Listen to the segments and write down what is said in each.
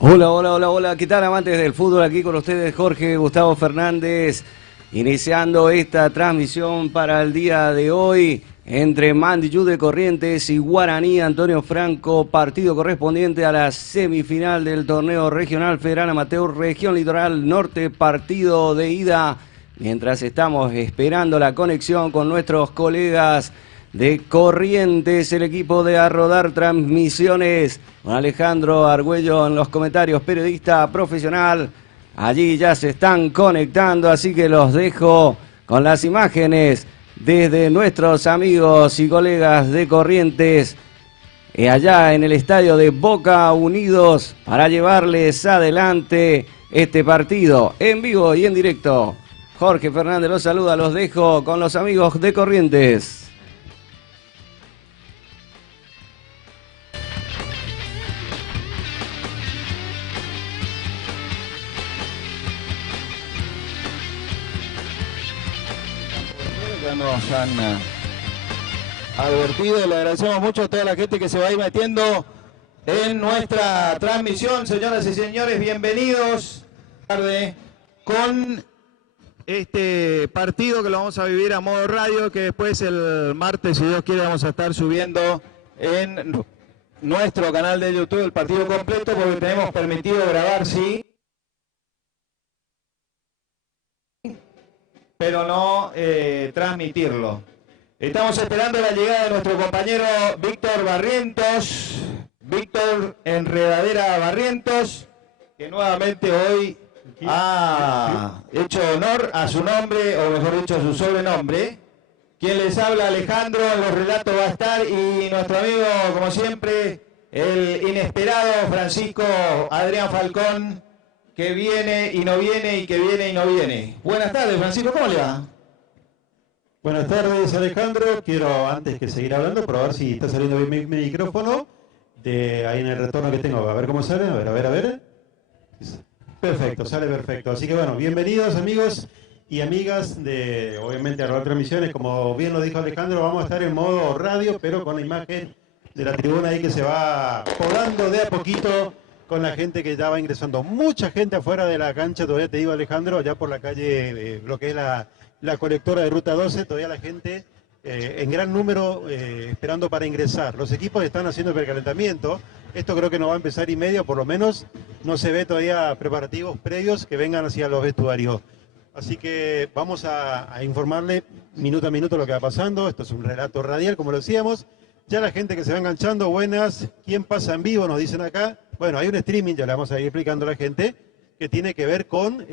Hola, hola, hola, hola. ¿Qué tal, amantes del fútbol? Aquí con ustedes Jorge Gustavo Fernández, iniciando esta transmisión para el día de hoy entre Mandiyú de Corrientes y Guaraní Antonio Franco, partido correspondiente a la semifinal del torneo regional federal amateur región litoral norte, partido de ida, mientras estamos esperando la conexión con nuestros colegas de Corrientes, el equipo de A Rodar Transmisiones, con Alejandro Argüello en los comentarios, periodista profesional. Allí ya se están conectando, así que los dejo con las imágenes desde nuestros amigos y colegas de Corrientes, allá en el estadio de Boca Unidos, para llevarles adelante este partido en vivo y en directo. Jorge Fernández los saluda, los dejo con los amigos de Corrientes. Nos han advertido, le agradecemos mucho a toda la gente que se va a ir metiendo en nuestra transmisión. Señoras y señores, bienvenidos tarde con este partido que lo vamos a vivir a modo radio, que después el martes, si Dios quiere, vamos a estar subiendo en nuestro canal de YouTube el partido completo, porque tenemos permitido grabar, sí, pero no transmitirlo. Estamos esperando la llegada de nuestro compañero Víctor Barrientos, Víctor Enredadera Barrientos, que nuevamente hoy ha hecho honor a su nombre, o mejor dicho, a su sobrenombre. Quien les habla, Alejandro, en los relatos va a estar, y nuestro amigo, como siempre, el inesperado Francisco Adrián Falcón, que viene y no viene, y que viene y no viene. Buenas tardes, Francisco, ¿cómo le va? Buenas tardes, Alejandro. Quiero, antes que seguir hablando, probar si está saliendo bien mi micrófono. Ahí en el retorno que tengo, a ver cómo sale, a ver. Perfecto, sale perfecto. Así que bueno, bienvenidos amigos y amigas de, obviamente, A Rodar Transmisiones. Como bien lo dijo Alejandro, vamos a estar en modo radio, pero con la imagen de la tribuna ahí que se va poblando de a poquito, con la gente que ya va ingresando. Mucha gente afuera de la cancha, todavía te digo, Alejandro, allá por la calle, lo que es la colectora de Ruta 12, todavía la gente en gran número esperando para ingresar. Los equipos están haciendo el precalentamiento. Esto creo que no va a empezar y medio, por lo menos no se ve todavía preparativos previos que vengan hacia los vestuarios. Así que vamos a informarle minuto a minuto lo que va pasando. Esto es un relato radial, como lo decíamos. Ya la gente que se va enganchando, buenas. ¿Quién pasa en vivo? Nos dicen acá. Bueno, hay un streaming, ya le vamos a ir explicando a la gente, que tiene que ver con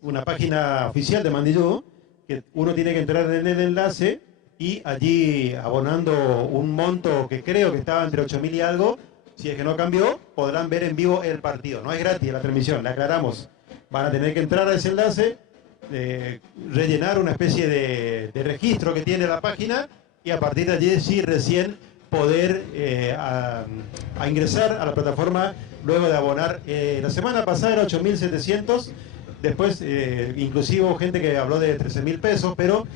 una página oficial de Mandiyú, que uno tiene que entrar en el enlace y allí, abonando un monto que creo que estaba entre 8.000 y algo, si es que no cambió, podrán ver en vivo el partido. No es gratis la transmisión, le aclaramos. Van a tener que entrar a ese enlace, rellenar una especie de registro que tiene la página, y a partir de allí sí recién poder a ingresar a la plataforma luego de abonar. La semana pasada era 8.700, después inclusive hubo gente que habló de 13.000 pesos, pero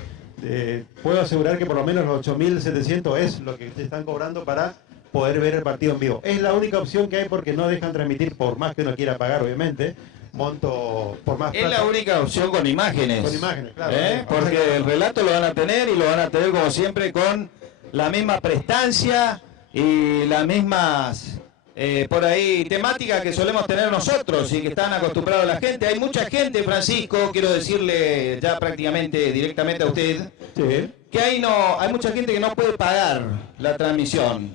puedo asegurar que por lo menos los 8.700 es lo que se están cobrando para poder ver el partido en vivo. Es la única opción que hay, porque no dejan transmitir, por más que uno quiera pagar, obviamente, monto por más plata. Es la única opción con imágenes. Con imágenes, claro. Porque el relato lo van a tener, y lo van a tener como siempre con la misma prestancia y las mismas por ahí temáticas que solemos tener nosotros y que están acostumbrados la gente. Hay mucha gente, Francisco, quiero decirle ya prácticamente directamente a usted, Sí. que hay mucha gente que no puede pagar la transmisión.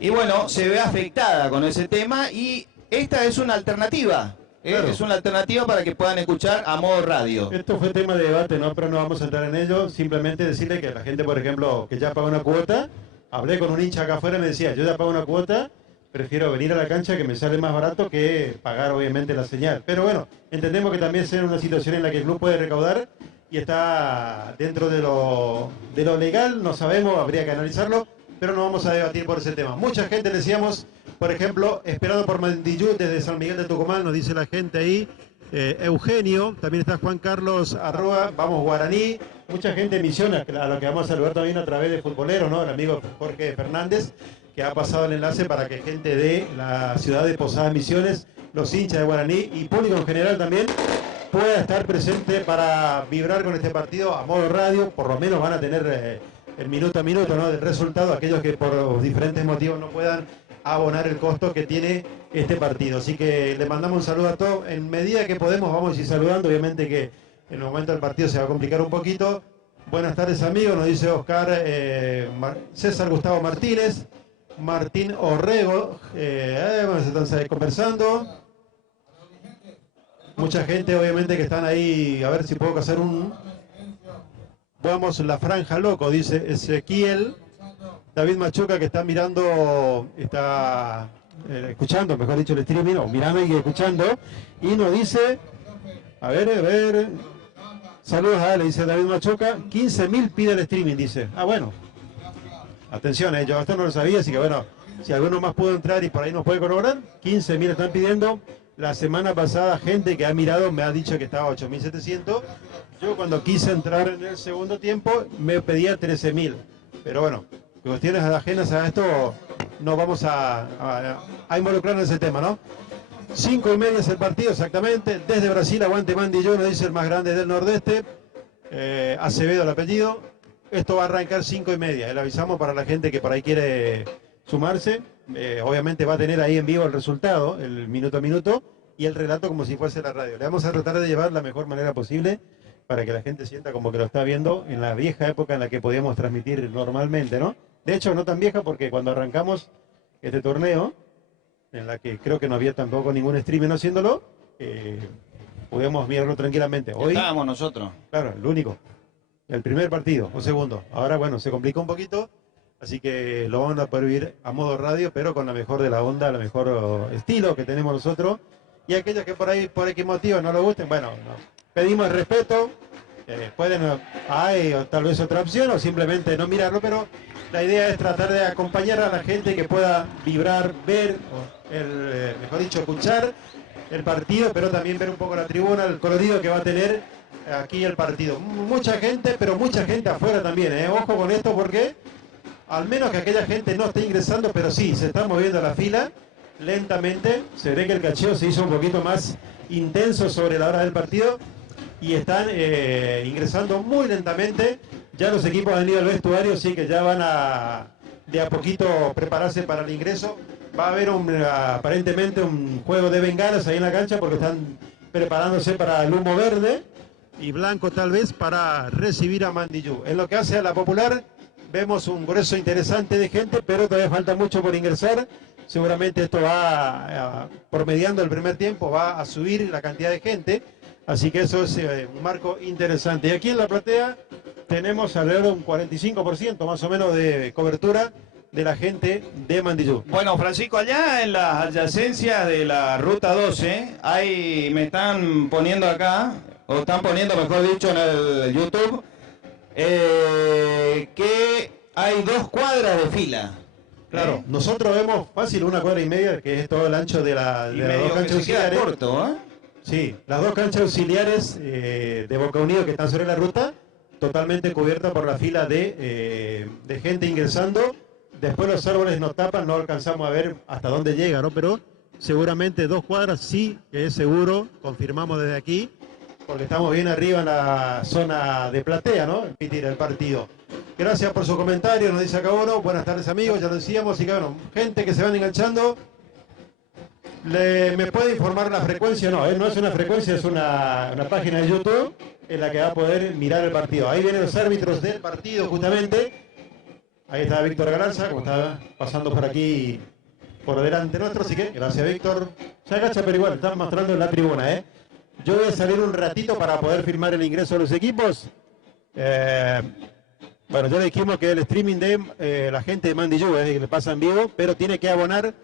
Y bueno, se ve afectada con ese tema, y esta es una alternativa. Claro. Es una alternativa para que puedan escuchar a modo radio. Esto fue tema de debate, ¿no? Pero no vamos a entrar en ello. Simplemente decirle que la gente, por ejemplo, que ya paga una cuota, hablé con un hincha acá afuera y me decía, yo ya pago una cuota, prefiero venir a la cancha, que me sale más barato que pagar obviamente la señal. Pero bueno, entendemos que también es una situación en la que el club puede recaudar y está dentro de lo legal, no sabemos, habría que analizarlo, pero no vamos a debatir por ese tema. Mucha gente, decíamos, por ejemplo, esperado por Mandiyú desde San Miguel de Tucumán, nos dice la gente ahí. Eugenio, también está Juan Carlos Arroa, vamos Guaraní, mucha gente en Misiones, a lo que vamos a saludar también a través de Futbolero, ¿no? El amigo Jorge Fernández, que ha pasado el enlace para que gente de la ciudad de Posadas Misiones, los hinchas de Guaraní y público en general también pueda estar presente para vibrar con este partido a modo radio. Por lo menos van a tener el minuto a minuto, ¿no?, del resultado, aquellos que por diferentes motivos no puedan abonar el costo que tiene este partido. Así que le mandamos un saludo a todos. En medida que podemos vamos a ir saludando. Obviamente que en el momento del partido se va a complicar un poquito. Buenas tardes, amigos, nos dice Oscar César Gustavo Martínez, Martín Orrego, bueno, se están conversando. Mucha gente obviamente que están ahí, a ver si puedo hacer un... Vamos, la franja loco, dice Ezequiel. David Machuca, que está mirando, está escuchando, mejor dicho, el streaming, o mirando y escuchando, y nos dice, a ver, saludos a él, dice David Machuca, 15.000 pide el streaming, dice. Ah, bueno, atención, yo esto no lo sabía, así que bueno, si alguno más pudo entrar y por ahí nos puede colaborar, 15.000 están pidiendo. La semana pasada gente que ha mirado me ha dicho que estaba 8.700. Yo cuando quise entrar en el segundo tiempo me pedía 13.000. Pero bueno, cuestiones ajenas a esto no vamos a involucrarnos en ese tema, ¿no? 5:30 es el partido exactamente. Desde Brasil, aguante Mandillú, nos dice el más grande del Nordeste. Acevedo el apellido. Esto va a arrancar 5:30. Le avisamos para la gente que por ahí quiere sumarse. Obviamente va a tener ahí en vivo el resultado, el minuto a minuto, y el relato como si fuese la radio. Le vamos a tratar de llevar la mejor manera posible para que la gente sienta como que lo está viendo en la vieja época en la que podíamos transmitir normalmente, ¿no? De hecho, no tan vieja porque cuando arrancamos este torneo, en la que creo que no había tampoco ningún streamer haciéndolo, podíamos mirarlo tranquilamente. Hoy estábamos nosotros. Claro, el único. El primer partido, o segundo. Ahora, bueno, se complicó un poquito. Así que lo vamos a poder vivir a modo radio, pero con la mejor de la onda, la mejor estilo que tenemos nosotros. Y aquellos que por ahí, por X motivo, no lo gusten, bueno, no. Pedimos respeto. Hay tal vez otra opción o simplemente no mirarlo, pero la idea es tratar de acompañar a la gente que pueda vibrar, ver, mejor dicho, escuchar el partido, pero también ver un poco la tribuna, el colorido que va a tener aquí el partido. Mucha gente, pero mucha gente afuera también, Ojo con esto porque... Al menos que aquella gente no esté ingresando, pero sí, se está moviendo la fila lentamente. Se ve que el cacheo se hizo un poquito más intenso sobre la hora del partido y están ingresando muy lentamente. Ya los equipos han ido al vestuario, así que ya van de a poquito prepararse para el ingreso. Va a haber aparentemente un juego de bengalas ahí en la cancha porque están preparándose para el humo verde y blanco tal vez para recibir a Mandillú. En lo que hace a la Popular... Vemos un grueso interesante de gente, pero todavía falta mucho por ingresar. Seguramente esto va, promediando el primer tiempo, va a subir la cantidad de gente. Así que eso es un marco interesante. Y aquí en la platea tenemos alrededor de un 45% más o menos de cobertura de la gente de Mandillú. Bueno, Francisco, allá en las adyacencias de la Ruta 12, ahí me están poniendo acá, o están poniendo, mejor dicho, en el YouTube, que hay 2 cuadras de fila. Claro, nosotros vemos fácil 1,5 cuadras, que es todo el ancho de las dos canchas auxiliares. Corto, Sí, las 2 canchas auxiliares de Boca Unido que están sobre la ruta, totalmente cubiertas por la fila de gente ingresando. Después los árboles nos tapan, no alcanzamos a ver hasta dónde llega, ¿no? Pero seguramente 2 cuadras sí que es seguro, confirmamos desde aquí. Porque estamos bien arriba en la zona de platea, ¿no? El partido. Gracias por su comentario, nos dice acá uno. Buenas tardes, amigos, ya lo decíamos. Así que bueno, gente que se van enganchando. ¿Me puede informar la frecuencia? No, no es una frecuencia, es una página de YouTube en la que va a poder mirar el partido. Ahí vienen los árbitros del partido, justamente. Ahí está Víctor Galarza, como está pasando por aquí, por delante nuestro. Así que, gracias, Víctor. Se agacha, pero igual, están mostrando en la tribuna, Yo voy a salir un ratito para poder firmar el ingreso de los equipos. Bueno, ya le dijimos que el streaming de la gente de Mandillú que le pasa en vivo, pero tiene que abonar.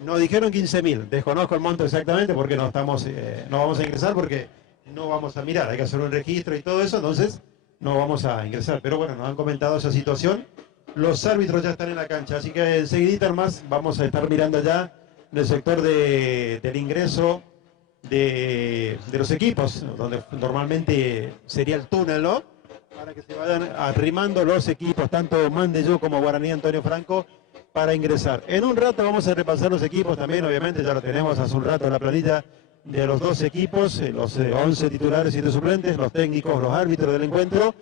Nos dijeron 15.000. Desconozco el monto exactamente porque no vamos a ingresar porque no vamos a mirar. Hay que hacer un registro y todo eso, entonces no vamos a ingresar. Pero bueno, nos han comentado esa situación. Los árbitros ya están en la cancha, así que enseguidita más vamos a estar mirando ya en el sector del ingreso de los equipos, donde normalmente sería el túnel, ¿no? Para que se vayan arrimando los equipos, tanto Mandillú como Guaraní Antonio Franco, para ingresar. En un rato vamos a repasar los equipos también, obviamente ya lo tenemos hace un rato en la planilla de los dos equipos, los 11 titulares y 7 suplentes, los técnicos, los árbitros del encuentro,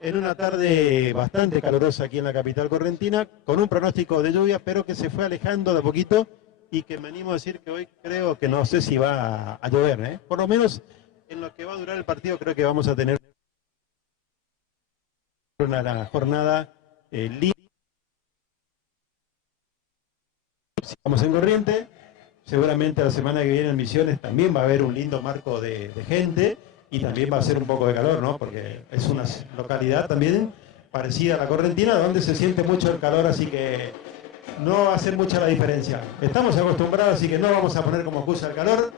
en una tarde bastante calurosa aquí en la capital correntina, con un pronóstico de lluvia, pero que se fue alejando de a poquito y que me animo a decir que hoy creo que no sé si va a llover, ¿eh? Por lo menos en lo que va a durar el partido creo que vamos a tener una jornada linda. Estamos en Corriente, seguramente la semana que viene en Misiones también va a haber un lindo marco de gente y también va a ser un poco de calor, ¿no? Porque es una localidad también parecida a la Correntina donde se siente mucho el calor, así que no va a hacer mucha la diferencia. Estamos acostumbrados, así que no vamos a poner como excusa el calor,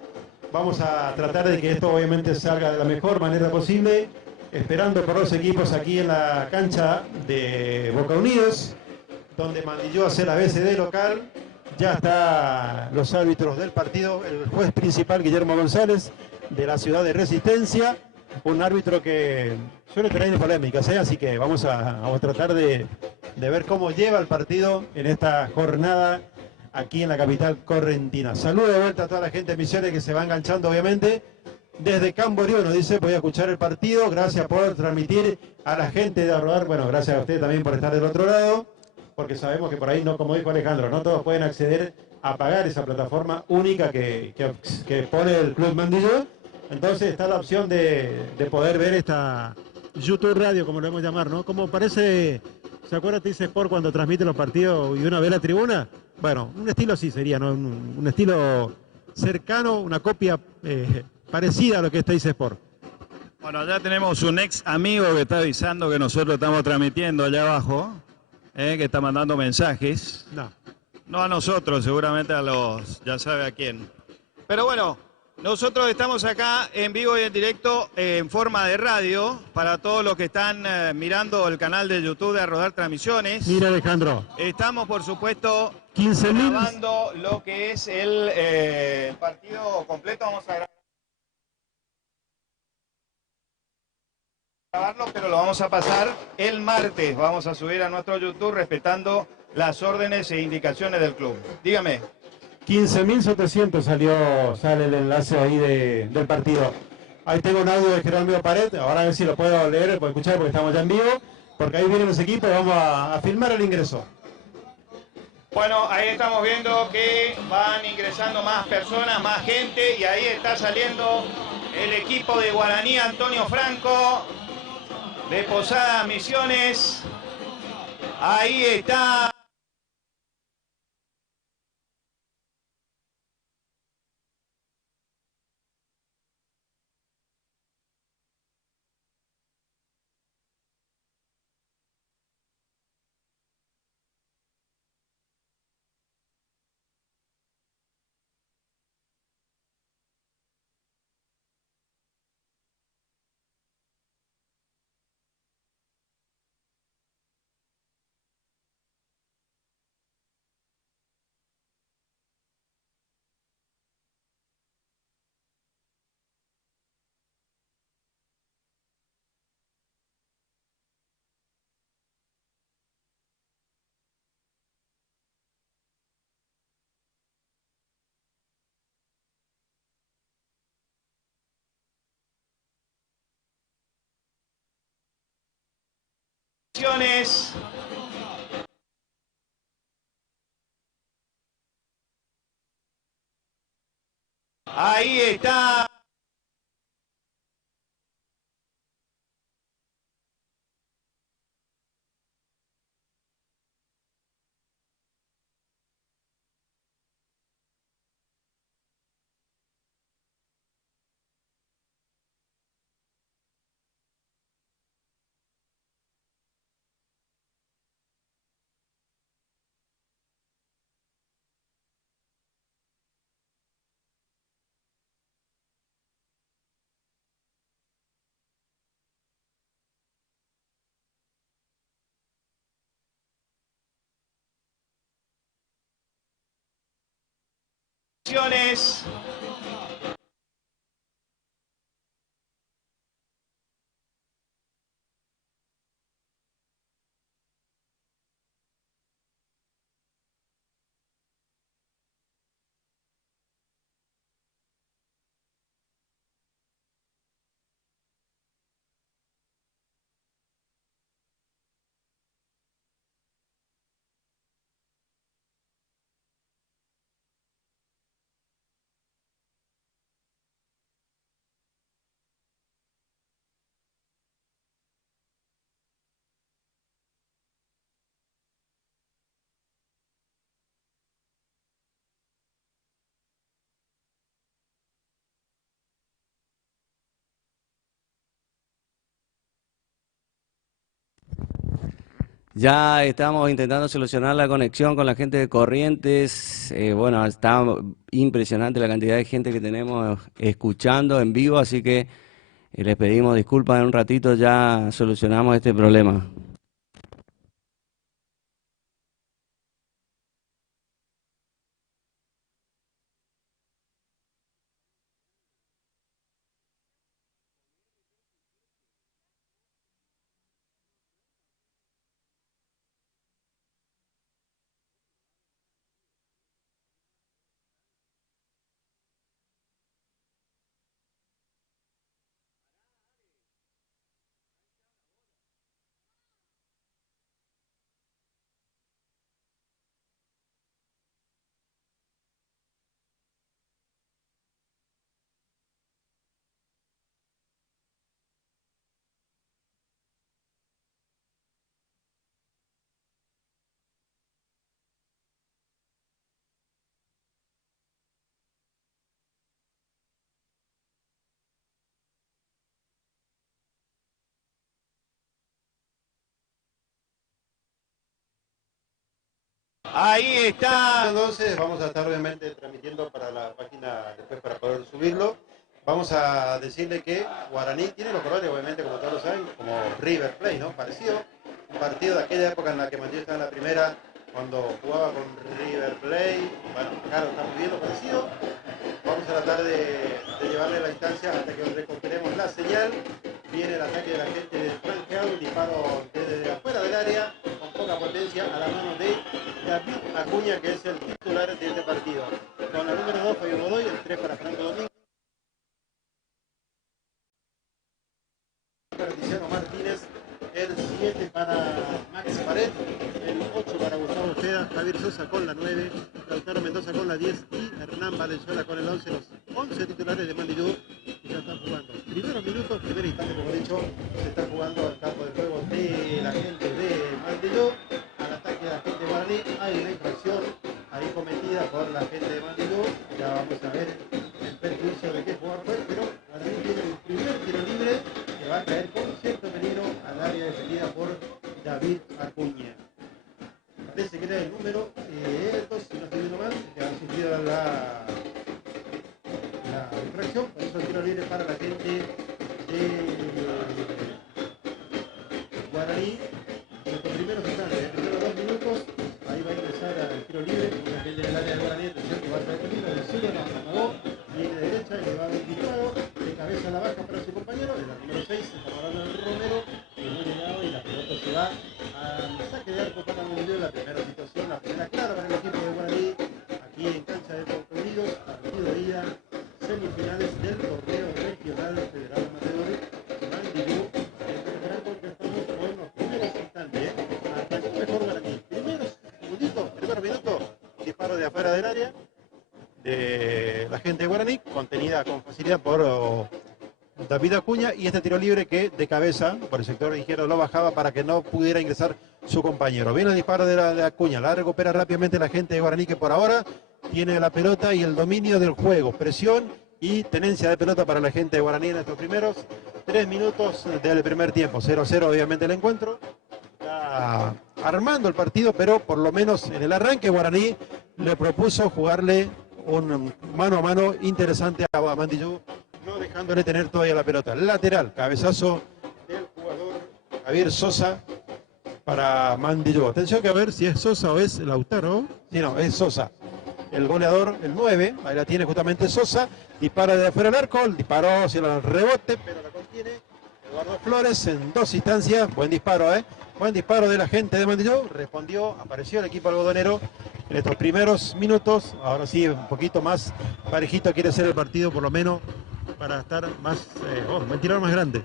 vamos a tratar de que esto obviamente salga de la mejor manera posible, esperando por los equipos aquí en la cancha de Boca Unidos, donde Mandillú hace la BCD local. Ya están los árbitros del partido, el juez principal Guillermo González de la ciudad de Resistencia, un árbitro que suele tener polémicas, ¿eh? Así que vamos a tratar de ver cómo lleva el partido en esta jornada aquí en la capital correntina. Saludo de vuelta a toda la gente de Misiones que se va enganchando obviamente. Desde Camboriú nos dice, voy a escuchar el partido, gracias por transmitir a la gente de Arrodar, bueno, gracias a usted también por estar del otro lado, porque sabemos que por ahí, no, como dijo Alejandro, no todos pueden acceder a pagar esa plataforma única que pone el Club Mandillú. Entonces está la opción de poder ver esta YouTube Radio, como lo vamos a llamar, ¿no? Como parece, ¿se acuerda Tice Sport cuando transmite los partidos y uno ve la tribuna? Bueno, un estilo así sería, ¿no? Un estilo cercano, una copia parecida a lo que es Tice Sport. Bueno, ya tenemos un ex amigo que está avisando que nosotros estamos transmitiendo allá abajo. Que está mandando mensajes. No a nosotros, seguramente a los, ya sabe a quién. Pero bueno, nosotros estamos acá en vivo y en directo en forma de radio para todos los que están mirando el canal de YouTube de Arrodar Transmisiones. Mira, Alejandro. Estamos, por supuesto, 15.000. grabando lo que es el partido completo. Vamos a grabarlo, pero lo vamos a pasar el martes. Vamos a subir a nuestro YouTube respetando las órdenes e indicaciones del club. Dígame. 15.700 sale el enlace ahí del partido. Ahí tengo un audio de Jerónimo Pared, ahora a ver si lo puedo leer, puedo escuchar porque estamos ya en vivo, porque ahí vienen los equipos y vamos a filmar el ingreso. Bueno, ahí estamos viendo que van ingresando más personas, más gente, y ahí está saliendo el equipo de Guaraní Antonio Franco, de Posadas Misiones. Ahí está. Ahí está. Ya estamos intentando solucionar la conexión con la gente de Corrientes. Bueno, está impresionante la cantidad de gente que tenemos escuchando en vivo, así que les pedimos disculpas. En un ratito ya solucionamos este problema. Ahí está. Entonces vamos a estar obviamente transmitiendo para la página después para poder subirlo. Vamos a decirle que Guaraní tiene los colores, obviamente, como todos lo saben, como River Plate, ¿no? Parecido. Un partido de aquella época en la que Mandillú estaba en la primera, cuando jugaba con River Plate. Bueno, claro, está muy bien lo parecido. Vamos a tratar de llevarle la instancia hasta que recuperemos la señal. Viene el ataque de la gente de Frank, un disparo desde afuera del área, con poca potencia, a la mano de David Acuña, que es el titular de este partido. Con la número 2, Fabio Godoy, el 3 para Franco Domingo. Para Tiziano Martínez, el 7 para Max Pared, el 8 para Gustavo Ojeda, Javier Sosa con la 9, Lautaro Mendoza con la 10 y Hernán Valenzuela con el 11, los 11 titulares de Mandillú que ya están jugando. Primeros minutos, primer instante, como he dicho, se está jugando al campo de juego de la gente de Mandillú, al ataque de la gente de Guaraní. Hay una infracción ahí cometida por la gente de Mandillú, ya vamos a ver el perjuicio de qué jugador fue, pero Guaraní tiene el primer tiro libre que va a caer con cierto peligro al área defendida por David Acuña. Parece que era el número 2, si no estoy viendo mal, que ha sufrido la infracción. Por eso el tiro libre para la gente de Guaraní. En los primeros instantes, en los primeros 2 minutos, ahí va a ingresar al tiro libre. La gente del área de Guaraní, atención que va a ser peligro. El Zulia no amagó, viene de derecha y le va a un disparo de cabeza a la baja para su compañero. El número 6, estamos hablando del Romero, que no ha llegado y la pelota se va al saque de arco para Mandillú. La primera situación, la primera clara para el equipo de Guaraní, aquí en cancha de Concluidos, partido de ida, semifinales del torneo regional federal amateur Mandillú. Estamos con los primeros instantes, atacó mejor Guaraní. Primer minuto, disparo de afuera del área de la gente de Guaraní, contenida con facilidad por David Acuña, y este tiro libre que de cabeza por el sector izquierdo lo bajaba para que no pudiera ingresar su compañero. Viene el disparo de Acuña, la recupera rápidamente la gente de Guaraní, que por ahora tiene la pelota y el dominio del juego, presión y tenencia de pelota para la gente de Guaraní en estos primeros 3 minutos del primer tiempo. 0-0 obviamente el encuentro. Está armando el partido, pero por lo menos en el arranque Guaraní le propuso jugarle un mano a mano interesante a Mandillú, no dejándole tener todavía la pelota. Lateral, cabezazo del jugador Javier Sosa para Mandillú. Atención que a ver si es Sosa o es Lautaro. Sí, no, es Sosa. El goleador, el 9, ahí la tiene justamente Sosa, dispara de afuera del arco, el disparo hacia el rebote, pero la contiene Eduardo Flores en 2 instancias. Buen disparo, buen disparo de la gente de Mandillú. Respondió, apareció el equipo algodonero en estos primeros minutos. Ahora sí, un poquito más parejito quiere ser el partido, por lo menos para estar más, un tirador más grande,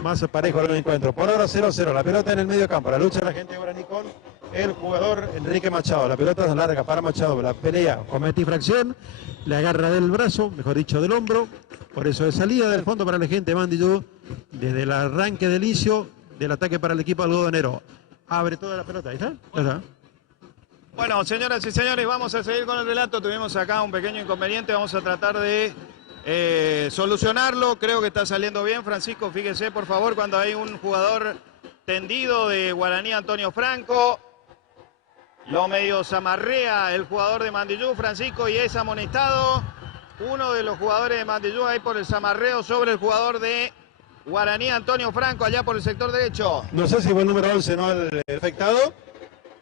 más parejo en el encuentro. Por ahora 0-0, la pelota en el medio campo, la lucha de la gente de Guaraní con el jugador Enrique Machado. La pelota es larga para Machado, la pelea, comete infracción, le agarra del brazo, mejor dicho del hombro. Por eso es salida del fondo para la gente de Mandillú desde el arranque del inicio del ataque para el equipo algodonero. Abre toda la pelota, ahí está. Ahí está. Bueno, señoras y señores, vamos a seguir con el relato. Tuvimos acá un pequeño inconveniente, vamos a tratar de solucionarlo. Creo que está saliendo bien. Francisco, fíjese por favor cuando hay un jugador tendido de Guaraní Antonio Franco. Lo medio zamarrea el jugador de Mandillú, Francisco, y es amonestado uno de los jugadores de Mandillú ahí por el zamarreo sobre el jugador de Guaraní Antonio Franco, allá por el sector derecho. No sé si fue el número 11, ¿no? El afectado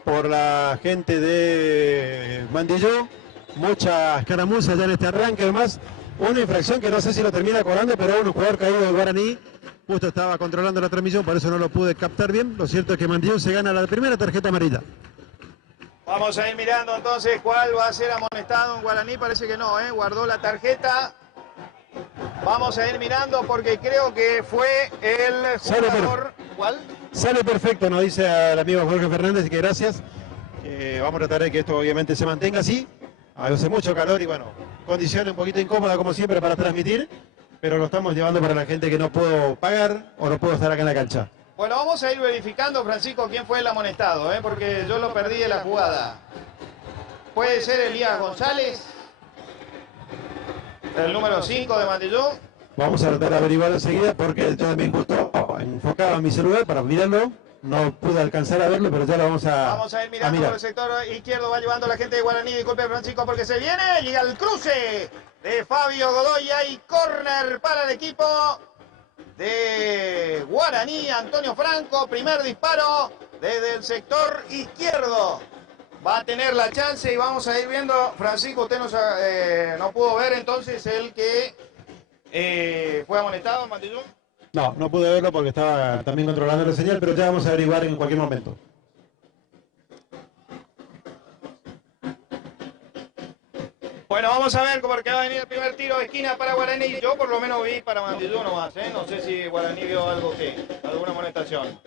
por la gente de Mandillú. Muchas caramuzas ya en este arranque, además. Una infracción que no sé si lo termina cobrando, pero un jugador caído de Guaraní. Justo estaba controlando la transmisión, por eso no lo pude captar bien. Lo cierto es que Mandillú se gana la primera tarjeta amarilla. Vamos a ir mirando entonces cuál va a ser amonestado en Guaraní. Parece que no, guardó la tarjeta. Vamos a ir mirando porque creo que fue el jugador. ¿Cuál? Sale perfecto, nos dice el amigo Jorge Fernández, que gracias. Vamos a tratar de que esto obviamente se mantenga así. Hace mucho calor y bueno, condiciones un poquito incómodas como siempre para transmitir, pero lo estamos llevando para la gente que no puedo pagar o no puedo estar acá en la cancha. Bueno, vamos a ir verificando, Francisco, quién fue el amonestado, porque yo lo perdí de la jugada. ¿Puede ser Elías González? El número 5 de Mandillú. Vamos a tratar de averiguar enseguida porque yo también justo enfocaba mi celular para mirarlo. No pude alcanzar a verlo, pero ya lo vamos a ir mirando por el sector izquierdo. Va llevando la gente de Guaraní. Disculpe, Francisco, porque se viene. Llega el cruce de Fabio Godoy y córner para el equipo de Guaraní. Antonio Franco, primer disparo desde el sector izquierdo. Va a tener la chance y vamos a ir viendo. Francisco, usted no pudo ver entonces el que fue amonestado, Mandillú. No, no pude verlo porque estaba también controlando la señal, pero ya vamos a averiguar en cualquier momento. Bueno, vamos a ver porque va a venir el primer tiro de esquina para Guaraní. Yo por lo menos vi para Mandillú nomás, No sé si Guaraní vio algo alguna amonestación.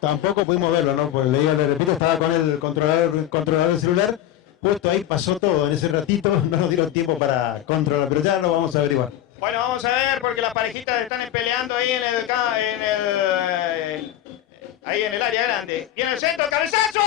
Tampoco pudimos verlo, ¿no? Pues le repito, estaba con el controlador del celular. Justo ahí pasó todo en ese ratito, no nos dieron tiempo para controlar, pero ya lo vamos a averiguar. Bueno, vamos a ver porque las parejitas están peleando ahí ahí en el área grande. Viene el centro, ¡cabezazo!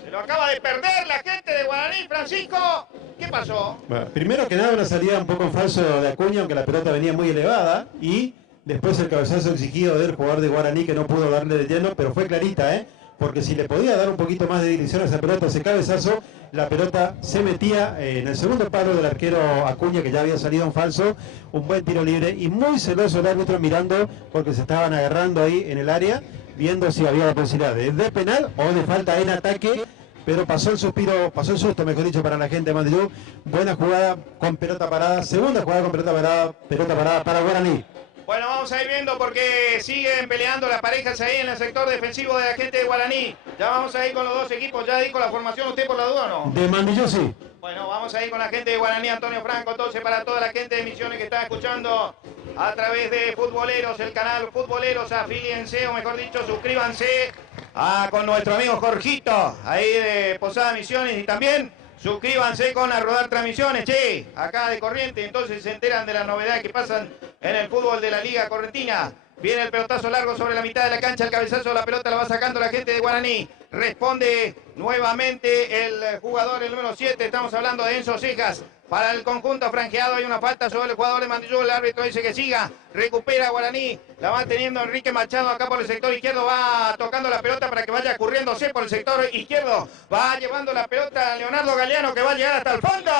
Se lo acaba de perder la gente de Guaraní, Francisco. ¿Qué pasó? Bueno, primero que nada una salida un poco en falso de Acuña, aunque la pelota venía muy elevada, y después el cabezazo exigido del jugador de Guaraní que no pudo darle de lleno, pero fue clarita, porque si le podía dar un poquito más de dirección a esa pelota, ese cabezazo, la pelota se metía en el segundo palo del arquero Acuña, que ya había salido en falso. Un buen tiro libre y muy celoso el árbitro mirando porque se estaban agarrando ahí en el área, viendo si había la posibilidad de penal o de falta en ataque, pero pasó el susto, mejor dicho, para la gente de Mandillú. Buena jugada con pelota parada, segunda jugada con pelota parada para Guaraní. Bueno, vamos a ir viendo porque siguen peleando las parejas ahí en el sector defensivo de la gente de Guaraní. Ya vamos a ir con los dos equipos. ¿Ya dijo la formación usted por la duda o no? De Mandillú sí. Bueno, vamos a ir con la gente de Guaraní, Antonio Franco. Entonces, para toda la gente de Misiones que está escuchando a través de Futboleros, el canal Futboleros, afíliense, o mejor dicho, suscríbanse con nuestro amigo Jorgito, ahí de Posada Misiones, y también suscríbanse con A Rodar Transmisiones, acá de Corrientes, entonces se enteran de las novedades que pasan en el fútbol de la Liga Correntina. Viene el pelotazo largo sobre la mitad de la cancha, el cabezazo de la pelota la va sacando la gente de Guaraní. Responde nuevamente el jugador, el número 7, estamos hablando de Enzo Cejas. Para el conjunto franjeado hay una falta sobre el jugador de Mandillú, el árbitro dice que siga, recupera Guaraní, la va teniendo Enrique Machado acá por el sector izquierdo, va tocando la pelota para que vaya corriéndose por el sector izquierdo, va llevando la pelota a Leonardo Galeano que va a llegar hasta el fondo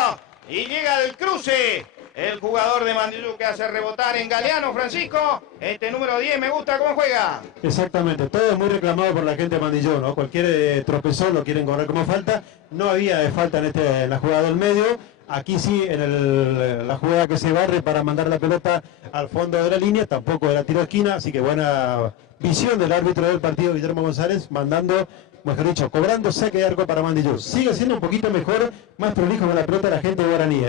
y llega el cruce. El jugador de Mandillú que hace rebotar en Galeano, Francisco. Este número 10, me gusta cómo juega. Exactamente, todo es muy reclamado por la gente de Mandillú, ¿no? Cualquier tropezón lo quieren cobrar como falta. No había falta en la jugada del medio. Aquí sí, en la jugada que se barre para mandar la pelota al fondo de la línea, tampoco era tiro de esquina, así que buena visión del árbitro del partido, Guillermo González, mejor dicho, cobrando saque de arco para Mandillú. Sigue siendo un poquito mejor, más prolijo con la pelota la gente de Guaraní,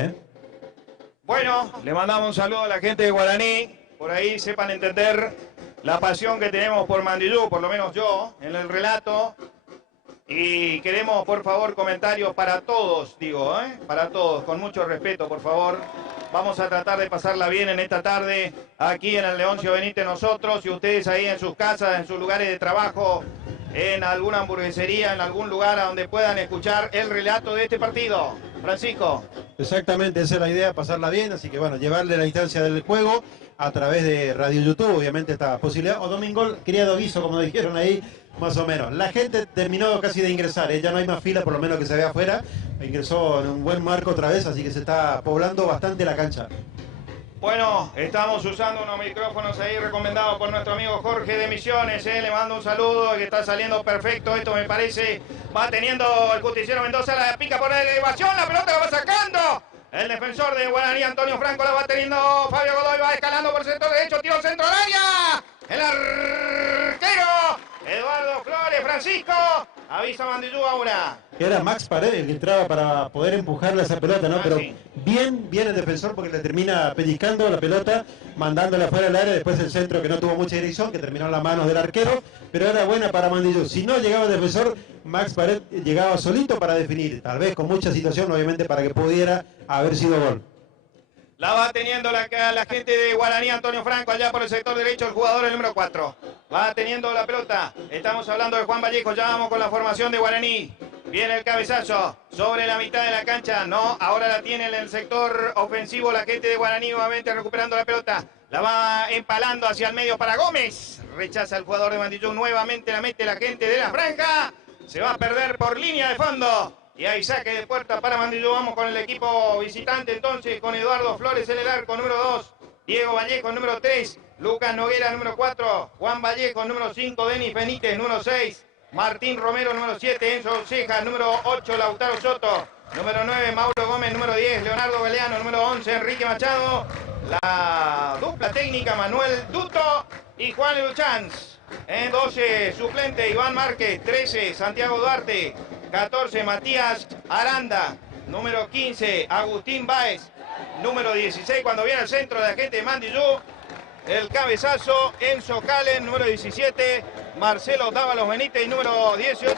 Bueno, le mandamos un saludo a la gente de Guaraní. Por ahí sepan entender la pasión que tenemos por Mandillú, por lo menos yo, en el relato. Y queremos, por favor, comentarios para todos, para todos, con mucho respeto, por favor. Vamos a tratar de pasarla bien en esta tarde, aquí en el Leoncio Benítez nosotros, y ustedes ahí en sus casas, en sus lugares de trabajo, en alguna hamburguesería, en algún lugar a donde puedan escuchar el relato de este partido. Francisco. Exactamente, esa es la idea, pasarla bien, así que bueno, llevarle la instancia del juego a través de Radio YouTube, obviamente esta posibilidad, o Domingo criado guiso, como dijeron ahí, más o menos. La gente terminó casi de ingresar, ya no hay más fila, por lo menos que se ve afuera, ingresó en un buen marco otra vez, así que se está poblando bastante la cancha. Bueno, estamos usando unos micrófonos ahí recomendados por nuestro amigo Jorge de Misiones, le mando un saludo, que está saliendo perfecto, esto me parece, va teniendo el justiciero Mendoza, la pica por la elevación, la pelota la va sacando, el defensor de Guaraní, Antonio Franco, la va teniendo, Fabio Godoy va escalando por el sector derecho, tiro centro al área, el arquero, Eduardo Flores, Francisco, avisa Mandillú ahora. Era Max Paredes el que entraba para poder empujarle a esa pelota, ¿no? Pero Sí. bien el defensor porque le termina pellizcando la pelota, mandándola fuera del área, después el centro que no tuvo mucha dirección, que terminó en las manos del arquero, pero era buena para Mandillú. Si no llegaba el defensor, Max Paredes llegaba solito para definir, tal vez con mucha situación, obviamente, para que pudiera haber sido gol. La va teniendo la gente de Guaraní, Antonio Franco, allá por el sector derecho, el jugador el número 4. Va teniendo la pelota. Estamos hablando de Juan Vallejo, ya vamos con la formación de Guaraní. Viene el cabezazo sobre la mitad de la cancha. No, ahora la tiene en el sector ofensivo la gente de Guaraní, nuevamente recuperando la pelota. La va empalando hacia el medio para Gómez. Rechaza el jugador de Mandillú, nuevamente la mete la gente de la franja. Se va a perder por línea de fondo. Y hay saque de puerta para Mandillú. Vamos con el equipo visitante entonces, con Eduardo Flores en el arco, número 2. Diego Vallejo, número 3. Lucas Noguera, número 4. Juan Vallejo, número 5. Denis Benítez, número 6. Martín Romero, número 7. Enzo Ceja, número 8. Lautaro Soto, número 9. Mauro Gómez, número 10. Leonardo Galeano, número 11. Enrique Machado. La dupla técnica, Manuel Duto y Juan Luchanz. En 12, suplente Iván Márquez. 13, Santiago Duarte. 14, Matías Aranda. Número 15, Agustín Báez. Número 16, cuando viene al centro de la gente de Mandillú, el cabezazo, Enzo Calen. Número 17, Marcelo Dávalos Benítez. Y número 18,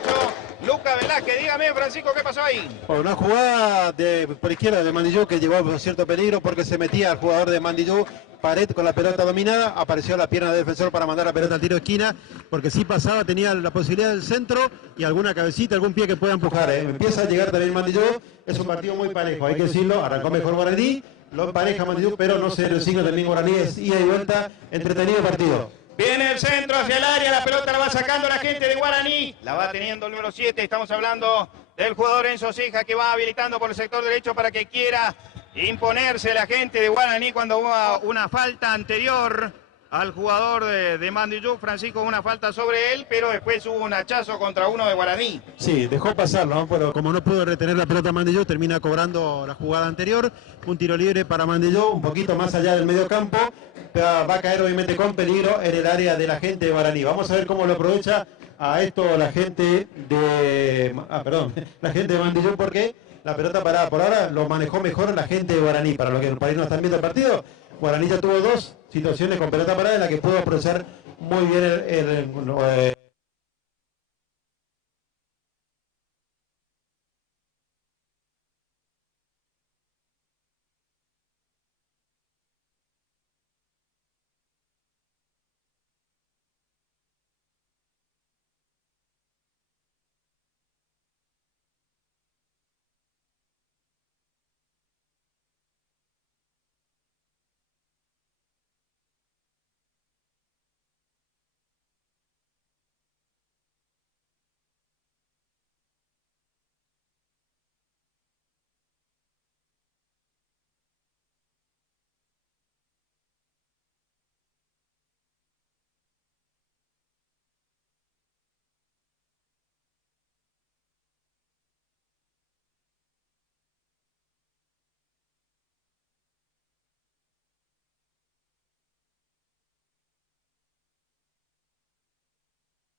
Luca Velázquez. Dígame, Francisco, ¿qué pasó ahí? Una jugada por izquierda de Mandillú que llevó a cierto peligro porque se metía al jugador de Mandillú, Pared con la pelota dominada, apareció la pierna del defensor para mandar la pelota al tiro de esquina, porque si pasaba tenía la posibilidad del centro y alguna cabecita, algún pie que pueda empujar. Empieza a llegar también Mandillú, es un partido muy parejo, hay que decirlo, arrancó mejor Guaraní, lo empareja Mandillú, pero no se resigna también Guaraní, es ida y vuelta, entretenido el partido. Viene el centro hacia el área, la pelota la va sacando la gente de Guaraní. La va teniendo el número 7, estamos hablando del jugador Enzo Ceja que va habilitando por el sector derecho para que quiera imponerse la gente de Guaraní cuando hubo una falta anterior al jugador de Mandillú, Francisco, una falta sobre él, pero después hubo un hachazo contra uno de Guaraní. Sí, dejó pasarlo, ¿no? Pero como no pudo retener la pelota Mandillú, termina cobrando la jugada anterior, un tiro libre para Mandillú, un poquito más allá del medio campo, va a caer obviamente con peligro en el área de la gente de Guaraní. Vamos a ver cómo lo aprovecha a esto la gente de... la gente de Mandillú, porque la pelota parada por ahora lo manejó mejor la gente de Guaraní. Para los que por ahí no están viendo el partido, Guaraní ya tuvo dos situaciones con pelota parada en la que pudo aprovechar muy bien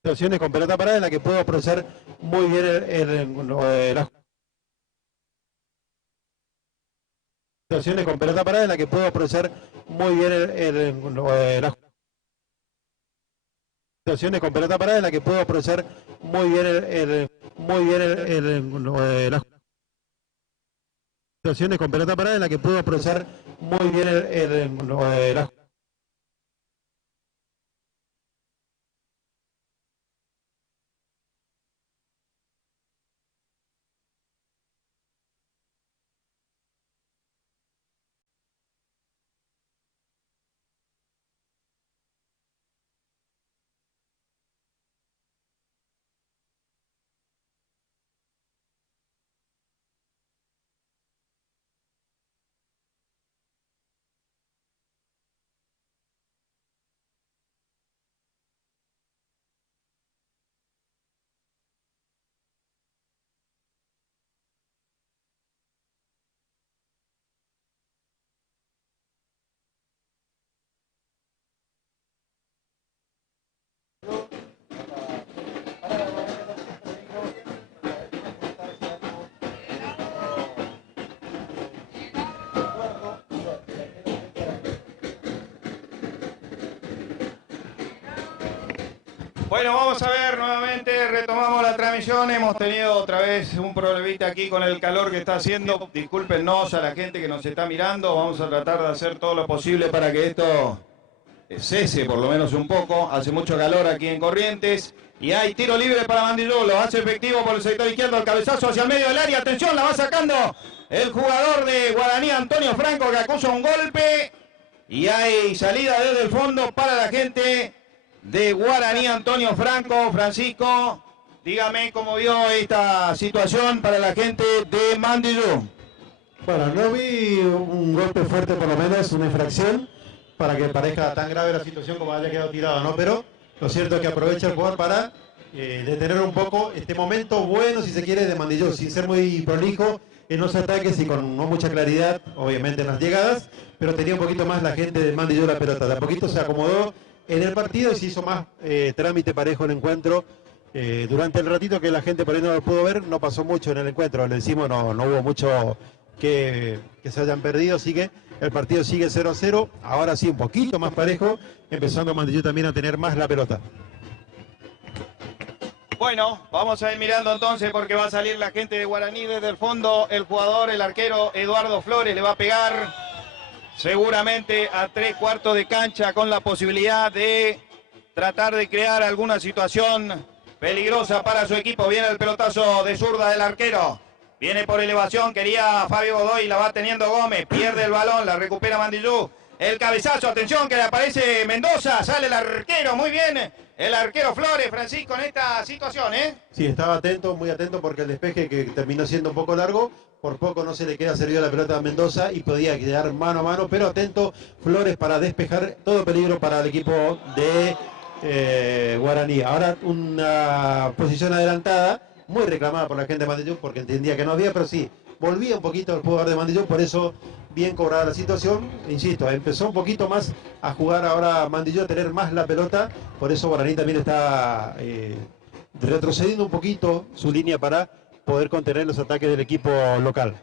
situaciones con pelota parada en la que pudo aprovechar muy bien las situaciones con pelota parada en la que pudo aprovechar muy bien las situaciones con pelota parada en la que pudo aprovechar muy bien las situaciones con pelota parada en la que pudo aprovechar muy bien las Bueno, vamos a ver nuevamente, retomamos la transmisión. Hemos tenido otra vez un problemita aquí con el calor que está haciendo. Discúlpenos a la gente que nos está mirando. Vamos a tratar de hacer todo lo posible para que esto cese por lo menos un poco. Hace mucho calor aquí en Corrientes. Y hay tiro libre para Mandillú. Lo hace efectivo por el sector izquierdo. El cabezazo hacia el medio del área. Atención, la va sacando el jugador de Guaraní, Antonio Franco, que acusa un golpe. Y hay salida desde el fondo para la gente de Guaraní, Antonio Franco. Francisco, dígame cómo vio esta situación para la gente de Mandillú. Bueno, no vi un golpe fuerte, por lo menos una infracción, para que parezca tan grave la situación como haya quedado tirado, ¿no? Pero lo cierto es que aprovecha el jugador para detener un poco este momento bueno, si se quiere, de Mandillú, sin ser muy prolijo en los ataques y con no mucha claridad, obviamente, en las llegadas, pero tenía un poquito más la gente de Mandillú la pelota. De a poquito se acomodó en el partido y se hizo más trámite parejo el encuentro. Durante el ratito que la gente por ahí no lo pudo ver, no pasó mucho en el encuentro. Le decimos, no hubo mucho que se hayan perdido, así que el partido sigue 0-0. Ahora sí, un poquito más parejo, empezando Mandillú también a tener más la pelota. Bueno, vamos a ir mirando entonces porque va a salir la gente de Guaraní desde el fondo. El jugador, el arquero Eduardo Flores, le va a pegar seguramente a 3/4 de cancha con la posibilidad de tratar de crear alguna situación peligrosa para su equipo. Viene el pelotazo de zurda del arquero. Viene por elevación, quería Fabio Godoy, la va teniendo Gómez. Pierde el balón, la recupera Mandillú. El cabezazo, atención que le aparece Mendoza. Sale el arquero, muy bien. El arquero Flores, Francisco, en esta situación, ¿eh? Sí, estaba atento, muy atento, porque el despeje que terminó siendo un poco largo, por poco no se le queda servida la pelota a Mendoza y podía quedar mano a mano, pero atento Flores para despejar todo peligro para el equipo de Guaraní. Ahora una posición adelantada, muy reclamada por la gente de Mandillú, porque entendía que no había, pero sí, volvía un poquito el jugador de Mandillú, por eso bien cobrada la situación. Insisto, empezó un poquito más a jugar ahora Mandillú, a tener más la pelota, por eso Guaraní también está retrocediendo un poquito su línea para poder contener los ataques del equipo local.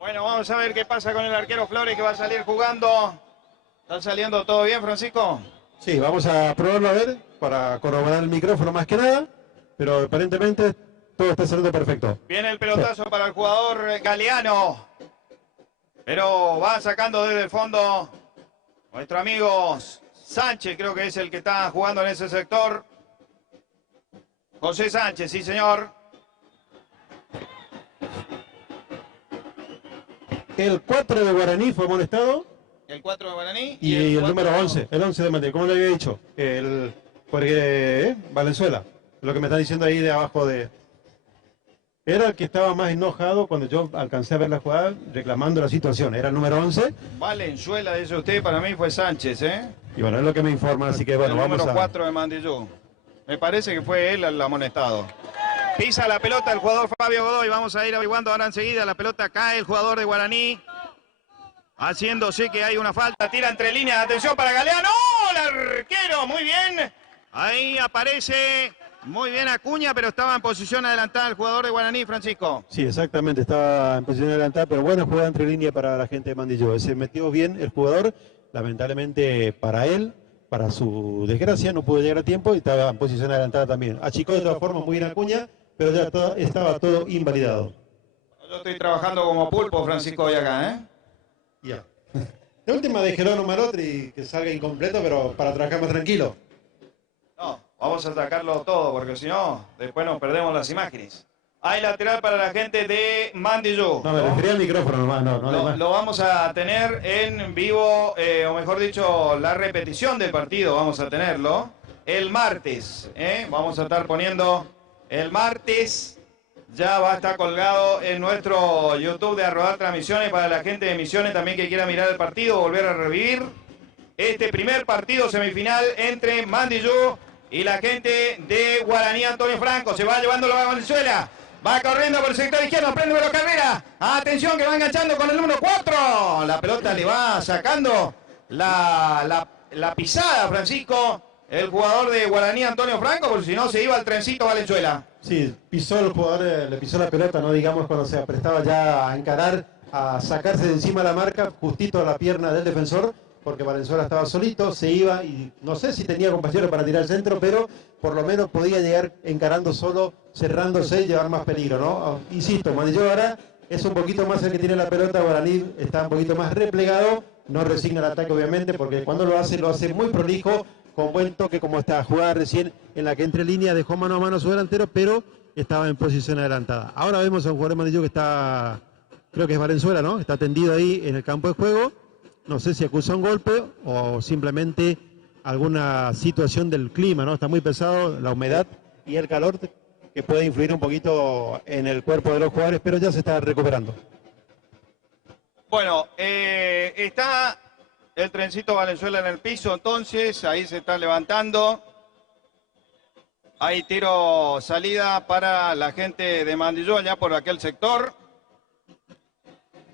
Bueno, vamos a ver qué pasa con el arquero Flores, que va a salir jugando. ¿Está saliendo todo bien, Francisco? Sí, vamos a probarlo a ver, para corroborar el micrófono más que nada, pero aparentemente todo está saliendo perfecto. Viene el pelotazo para el jugador Galeano, pero va sacando desde el fondo nuestro amigo Sánchez, creo que es el que está jugando en ese sector. José Sánchez, sí señor. El 4 de Guaraní fue molestado. El 4 de Guaraní. Y el número 11, el 11 de Mandillú, ¿cómo le había dicho? Porque Valenzuela, lo que me están diciendo ahí de abajo de... Era el que estaba más enojado cuando yo alcancé a ver la jugada reclamando la situación. Era el número 11. Valenzuela, dice usted, para mí fue Sánchez, ¿eh? Y bueno, es lo que me informan, así que bueno, el vamos a... número 4 de Mandillú. Me parece que fue él el amonestado. Pisa la pelota el jugador Fabio Godoy. Vamos a ir averiguando ahora enseguida. La pelota cae el jugador de Guaraní. Haciéndose que hay una falta. Tira entre líneas. Atención para Galeano. ¡Oh, el arquero! Muy bien. Ahí aparece muy bien Acuña, pero estaba en posición adelantada el jugador de Guaraní, Francisco. Sí, exactamente. Estaba en posición adelantada, pero buena jugada entre línea para la gente de Mandillú. Se metió bien el jugador. Lamentablemente para él, para su desgracia, no pudo llegar a tiempo y estaba en posición adelantada también. Achicó de todas formas muy bien Acuña, pero ya estaba todo invalidado. Yo estoy trabajando como pulpo, Francisco, hoy acá, ¿eh? Ya. La última de Gelón Malotri, que salga incompleto, pero para trabajar más tranquilo. No, vamos a sacarlo todo, porque si no, después nos perdemos las imágenes. Hay lateral para la gente de Mandillú. No, me refería al micrófono nomás, no. Lo vamos a tener en vivo, o mejor dicho, la repetición del partido, vamos a tenerlo el martes, Vamos a estar poniendo el martes. Ya va a estar colgado en nuestro YouTube de Arrodar Transmisiones para la gente de Misiones también que quiera mirar el partido, volver a revivir este primer partido semifinal entre Mandillú y la gente de Guaraní. Antonio Franco se va llevándolo a Valenzuela. Va corriendo por el sector izquierdo, prende Velo Carrera. Atención que va enganchando con el número 4. La pelota le va sacando la pisada, Francisco. El jugador de Guaraní, Antonio Franco, porque si no se iba al trencito Valenzuela. Sí, pisó el jugador, le pisó la pelota, no digamos cuando se prestaba ya a encarar, a sacarse de encima la marca, justito a la pierna del defensor, porque Valenzuela estaba solito, se iba y no sé si tenía compañero para tirar el centro, pero por lo menos podía llegar encarando solo, cerrándose y llevar más peligro, ¿no? Insisto, Mandillú ahora es un poquito más el que tiene la pelota, Guaraní está un poquito más replegado, no resigna el ataque obviamente, porque cuando lo hace muy prolijo, con buen toque como esta jugada recién en la que entre línea dejó mano a mano a su delantero, pero estaba en posición adelantada. Ahora vemos a un jugador de Mandillú que está, creo que es Valenzuela, ¿no? Está tendido ahí en el campo de juego. No sé si acusa un golpe o simplemente alguna situación del clima, ¿no? Está muy pesado, la humedad y el calor que puede influir un poquito en el cuerpo de los jugadores, pero ya se está recuperando. Bueno, está el trencito Valenzuela en el piso, entonces ahí se está levantando. Hay tiro salida para la gente de Mandillú allá por aquel sector.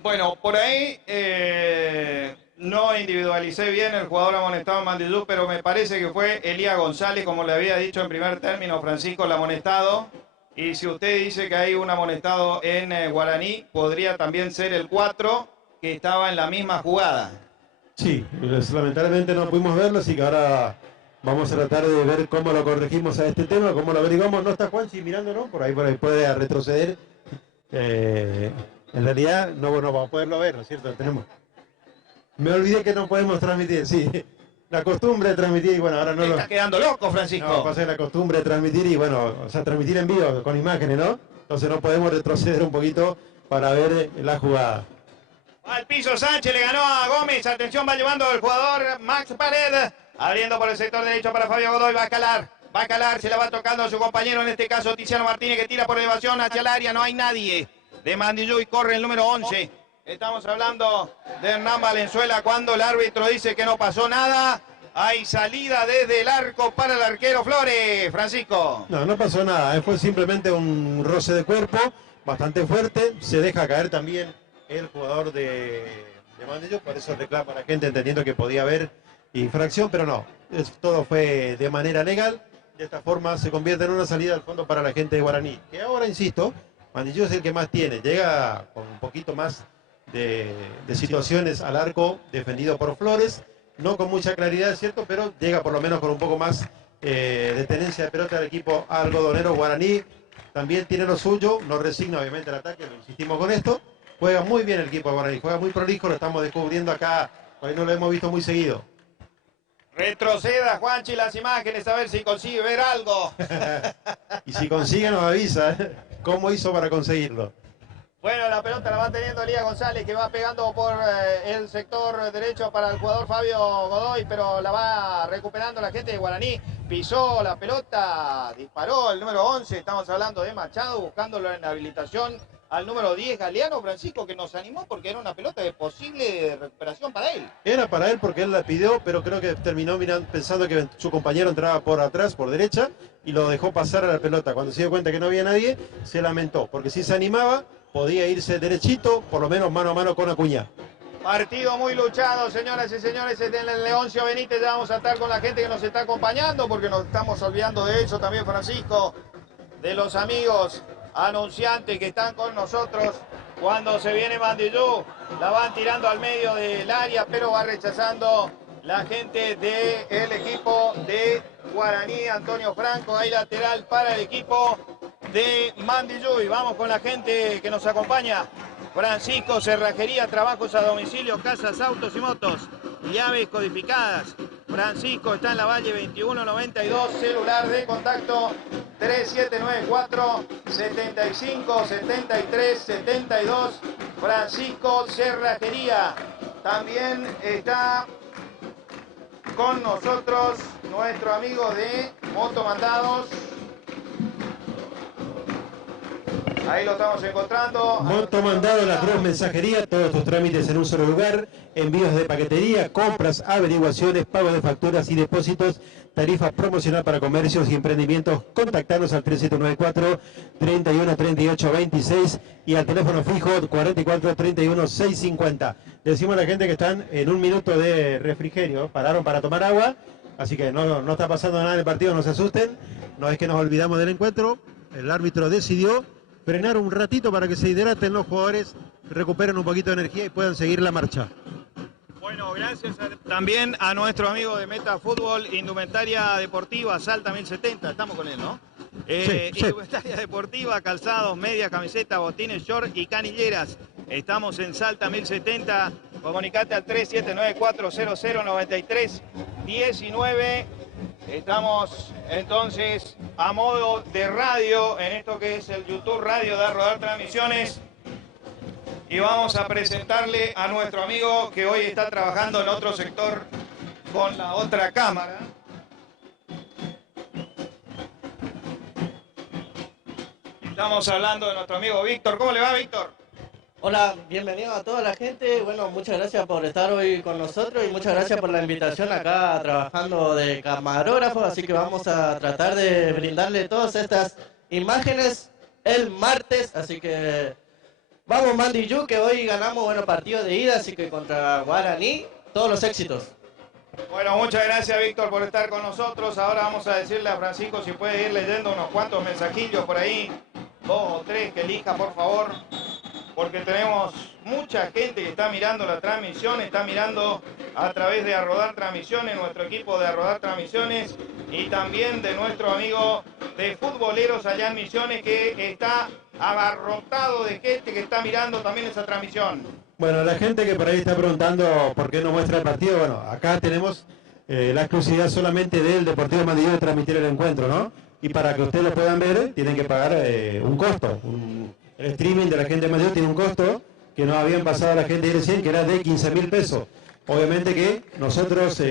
Bueno, por ahí no individualicé bien el jugador amonestado en Mandillú, pero me parece que fue Elías González, como le había dicho en primer término, Francisco, el amonestado. Y si usted dice que hay un amonestado en Guaraní, podría también ser el 4, que estaba en la misma jugada. Sí, lamentablemente no pudimos verlo, así que ahora vamos a tratar de ver cómo lo corregimos a este tema, cómo lo averiguamos. No está Juanchi mirándonos, por ahí puede retroceder. En realidad no vamos a poderlo ver, ¿no es cierto? Me olvidé que no podemos transmitir, sí. La costumbre de transmitir y bueno, ahora no lo... Está quedando loco, Francisco. No, pasa la costumbre de transmitir y bueno, o sea, transmitir en vivo con imágenes, ¿no? Entonces no podemos retroceder un poquito para ver la jugada. Al piso Sánchez, le ganó a Gómez. Atención, va llevando el jugador Max Pared. Abriendo por el sector derecho para Fabio Godoy. Va a calar, se la va tocando a su compañero, en este caso Tiziano Martínez, que tira por elevación hacia el área. No hay nadie de Mandillú y corre el número 11. Estamos hablando de Hernán Valenzuela cuando el árbitro dice que no pasó nada. Hay salida desde el arco para el arquero Flores, Francisco. No pasó nada, fue simplemente un roce de cuerpo bastante fuerte. Se deja caer también el jugador de Mandillú, por eso reclama a la gente entendiendo que podía haber infracción, pero no, todo fue de manera legal. De esta forma se convierte en una salida al fondo para la gente de Guaraní, que ahora, insisto, Mandillú es el que más tiene, llega con un poquito más de situaciones al arco defendido por Flores, no con mucha claridad, es cierto, pero llega por lo menos con un poco más de tenencia de pelota del equipo algodonero. Guaraní también tiene lo suyo, no resigna obviamente el ataque, lo insistimos con esto, juega muy bien el equipo de Guaraní, juega muy prolijo, lo estamos descubriendo acá, hoy no lo hemos visto muy seguido. Retroceda, Juanchi, las imágenes, a ver si consigue ver algo. Y si consigue nos avisa, ¿cómo hizo para conseguirlo? Bueno, la pelota la va teniendo Elías González, que va pegando por el sector derecho para el jugador Fabio Godoy, pero la va recuperando la gente de Guaraní. Pisó la pelota, disparó el número 11, estamos hablando de Machado, buscándolo en la habilitación al número 10, Galeano, Francisco, que nos animó porque era una pelota de posible recuperación para él. Era para él porque él la pidió, pero creo que terminó pensando que su compañero entraba por atrás, por derecha, y lo dejó pasar a la pelota. Cuando se dio cuenta que no había nadie, se lamentó, porque si se animaba, podía irse derechito, por lo menos mano a mano con Acuña. Partido muy luchado, señoras y señores, en el Leoncio Benítez. Ya vamos a estar con la gente que nos está acompañando, porque nos estamos olvidando de eso también, Francisco, de los amigos anunciantes que están con nosotros. Cuando se viene Mandillú, la van tirando al medio del área, pero va rechazando la gente del equipo de Guaraní. Antonio Franco, ahí lateral para el equipo de Mandillú. Y vamos con la gente que nos acompaña. Francisco, cerrajería, trabajos a domicilio, casas, autos y motos, llaves codificadas. Francisco está en la Valle 2192, celular de contacto 3794 75 73 72. Francisco, cerrajería. También está con nosotros nuestro amigo de Motomandados. Ahí lo estamos encontrando. Motomandado, la Cruz Mensajería, todos tus trámites en un solo lugar, envíos de paquetería, compras, averiguaciones, pago de facturas y depósitos, tarifas promocional para comercios y emprendimientos. Contactanos al 3794 31 38 26 y al teléfono fijo 44 31 650. Le decimos a la gente que están en un minuto de refrigerio, pararon para tomar agua, así que no está pasando nada en el partido, no se asusten, no es que nos olvidamos del encuentro, el árbitro decidió frenar un ratito para que se hidraten los jugadores, recuperen un poquito de energía y puedan seguir la marcha. Bueno, gracias también a nuestro amigo de Meta Fútbol, Indumentaria Deportiva, Salta 1070, estamos con él, ¿no? Sí. Indumentaria Deportiva, calzados, medias, camisetas, botines, short y canilleras. Estamos en Salta 1070, comunicate al 3794009319. Estamos entonces a modo de radio en esto que es el YouTube Radio de Rodar Transmisiones. Y vamos a presentarle a nuestro amigo que hoy está trabajando en otro sector con la otra cámara. Estamos hablando de nuestro amigo Víctor. ¿Cómo le va, Víctor? Hola, bienvenido a toda la gente. Bueno, muchas gracias por estar hoy con nosotros y muchas gracias por la invitación acá trabajando de camarógrafo. Así que vamos a tratar de brindarle todas estas imágenes el martes. Así que vamos, Mandiyú, que hoy ganamos partido de ida, así que contra Guaraní, todos los éxitos. Bueno, muchas gracias, Víctor, por estar con nosotros. Ahora vamos a decirle a Francisco si puede ir leyendo unos cuantos mensajillos por ahí, 2 o 3, que elija, por favor, porque tenemos mucha gente que está mirando la transmisión, está mirando a través de Arrodar Transmisiones, nuestro equipo de Arrodar Transmisiones, y también de nuestro amigo de Futboleros allá en Misiones, que está abarrotado de gente que está mirando también esa transmisión. Bueno, la gente que por ahí está preguntando por qué no muestra el partido, bueno, acá tenemos la exclusividad solamente del Deportivo Mandiyú de transmitir el encuentro, ¿no? Y para que ustedes lo puedan ver, tienen que pagar un costo. El streaming de la gente de Mandiyú tiene un costo que nos habían pasado a la gente de recién, que era de 15.000 pesos. Obviamente que nosotros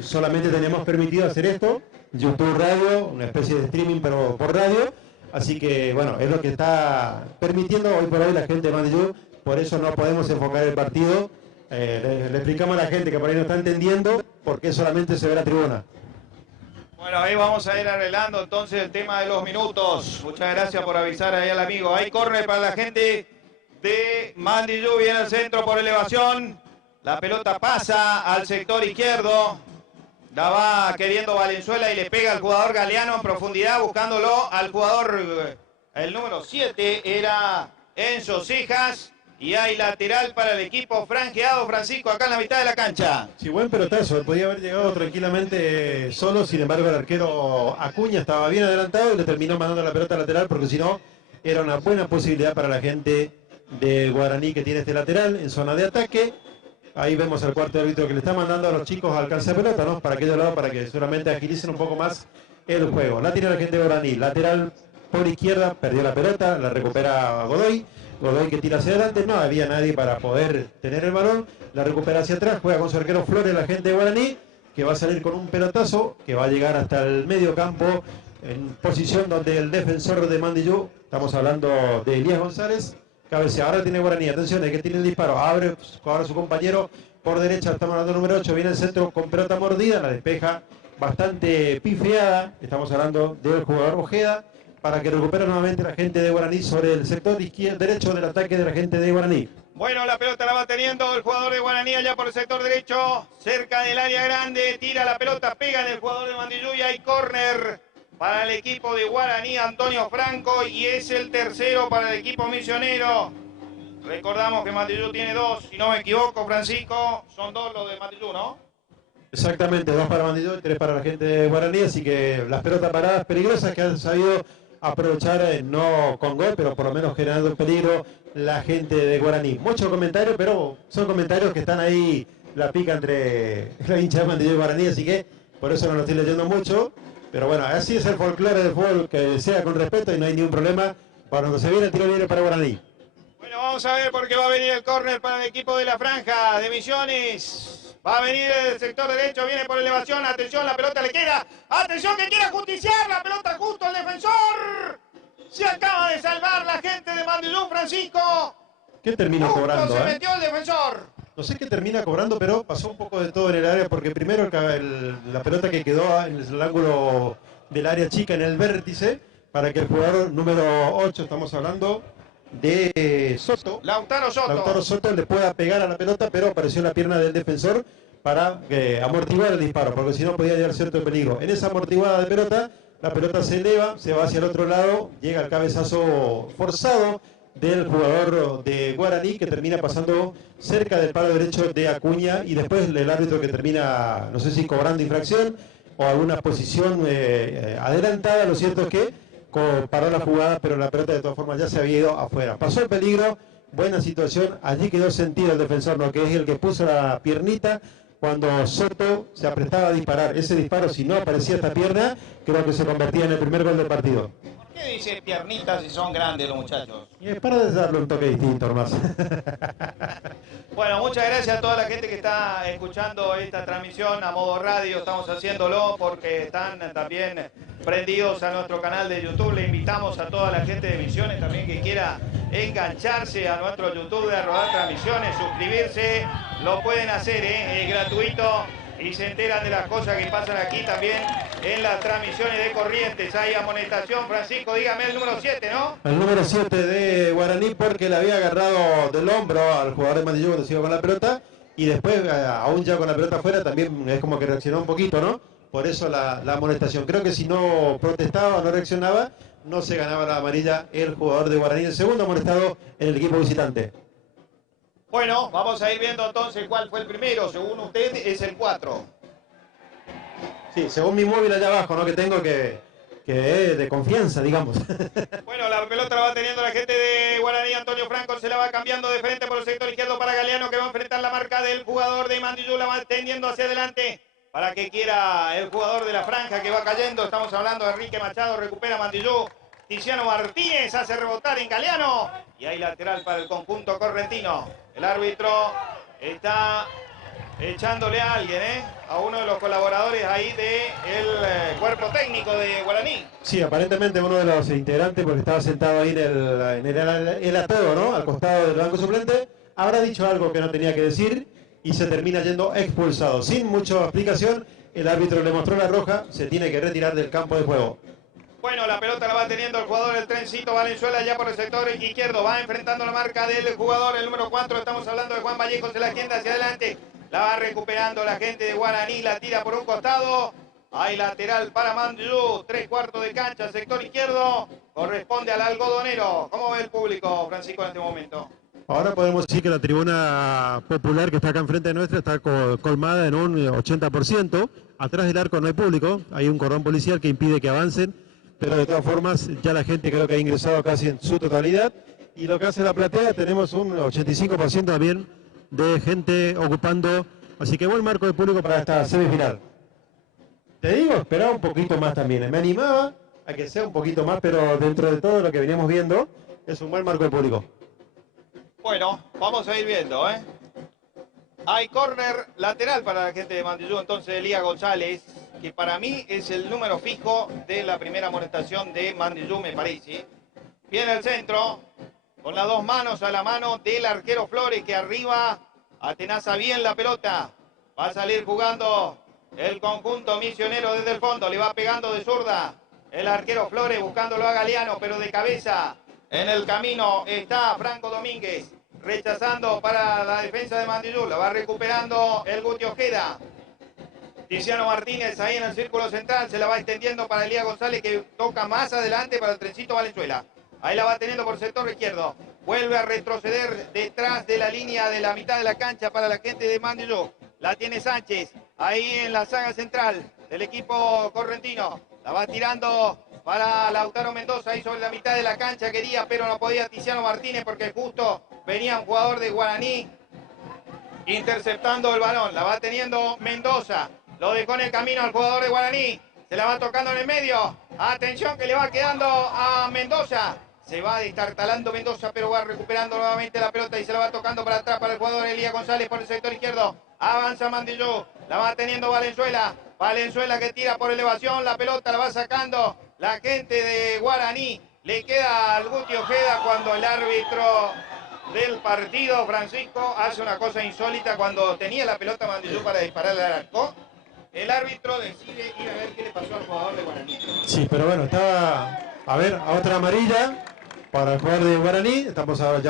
solamente tenemos permitido hacer esto, YouTube Radio, una especie de streaming pero por radio, así que bueno, es lo que está permitiendo hoy por hoy la gente de Mandiyú, por eso no podemos enfocar el partido. Le explicamos a la gente que por ahí no está entendiendo por qué solamente se ve la tribuna. Bueno, ahí vamos a ir arreglando entonces el tema de los minutos. Muchas gracias por avisar ahí al amigo. Hay córner para la gente de Mandiyú, viene al centro por elevación. La pelota pasa al sector izquierdo. La va queriendo Valenzuela y le pega al jugador Galeano en profundidad, buscándolo al jugador, el número 7, era Enzo Cejas. Y hay lateral para el equipo franjeado, Francisco, acá en la mitad de la cancha. Sí, buen pelotazo, podía haber llegado tranquilamente solo, sin embargo el arquero Acuña estaba bien adelantado y le terminó mandando la pelota lateral, porque si no, era una buena posibilidad para la gente de Guaraní que tiene este lateral en zona de ataque. Ahí vemos al cuarto árbitro que le está mandando a los chicos a alcanzar pelota, ¿no? Para aquellos lados, para que seguramente agilicen un poco más el juego. La tiene la gente de Guaraní, lateral por izquierda, perdió la pelota, la recupera Godoy. Godoy que tira hacia adelante, no había nadie para poder tener el balón, la recupera hacia atrás, juega con su arquero Flores, la gente de Guaraní, que va a salir con un pelotazo, que va a llegar hasta el medio campo, en posición donde el defensor de Mandiyú, estamos hablando de Elías González, cabecea, ahora tiene Guaraní, atención, que tiene el disparo, abre ahora su compañero por derecha, estamos hablando del número 8, viene el centro con pelota mordida, la despeja bastante pifeada, estamos hablando del jugador Ojeda, para que recupere nuevamente la gente de Guaraní sobre el sector derecho del ataque de la gente de Guaraní. Bueno, la pelota la va teniendo el jugador de Guaraní allá por el sector derecho, cerca del área grande, tira la pelota, pega en el jugador de Mandiyú y hay córner para el equipo de Guaraní, Antonio Franco, y es el tercero para el equipo misionero. Recordamos que Mandiyú tiene 2, si no me equivoco, Francisco, son 2 los de Mandiyú, ¿no? Exactamente, 2 para Mandiyú y 3 para la gente de Guaraní, así que las pelotas paradas peligrosas que han sabido aprovechar, no con gol, pero por lo menos generando peligro la gente de Guaraní. Muchos comentarios, pero son comentarios que están ahí, la pica entre la hincha de Mandiyú y Guaraní, así que por eso no lo estoy leyendo mucho. Pero bueno, así es el folclore del fútbol, que sea con respeto y no hay ningún problema. Cuando se viene el tiro viene para Guaraní. Bueno, vamos a ver porque va a venir el córner para el equipo de la franja de Misiones. Va a venir el sector derecho, viene por elevación, atención, la pelota le queda, atención que quiere justiciar, la pelota justo al defensor. Se acaba de salvar la gente de Mandiyú, Francisco. ¿Qué terminó cobrando? Se metió el defensor. No sé qué termina cobrando, pero pasó un poco de todo en el área, porque primero la pelota que quedó en el ángulo del área chica, en el vértice, para que el jugador número 8, estamos hablando de Soto, Lautaro Soto le pueda pegar a la pelota, pero apareció la pierna del defensor para amortiguar el disparo, porque si no podía llevar cierto peligro. En esa amortiguada de pelota, la pelota se eleva, se va hacia el otro lado, llega el cabezazo forzado del jugador de Guaraní, que termina pasando cerca del palo derecho de Acuña, y después el árbitro que termina, no sé si cobrando infracción o alguna posición adelantada. Lo cierto es que paró la jugada, pero la pelota de todas formas ya se había ido afuera. Pasó el peligro, buena situación, allí quedó sentido el defensor, ¿no?, que es el que puso la piernita cuando Soto se aprestaba a disparar. Ese disparo, si no aparecía esta pierna, creo que se convertía en el primer gol del partido. ¿Por qué dice piernitas si son grandes los muchachos? Y es para darle un toque distinto nomás. Bueno, muchas gracias a toda la gente que está escuchando esta transmisión a modo radio. Estamos haciéndolo porque están también prendidos a nuestro canal de YouTube. Le invitamos a toda la gente de Misiones también que quiera engancharse a nuestro YouTube de Rodar Transmisiones, suscribirse. Lo pueden hacer, es gratuito y se enteran de las cosas que pasan aquí también en las transmisiones de Corrientes. Hay amonestación, Francisco, dígame el número 7, ¿no? El número 7 de Guaraní, porque le había agarrado del hombro al jugador de Mandillú cuando se iba con la pelota, y después, aún ya con la pelota afuera, también es como que reaccionó un poquito, ¿no? Por eso la amonestación. Creo que si no protestaba o no reaccionaba, no se ganaba la amarilla el jugador de Guaraní, el segundo amonestado en el equipo visitante. Bueno, vamos a ir viendo entonces cuál fue el primero. Según usted, es el 4. Sí, según mi móvil allá abajo, ¿no?, que tengo que es de confianza, digamos. Bueno, la pelota la va teniendo la gente de Guaraní. Antonio Franco se la va cambiando de frente por el sector izquierdo para Galeano, que va a enfrentar la marca del jugador de Mandillú. La va tendiendo hacia adelante para que quiera el jugador de la franja que va cayendo. Estamos hablando de Enrique Machado, recupera Mandillú. Tiziano Martínez hace rebotar en Galeano. Y hay lateral para el conjunto correntino. El árbitro está echándole a alguien, a uno de los colaboradores ahí del cuerpo técnico de Guaraní. Sí, aparentemente uno de los integrantes, porque estaba sentado ahí en el ateo, ¿no?, al costado del banco suplente, habrá dicho algo que no tenía que decir y se termina yendo expulsado. Sin mucha explicación, el árbitro le mostró la roja, se tiene que retirar del campo de juego. Bueno, la pelota la va teniendo el jugador, el trencito Valenzuela, ya por el sector izquierdo. Va enfrentando la marca del jugador, el número 4. Estamos hablando de Juan Vallejo, se la extiende hacia adelante. La va recuperando la gente de Guaraní, la tira por un costado. Hay lateral para Mandillú, 3/4 de cancha, sector izquierdo. Corresponde al algodonero. ¿Cómo ve el público, Francisco, en este momento? Ahora podemos decir que la tribuna popular que está acá enfrente nuestra está colmada en un 80%. Atrás del arco no hay público, hay un cordón policial que impide que avancen. Pero de todas formas ya la gente creo que ha ingresado casi en su totalidad. Y lo que hace la platea, tenemos un 85% también de gente ocupando. Así que buen marco de público para esta semifinal. Te digo, esperaba un poquito más también. Me animaba a que sea un poquito más, pero dentro de todo lo que veníamos viendo, es un buen marco de público. Bueno, vamos a ir viendo, Hay córner lateral para la gente de Mandillú, entonces Elías González, que para mí es el número fijo de la primera amonestación de Mandillú, me parece. Viene el centro, con las dos manos a la mano del arquero Flores, que arriba atenaza bien la pelota. Va a salir jugando el conjunto misionero desde el fondo, le va pegando de zurda. El arquero Flores buscándolo a Galeano, pero de cabeza. En el camino está Franco Domínguez, rechazando para la defensa de Mandillú. La va recuperando el Guti Ojeda. Tiziano Martínez ahí en el círculo central, se la va extendiendo para Elías González, que toca más adelante para el trencito Valenzuela. Ahí la va teniendo por sector izquierdo. Vuelve a retroceder detrás de la línea de la mitad de la cancha para la gente de Mandillú. La tiene Sánchez, ahí en la saga central del equipo correntino. La va tirando para Lautaro Mendoza, ahí sobre la mitad de la cancha quería, pero no podía Tiziano Martínez porque justo venía un jugador de Guaraní interceptando el balón. La va teniendo Mendoza. Lo dejó en el camino al jugador de Guaraní. Se la va tocando en el medio. Atención que le va quedando a Mendoza. Se va destartalando Mendoza, pero va recuperando nuevamente la pelota y se la va tocando para atrás para el jugador Elías González por el sector izquierdo. Avanza Mandillú. La va teniendo Valenzuela. Valenzuela que tira por elevación. La pelota la va sacando la gente de Guaraní. Le queda al Guti Ojeda cuando el árbitro del partido, Francisco, hace una cosa insólita cuando tenía la pelota Mandillú para disparar al arco. El árbitro decide ir a ver qué le pasó al jugador de Guaraní. Sí, pero bueno, estaba, a ver, a otra amarilla para el jugador de Guaraní. Ya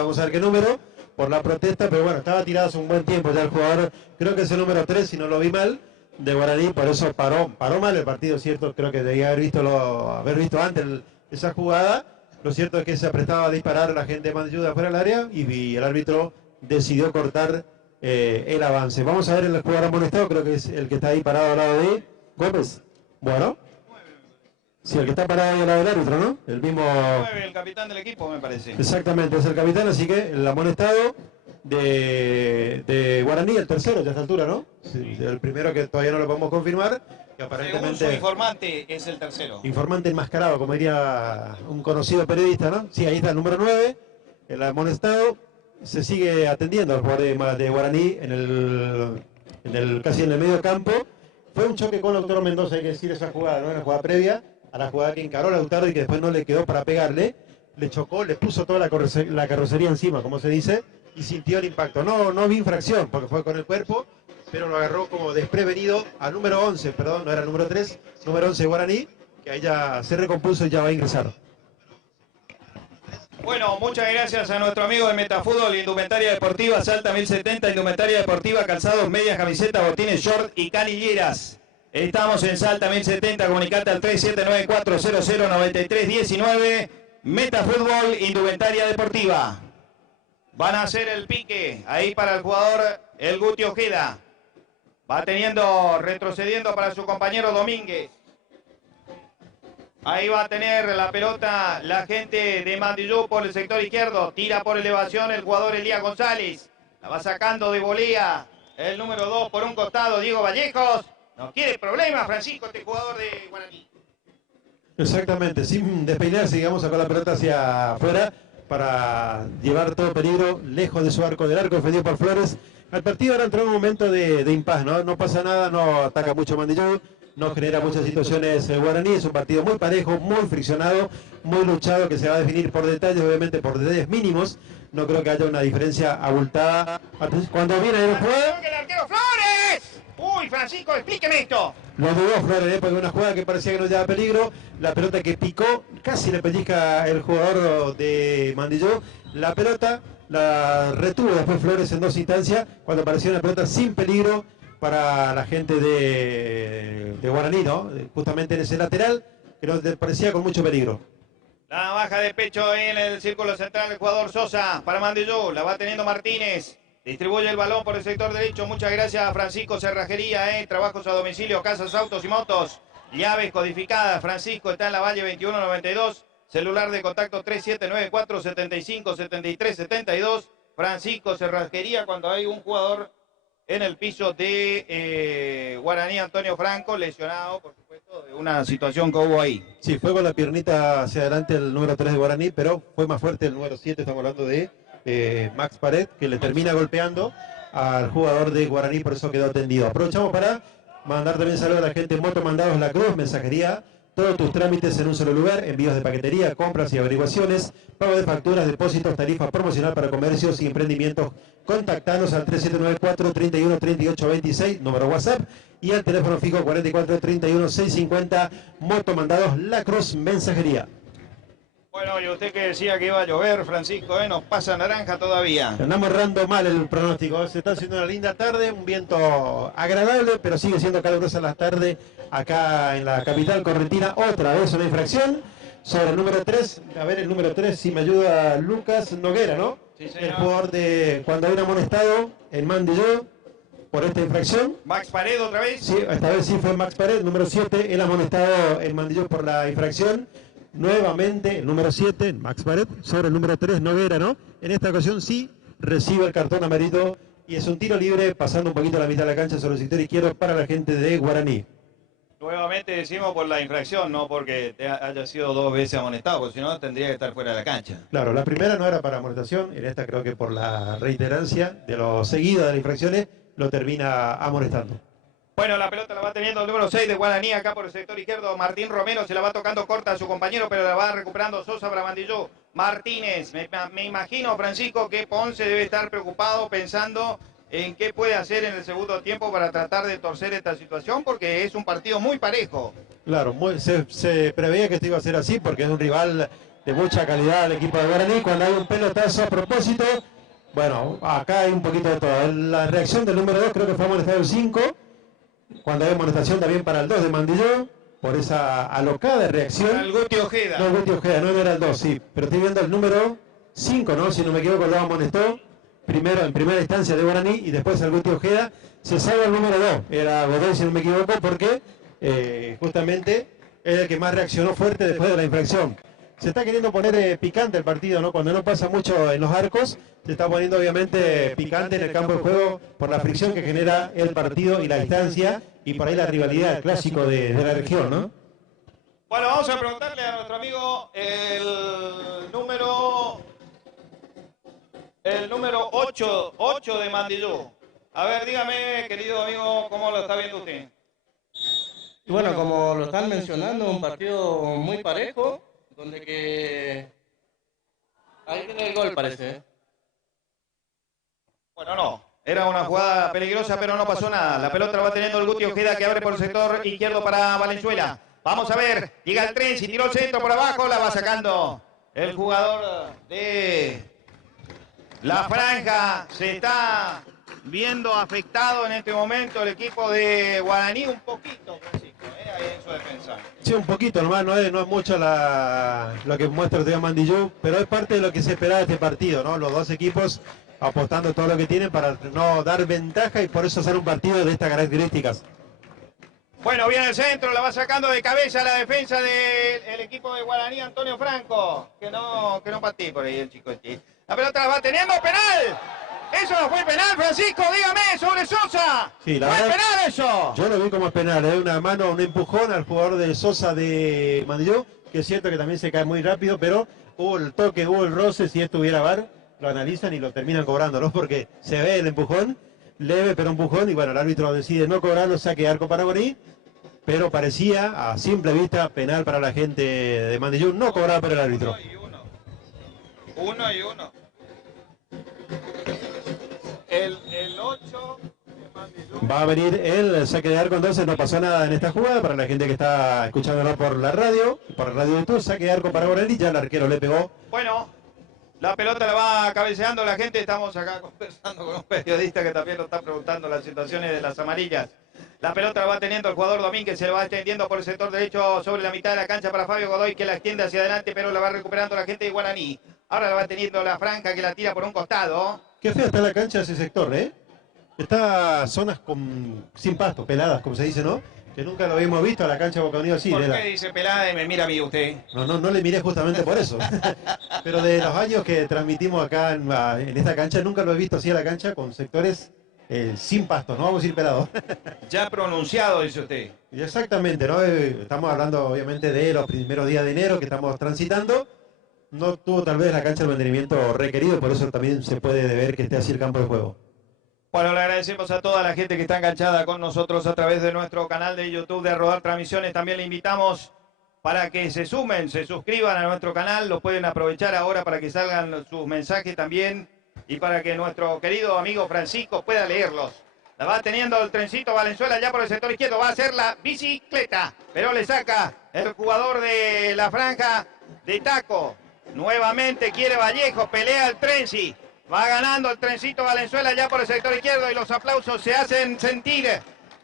vamos a ver qué número, por la protesta, pero bueno, estaba tirado hace un buen tiempo ya el jugador, creo que es el número 3, si no lo vi mal, de Guaraní, por eso paró mal el partido, ¿cierto? Creo que debía haber visto antes esa jugada, Lo cierto es que se prestaba a disparar a la gente de Mandillú de afuera del área y el árbitro decidió cortar el avance. Vamos a ver el jugador amonestado, creo que es el que está ahí parado al lado de Gómez. Bueno. Sí, el que está parado ahí al lado del árbitro, ¿no? El mismo... El capitán del equipo, me parece. Exactamente, es el capitán, así que el amonestado de Guaraní, el tercero ya a esta altura, ¿no? Sí, el primero que todavía no lo podemos confirmar, que aparentemente... Según su informante es el tercero. Informante enmascarado, como diría un conocido periodista, ¿no? Sí, ahí está el número 9, el amonestado. Se sigue atendiendo al jugador de Guaraní casi en el medio campo. Fue un choque con Lautaro Mendoza, hay que decir esa jugada, ¿no? Una jugada previa a la jugada que encaró Lautaro y que después no le quedó para pegarle. Le chocó, le puso toda la carrocería encima, como se dice, y sintió el impacto. No vi infracción, porque fue con el cuerpo, pero lo agarró como desprevenido al número 11, perdón, no era el número 3, número 11 de Guaraní, que ahí ya se recompuso y ya va a ingresar. Bueno, muchas gracias a nuestro amigo de Metafútbol, Indumentaria Deportiva, Salta 1070, Indumentaria Deportiva, calzados, medias, camisetas, botines, short y canilleras. Estamos en Salta 1070, comunicate al 3794009319, Metafútbol, Indumentaria Deportiva. Van a hacer el pique, ahí para el jugador, el Guti Ojeda. Va retrocediendo para su compañero Domínguez. Ahí va a tener la pelota la gente de Mandillú por el sector izquierdo. Tira por elevación el jugador Elías González. La va sacando de volea el número 2 por un costado, Diego Vallejos. No quiere problemas, Francisco, este jugador de Guaraní. Exactamente, sin despeinarse, digamos, sacar la pelota hacia afuera para llevar todo peligro lejos de su arco, del arco defendido por Flores. El partido ahora entró en un momento de impas, ¿no? No pasa nada, no ataca mucho Mandillú. No genera muchas situaciones el Guaraní, es un partido muy parejo, muy friccionado, muy luchado, que se va a definir por detalles, obviamente por detalles mínimos. No creo que haya una diferencia abultada. Cuando viene el juego... ¡El arquero Flores! ¡Uy, Francisco, explíqueme esto! Lo dudó Flores, porque una jugada que parecía que no llevaba peligro, la pelota que picó, casi le pellizca el jugador de Mandillú. La pelota la retuvo después Flores en dos instancias, cuando apareció una pelota sin peligro para la gente de Guaraní, ¿no? Justamente en ese lateral, que nos parecía con mucho peligro. La baja de pecho en el círculo central el jugador Sosa para Mandillú, la va teniendo Martínez. Distribuye el balón por el sector derecho. Muchas gracias a Francisco Cerrajería, trabajos a domicilio, casas, autos y motos. Llaves codificadas. Francisco está en la Valle 2192. Celular de contacto 3794-75-73-72. Francisco Cerrajería cuando hay un jugador en el piso de Guaraní, Antonio Franco, lesionado, por supuesto, de una situación que hubo ahí. Sí, fue con la piernita hacia adelante el número 3 de Guaraní, pero fue más fuerte el número 7, estamos hablando de Max Pared, que le termina golpeando al jugador de Guaraní, por eso quedó atendido. Aprovechamos para mandar también saludos a la gente de Moto Mandados La Cruz, mensajería, todos tus trámites en un solo lugar, envíos de paquetería, compras y averiguaciones, pago de facturas, depósitos, tarifas promocional para comercios y emprendimientos. Contactanos al 3794-313826, número WhatsApp, y al teléfono fijo 4431-650, Moto Mandados La Cruz, mensajería. Bueno, y usted que decía que iba a llover, Francisco, nos pasa naranja todavía. Andamos errando mal el pronóstico. Se está haciendo una linda tarde, un viento agradable, pero sigue siendo calurosa la tarde acá en la capital correntina. Otra vez una infracción sobre el número 3. A ver, el número 3, si me ayuda Lucas Noguera, ¿no? Sí, señor. El jugador de cuando hay un amonestado en Mandillú por esta infracción. Max Pared otra vez. Sí, esta vez sí fue Max Pared, número 7, el amonestado en Mandillú por la infracción. Nuevamente el número 7, Max Pared, sobre el número 3, Noguera, ¿no? En esta ocasión sí recibe el cartón amarillo y es un tiro libre pasando un poquito a la mitad de la cancha sobre el sector izquierdo para la gente de Guaraní. Nuevamente decimos por la infracción, no porque haya sido dos veces amonestado, porque si no tendría que estar fuera de la cancha. Claro, la primera no era para amonestación, en esta creo que por la reiterancia de lo seguido de las infracciones lo termina amonestando. Bueno, la pelota la va teniendo el número 6 de Guaraní acá por el sector izquierdo. Martín Romero se la va tocando corta a su compañero, pero la va recuperando Sosa para Mandillú. Martínez, me imagino, Francisco, que Ponce debe estar preocupado pensando en qué puede hacer en el segundo tiempo para tratar de torcer esta situación, porque es un partido muy parejo. Claro, se preveía que esto iba a ser así, porque es un rival de mucha calidad el equipo de Guaraní. Cuando hay un pelotazo a propósito, bueno, acá hay un poquito de todo. La reacción del número 2 creo que fue amonestado el 5. Cuando hay amonestación también para el 2 de Mandillú. por esa alocada reacción. El Guti Ojeda. No, el Guti Ojeda, no era el 2, sí. Pero estoy viendo el número 5, ¿no? Si no me equivoco, lo amonestó. Primero, en primera instancia de Guaraní y después el Guti Ojeda. Se salva el número 2, era Godoy, si no me equivoco, porque justamente es el que más reaccionó fuerte después de la infracción. Se está queriendo poner picante el partido, ¿no? Cuando no pasa mucho en los arcos, se está poniendo obviamente picante en el campo de juego por la fricción que genera el partido y la distancia y por ahí la rivalidad, el clásico de la región, ¿no? Bueno, vamos a preguntarle a nuestro amigo el número 8 de Mandillú. A ver, dígame, querido amigo, ¿cómo lo está viendo usted? Y bueno, como lo están mencionando, un partido muy parejo, donde que... Ahí tiene el gol, parece. Bueno, no. Era una jugada peligrosa, pero no pasó nada. La pelota la va teniendo el Guti Ojeda, que abre por el sector izquierdo para Valenzuela. Vamos a ver, llega el tren, si tiró el centro por abajo, la va sacando el jugador de la franja. Se está viendo afectado en este momento el equipo de Guaraní un poquito, Francisco, ahí en su defensa. Sí, un poquito nomás, no es mucho lo que muestra el día Mandillú, pero es parte de lo que se esperaba de este partido, ¿no? Los dos equipos apostando todo lo que tienen para no dar ventaja y por eso hacer un partido de estas características. Bueno, viene el centro, la va sacando de cabeza la defensa del equipo de Guaraní, Antonio Franco, que no patí por ahí el chico. La pelota la va teniendo, penal. Eso no fue penal, Francisco, dígame, sobre Sosa. Sí, ¿Fue penal eso? Yo lo vi como penal, una mano, un empujón al jugador de Sosa de Mandillú, que es cierto que también se cae muy rápido, pero hubo el toque, hubo el roce, si esto hubiera VAR, lo analizan y lo terminan cobrando, ¿no? Porque se ve el empujón, leve pero empujón, y bueno, el árbitro decide no cobrarlo, saque de arco para Guaraní, pero parecía a simple vista penal para la gente de Mandillú, no cobraba por el árbitro. Uno y uno. El 8 de Mandillú. Va a venir el saque de arco, entonces no pasó nada en esta jugada para la gente que está escuchándolo por la radio de YouTube, saque de arco para Guaraní, ya el arquero le pegó. Bueno, la pelota la va cabeceando la gente, estamos acá conversando con un periodista que también nos está preguntando las situaciones de las amarillas. La pelota la va teniendo el jugador Domínguez, se le va extendiendo por el sector derecho sobre la mitad de la cancha para Fabio Godoy, que la extiende hacia adelante, pero la va recuperando la gente de Guaraní. Ahora la va teniendo la franja, que la tira por un costado. Qué fea está la cancha de ese sector, ¿eh? Está zonas sin pasto, peladas, como se dice, ¿no? Que nunca lo habíamos visto a la cancha de Boca Unidos así. ¿Por qué dice pelada y me mira a mí usted? No le miré justamente por eso. Pero de los años que transmitimos acá en esta cancha, nunca lo he visto así a la cancha con sectores sin pasto, no vamos a ir pelados. Ya pronunciado, dice usted. Y exactamente, ¿no? Estamos hablando obviamente de los primeros días de enero que estamos transitando. No tuvo tal vez la cancha el mantenimiento requerido, por eso también se puede ver que esté así el campo de juego. Bueno, le agradecemos a toda la gente que está enganchada con nosotros a través de nuestro canal de YouTube de Rodar Transmisiones. También le invitamos para que se sumen, se suscriban a nuestro canal. Lo pueden aprovechar ahora para que salgan sus mensajes también y para que nuestro querido amigo Francisco pueda leerlos. La va teniendo el trencito Valenzuela ya por el sector izquierdo. Va a hacer la bicicleta, pero le saca el jugador de la franja de taco. Nuevamente quiere Vallejo, pelea el Trenci. Va ganando el trencito Valenzuela ya por el sector izquierdo y los aplausos se hacen sentir.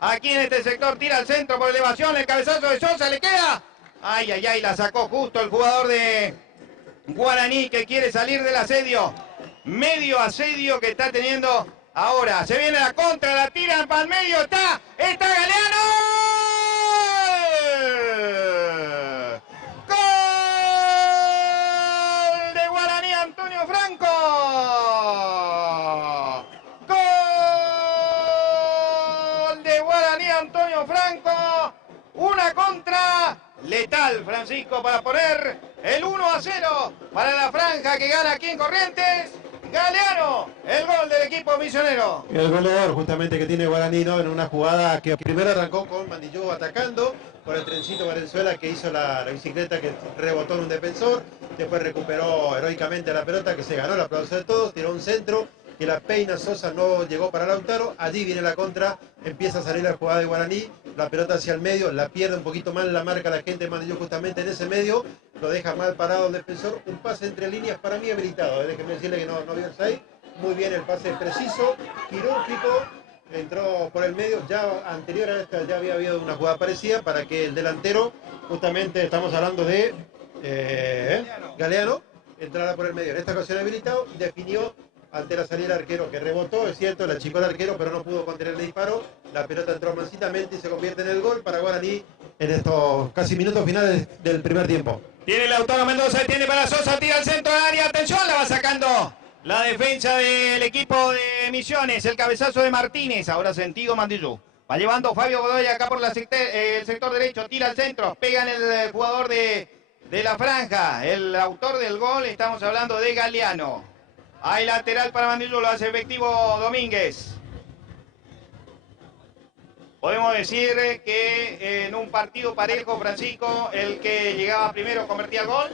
Aquí en este sector tira al centro por elevación, el cabezazo de Sosa, le queda. Ay, ay, ay, la sacó justo el jugador de Guaraní que quiere salir del asedio. Medio asedio que está teniendo ahora. Se viene la contra, la tiran para el medio, está Galeano. Antonio Franco. Gol de Guaraní, Antonio Franco. Una contra letal, Francisco, para poner el 1-0 para la franja que gana aquí en Corrientes. Galeano, el gol del equipo misionero. El goleador justamente que tiene Guaraní, ¿no? En una jugada que primero arrancó con Mandillú atacando, por el trencito Valenzuela que hizo la bicicleta que rebotó en un defensor, después recuperó heroicamente la pelota que se ganó el aplauso de todos, tiró un centro que la peina Sosa, no llegó para Lautaro, allí viene la contra, empieza a salir la jugada de Guaraní, la pelota hacia el medio, la pierde un poquito mal, la marca la gente de Mandillú justamente en ese medio, lo deja mal parado el defensor, un pase entre líneas para mí habilitado, déjeme decirle que no vio el 6, muy bien el pase preciso, quirúrgico, entró por el medio, ya anterior a esta ya había habido una jugada parecida para que el delantero, justamente estamos hablando de Galeano, entrara por el medio. En esta ocasión habilitado, definió ante la salida del arquero, que rebotó, es cierto, la achicó el arquero, pero no pudo contener el disparo. La pelota entró mansitamente y se convierte en el gol para Guaraní en estos casi minutos finales del primer tiempo. Tiene Lautaro Mendoza, tiene para Sosa, tira al centro del área, atención, la va sacando la defensa del equipo de Misiones, el cabezazo de Martínez, ahora sentido Mandillú. Va llevando Fabio Godoy acá por el sector derecho, tira al centro, pega en el jugador de la franja, el autor del gol, estamos hablando de Galeano. Hay lateral para Mandillú, lo hace efectivo Domínguez. Podemos decir que en un partido parejo, Francisco, el que llegaba primero convertía el gol.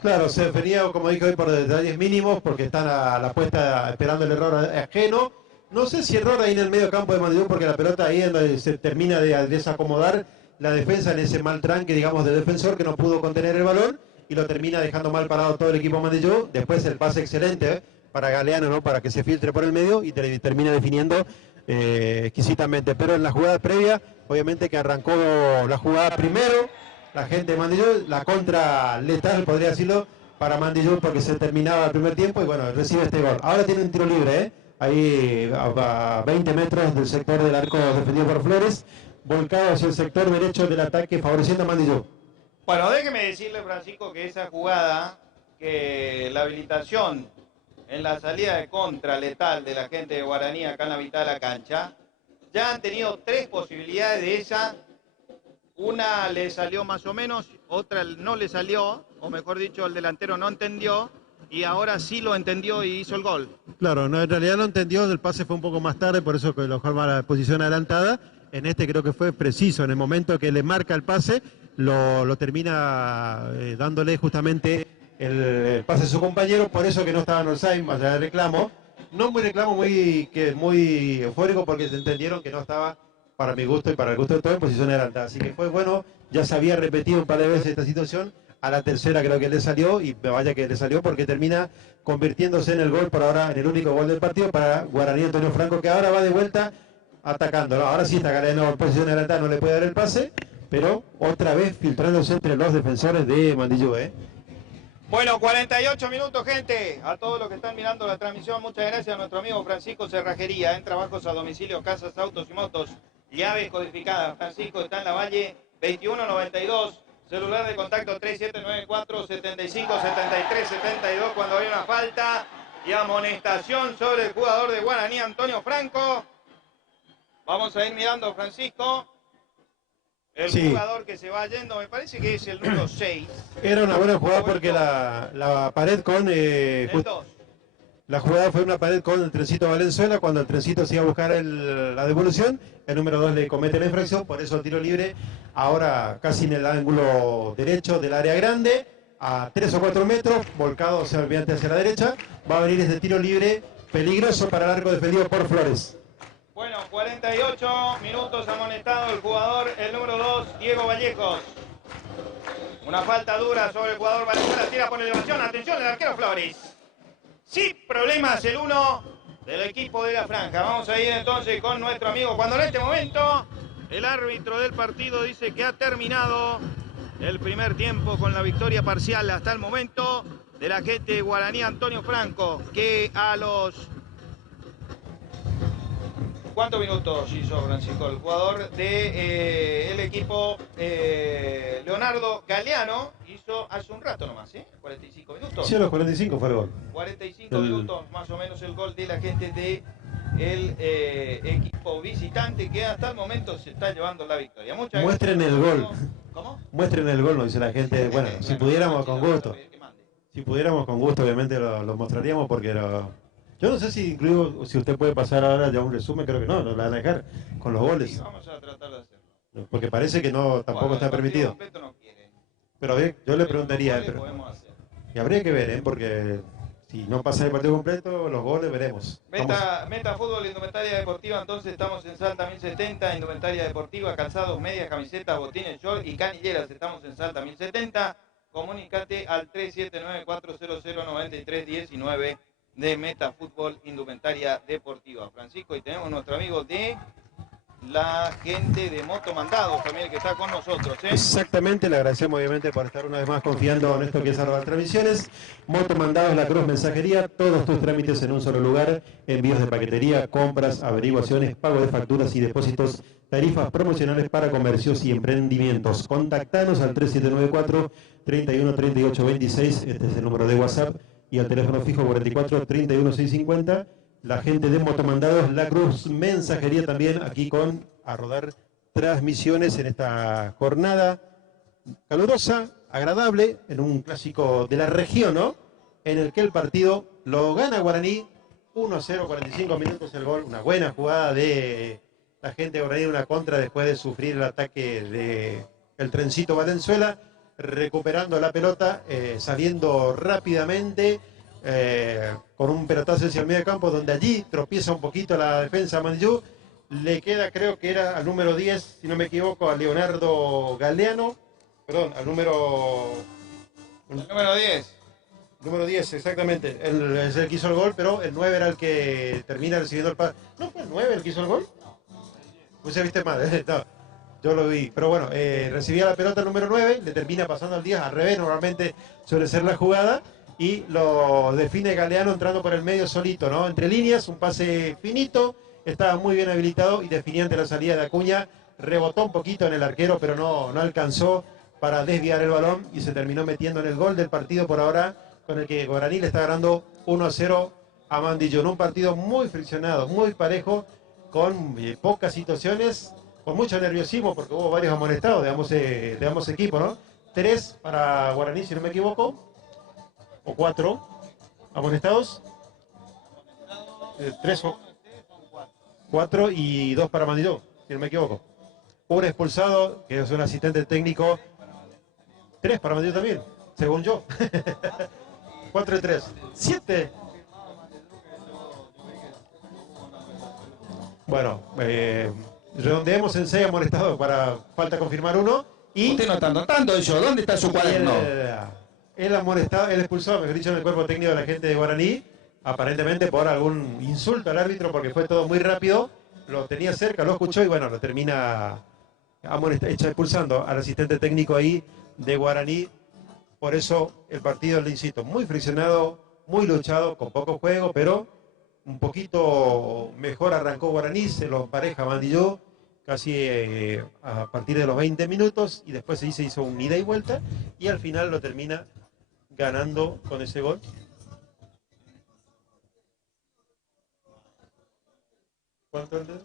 Claro, se definía, como dije hoy, por detalles mínimos, porque están a la puesta esperando el error ajeno. No sé si error ahí en el medio campo de Mandillú, porque la pelota ahí es donde se termina de desacomodar la defensa en ese mal tranque, digamos, del defensor que no pudo contener el balón y lo termina dejando mal parado todo el equipo Mandillú. Después el pase excelente para Galeano, ¿no? Para que se filtre por el medio y termina definiendo exquisitamente. Pero en la jugada previa, obviamente que arrancó la jugada primero la gente de Mandillú, la contra letal, podría decirlo, para Mandillú, porque se terminaba el primer tiempo y bueno, recibe este gol. Ahora tiene un tiro libre, ahí a 20 metros del sector del arco defendido por Flores, volcado hacia el sector derecho del ataque, favoreciendo a Mandillú. Bueno, déjeme decirle, Francisco, que esa jugada, que la habilitación en la salida de contra letal de la gente de Guaraní acá en la mitad de la cancha, ya han tenido 3 posibilidades de esa. Una le salió más o menos, otra no le salió, o mejor dicho, el delantero no entendió, y ahora sí lo entendió y hizo el gol. Claro, no, en realidad no entendió, el pase fue un poco más tarde, por eso que lo forma la posición adelantada. En este creo que fue preciso, en el momento que le marca el pase, lo termina dándole justamente el pase a su compañero, por eso que no estaba en offside, más allá del reclamo. No muy reclamo, muy eufórico, porque se entendieron que no estaba, para mi gusto y para el gusto de todos, en posición adelantada. Así que fue bueno, ya se había repetido un par de veces esta situación, a la tercera creo que le salió, y vaya que le salió, porque termina convirtiéndose en el gol por ahora, en el único gol del partido para Guaraní Antonio Franco, que ahora va de vuelta atacando. Ahora sí está Galeano en posición adelantada, no le puede dar el pase, pero otra vez filtrándose entre los defensores de Mandillú. Bueno, 48 minutos, gente. A todos los que están mirando la transmisión, muchas gracias a nuestro amigo Francisco Cerrajería, en trabajos a domicilio, casas, autos y motos, llaves codificadas. Francisco está en la Valle 2192, celular de contacto 3794-7573-72 cuando hay una falta y amonestación sobre el jugador de Guaraní, Antonio Franco. Vamos a ir mirando, Francisco. El jugador que se va yendo, me parece que es el número 6. Era una buena jugada porque la pared con... la jugada fue una pared con el trencito Valenzuela. Cuando el trencito se iba a buscar la devolución, el número 2 le comete la infracción, por eso tiro libre. Ahora casi en el ángulo derecho del área grande, a 3 o 4 metros, volcado hacia la derecha. Va a venir este tiro libre peligroso para el arco defendido por Flores. Bueno, 48 minutos amonestado el jugador, el número 2, Diego Vallejos. Una falta dura sobre el jugador Valenzuela, tira por elevación, atención el arquero Flores. Sin problemas el 1 del equipo de la franja. Vamos a ir entonces con nuestro amigo, cuando en este momento el árbitro del partido dice que ha terminado el primer tiempo con la victoria parcial hasta el momento de la gente de Guaraní Antonio Franco, que a los... ¿Cuántos minutos hizo, Francisco? El jugador del equipo Leonardo Galeano hizo hace un rato nomás, 45 minutos. Sí, a los 45 fue el gol. 45 minutos más o menos el gol de la gente del equipo visitante, que hasta el momento se está llevando la victoria. Muchas Muestren gracias. el gol. ¿Cómo? Muestren el gol, nos dice la gente. Bueno, si pudiéramos con gusto. Si pudiéramos con gusto, obviamente lo mostraríamos, porque yo no sé si incluso, si usted puede pasar ahora ya un resumen, creo que no, nos la van a dejar con los goles. Sí, vamos a tratar de hacerlo. Porque parece que no, tampoco está permitido. No quiere. Pero yo le preguntaría, Podemos hacer. y habría que ver, porque si no pasa el partido completo, los goles veremos. Meta Fútbol, Indumentaria Deportiva, entonces estamos en Salta 1070, Indumentaria Deportiva, calzados, medias, camisetas, botines, short y canilleras, estamos en Salta 1070. Comunicate al 379-400-9319 de Meta Fútbol Indumentaria Deportiva. Francisco, y tenemos nuestro amigo de la gente de Motomandados también que está con nosotros. Exactamente, le agradecemos obviamente por estar una vez más confiando en esto que es Arroba Transmisiones. Motomandados, La Cruz Mensajería, todos tus trámites en un solo lugar, envíos de paquetería, compras, averiguaciones, pago de facturas y depósitos, tarifas promocionales para comercios y emprendimientos. Contactanos al 3794 31 38 26, este es el número de WhatsApp, y al teléfono fijo 44 31 650. La gente de Motomandados, La Cruz Mensajería también aquí con a rodar transmisiones en esta jornada calurosa, agradable, en un clásico de la región, ¿no? En el que el partido lo gana Guaraní 1-0, 45 minutos el gol, una buena jugada de la gente de Guaraní, una contra después de sufrir el ataque de el trencito Valenzuela, recuperando la pelota, saliendo rápidamente, con un pelotazo hacia el medio campo, donde allí tropieza un poquito la defensa Mandillú. Le queda, creo que era al número 10, si no me equivoco, a Leonardo Galeano, perdón, al número 10. Número 10, exactamente. Él es el que hizo el gol, pero el 9 era el que termina recibiendo el pase. ¿No fue el 9 el que hizo el gol? Pues se viste mal, no, yo lo vi. Pero bueno, recibía la pelota el número 9, le termina pasando al 10, al revés, normalmente suele ser la jugada, y lo define Galeano entrando por el medio solito, ¿no? Entre líneas, un pase finito, estaba muy bien habilitado y definía ante la salida de Acuña, rebotó un poquito en el arquero, pero no alcanzó para desviar el balón y se terminó metiendo en el gol del partido por ahora, con el que Guaraní le está ganando 1-0 a Mandillú. En un partido muy friccionado, muy parejo, con pocas situaciones, con mucho nerviosismo, porque hubo varios amonestados de ambos equipos, ¿no? 3 para Guaraní, si no me equivoco, o 4 amonestados. 3 o 4 y 2 para Mandillú, si no me equivoco. Un expulsado, que es un asistente técnico. 3 para Mandillú también, según yo. 4 y 3. 7. Bueno, redondeemos en 6 amonestados, para falta confirmar uno. Y usted no está notando eso, ¿dónde está su cuaderno? El amonestado, el expulsado, mejor dicho, en el cuerpo técnico de la gente de Guaraní, aparentemente por algún insulto al árbitro, porque fue todo muy rápido, lo tenía cerca, lo escuchó y bueno, lo termina expulsando al asistente técnico ahí de Guaraní. Por eso el partido, le insisto, muy friccionado, muy luchado, con poco juego, pero un poquito mejor arrancó Guaraní, se lo empareja Mandillú casi a partir de los 20 minutos, y después se hizo un ida y vuelta, y al final lo termina ganando con ese gol. ¿Cuánto antes?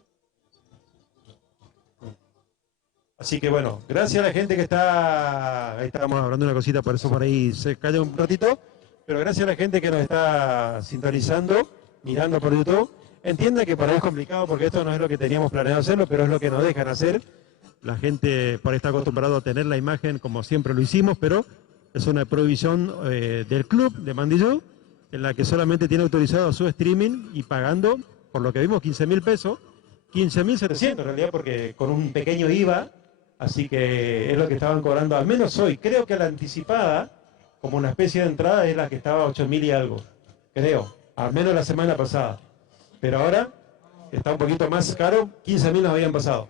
Así que bueno, gracias a la gente que está, ahí estábamos hablando una cosita, por eso por ahí se cayó un ratito, pero gracias a la gente que nos está sintonizando, mirando por YouTube. Entienda que para ahí es complicado porque esto no es lo que teníamos planeado hacerlo, pero es lo que nos dejan hacer. La gente por ahí está acostumbrado a tener la imagen como siempre lo hicimos, pero es una prohibición del club de Mandillú, en la que solamente tiene autorizado su streaming y pagando, por lo que vimos, 15.000 pesos, 15.700 en realidad, porque con un pequeño IVA, así que es lo que estaban cobrando, al menos hoy. Creo que la anticipada, como una especie de entrada, es la que estaba a 8.000 y algo, creo, al menos la semana pasada. Pero ahora está un poquito más caro, 15.000 nos habían pasado.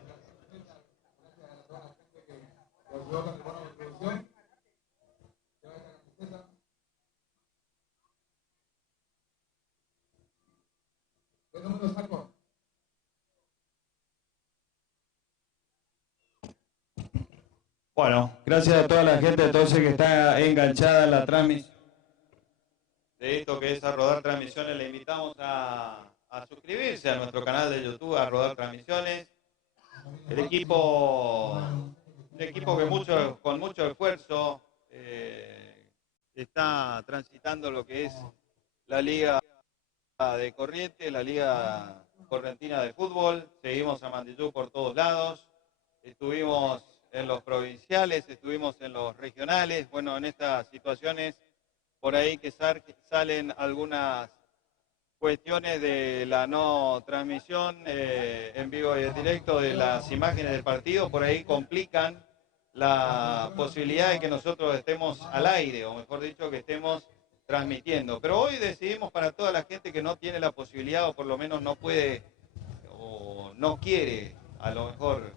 Bueno, gracias a toda la gente entonces que está enganchada en la transmisión de esto que es A Rodar Transmisiones. Le invitamos a suscribirse a nuestro canal de YouTube, A Rodar Transmisiones. El equipo que con mucho esfuerzo está transitando lo que es la Liga de Corrientes, la Liga Correntina de Fútbol. Seguimos a Mandillú por todos lados. Estuvimos en los provinciales, estuvimos en los regionales. Bueno, en estas situaciones por ahí que salen algunas cuestiones de la no transmisión en vivo y en directo de las imágenes del partido, por ahí complican la posibilidad de que nosotros estemos al aire, o mejor dicho, que estemos transmitiendo. Pero hoy decidimos para toda la gente que no tiene la posibilidad o por lo menos no puede o no quiere a lo mejor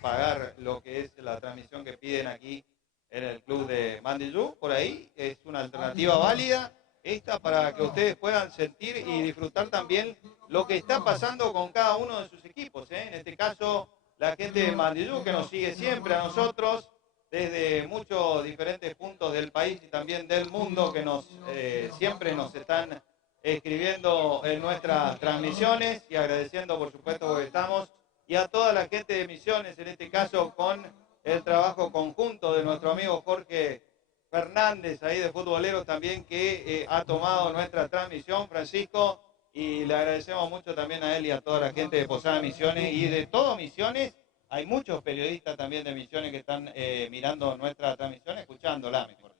pagar lo que es la transmisión que piden aquí en el club de Mandillú, por ahí es una alternativa válida esta para que ustedes puedan sentir y disfrutar también lo que está pasando con cada uno de sus equipos, ¿eh? En este caso, la gente de Mandillú que nos sigue siempre a nosotros desde muchos diferentes puntos del país y también del mundo que siempre nos están escribiendo en nuestras transmisiones y agradeciendo por supuesto porque estamos, y a toda la gente de Misiones, en este caso con el trabajo conjunto de nuestro amigo Jorge Fernández, ahí de Futboleros también, que ha tomado nuestra transmisión, Francisco, y le agradecemos mucho también a él y a toda la gente de Posada Misiones y de todo Misiones. Hay muchos periodistas también de Misiones que están mirando nuestra transmisión, escuchándola mejor.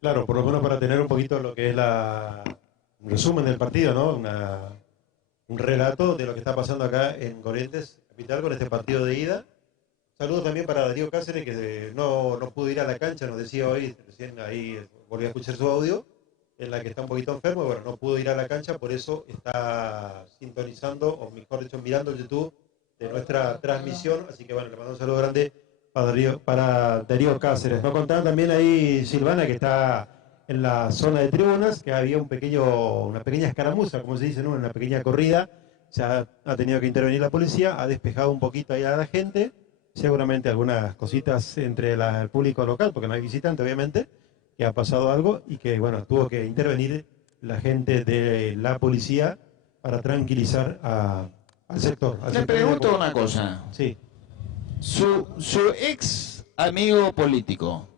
Claro, por lo menos para tener un poquito lo que es un resumen del partido, ¿no? Un relato de lo que está pasando acá en Corrientes Capital con este partido de ida. Saludos también para Darío Cáceres, que no pudo ir a la cancha, nos decía hoy, recién ahí volví a escuchar su audio, en la que está un poquito enfermo, bueno, no pudo ir a la cancha, por eso está sintonizando, o mejor dicho, mirando el YouTube de nuestra transmisión, así que bueno, le mando un saludo grande para Darío Cáceres. Nos contaban también ahí Silvana, que está en la zona de tribunas, que había una pequeña escaramuza, como se dice, ¿no? Una pequeña corrida, ha tenido que intervenir la policía, ha despejado un poquito ahí a la gente, seguramente algunas cositas entre el público local, porque no hay visitante obviamente, que ha pasado algo y que bueno, tuvo que intervenir la gente de la policía para tranquilizar al sector. Le pregunto una cosa. Sí. Su ex amigo político,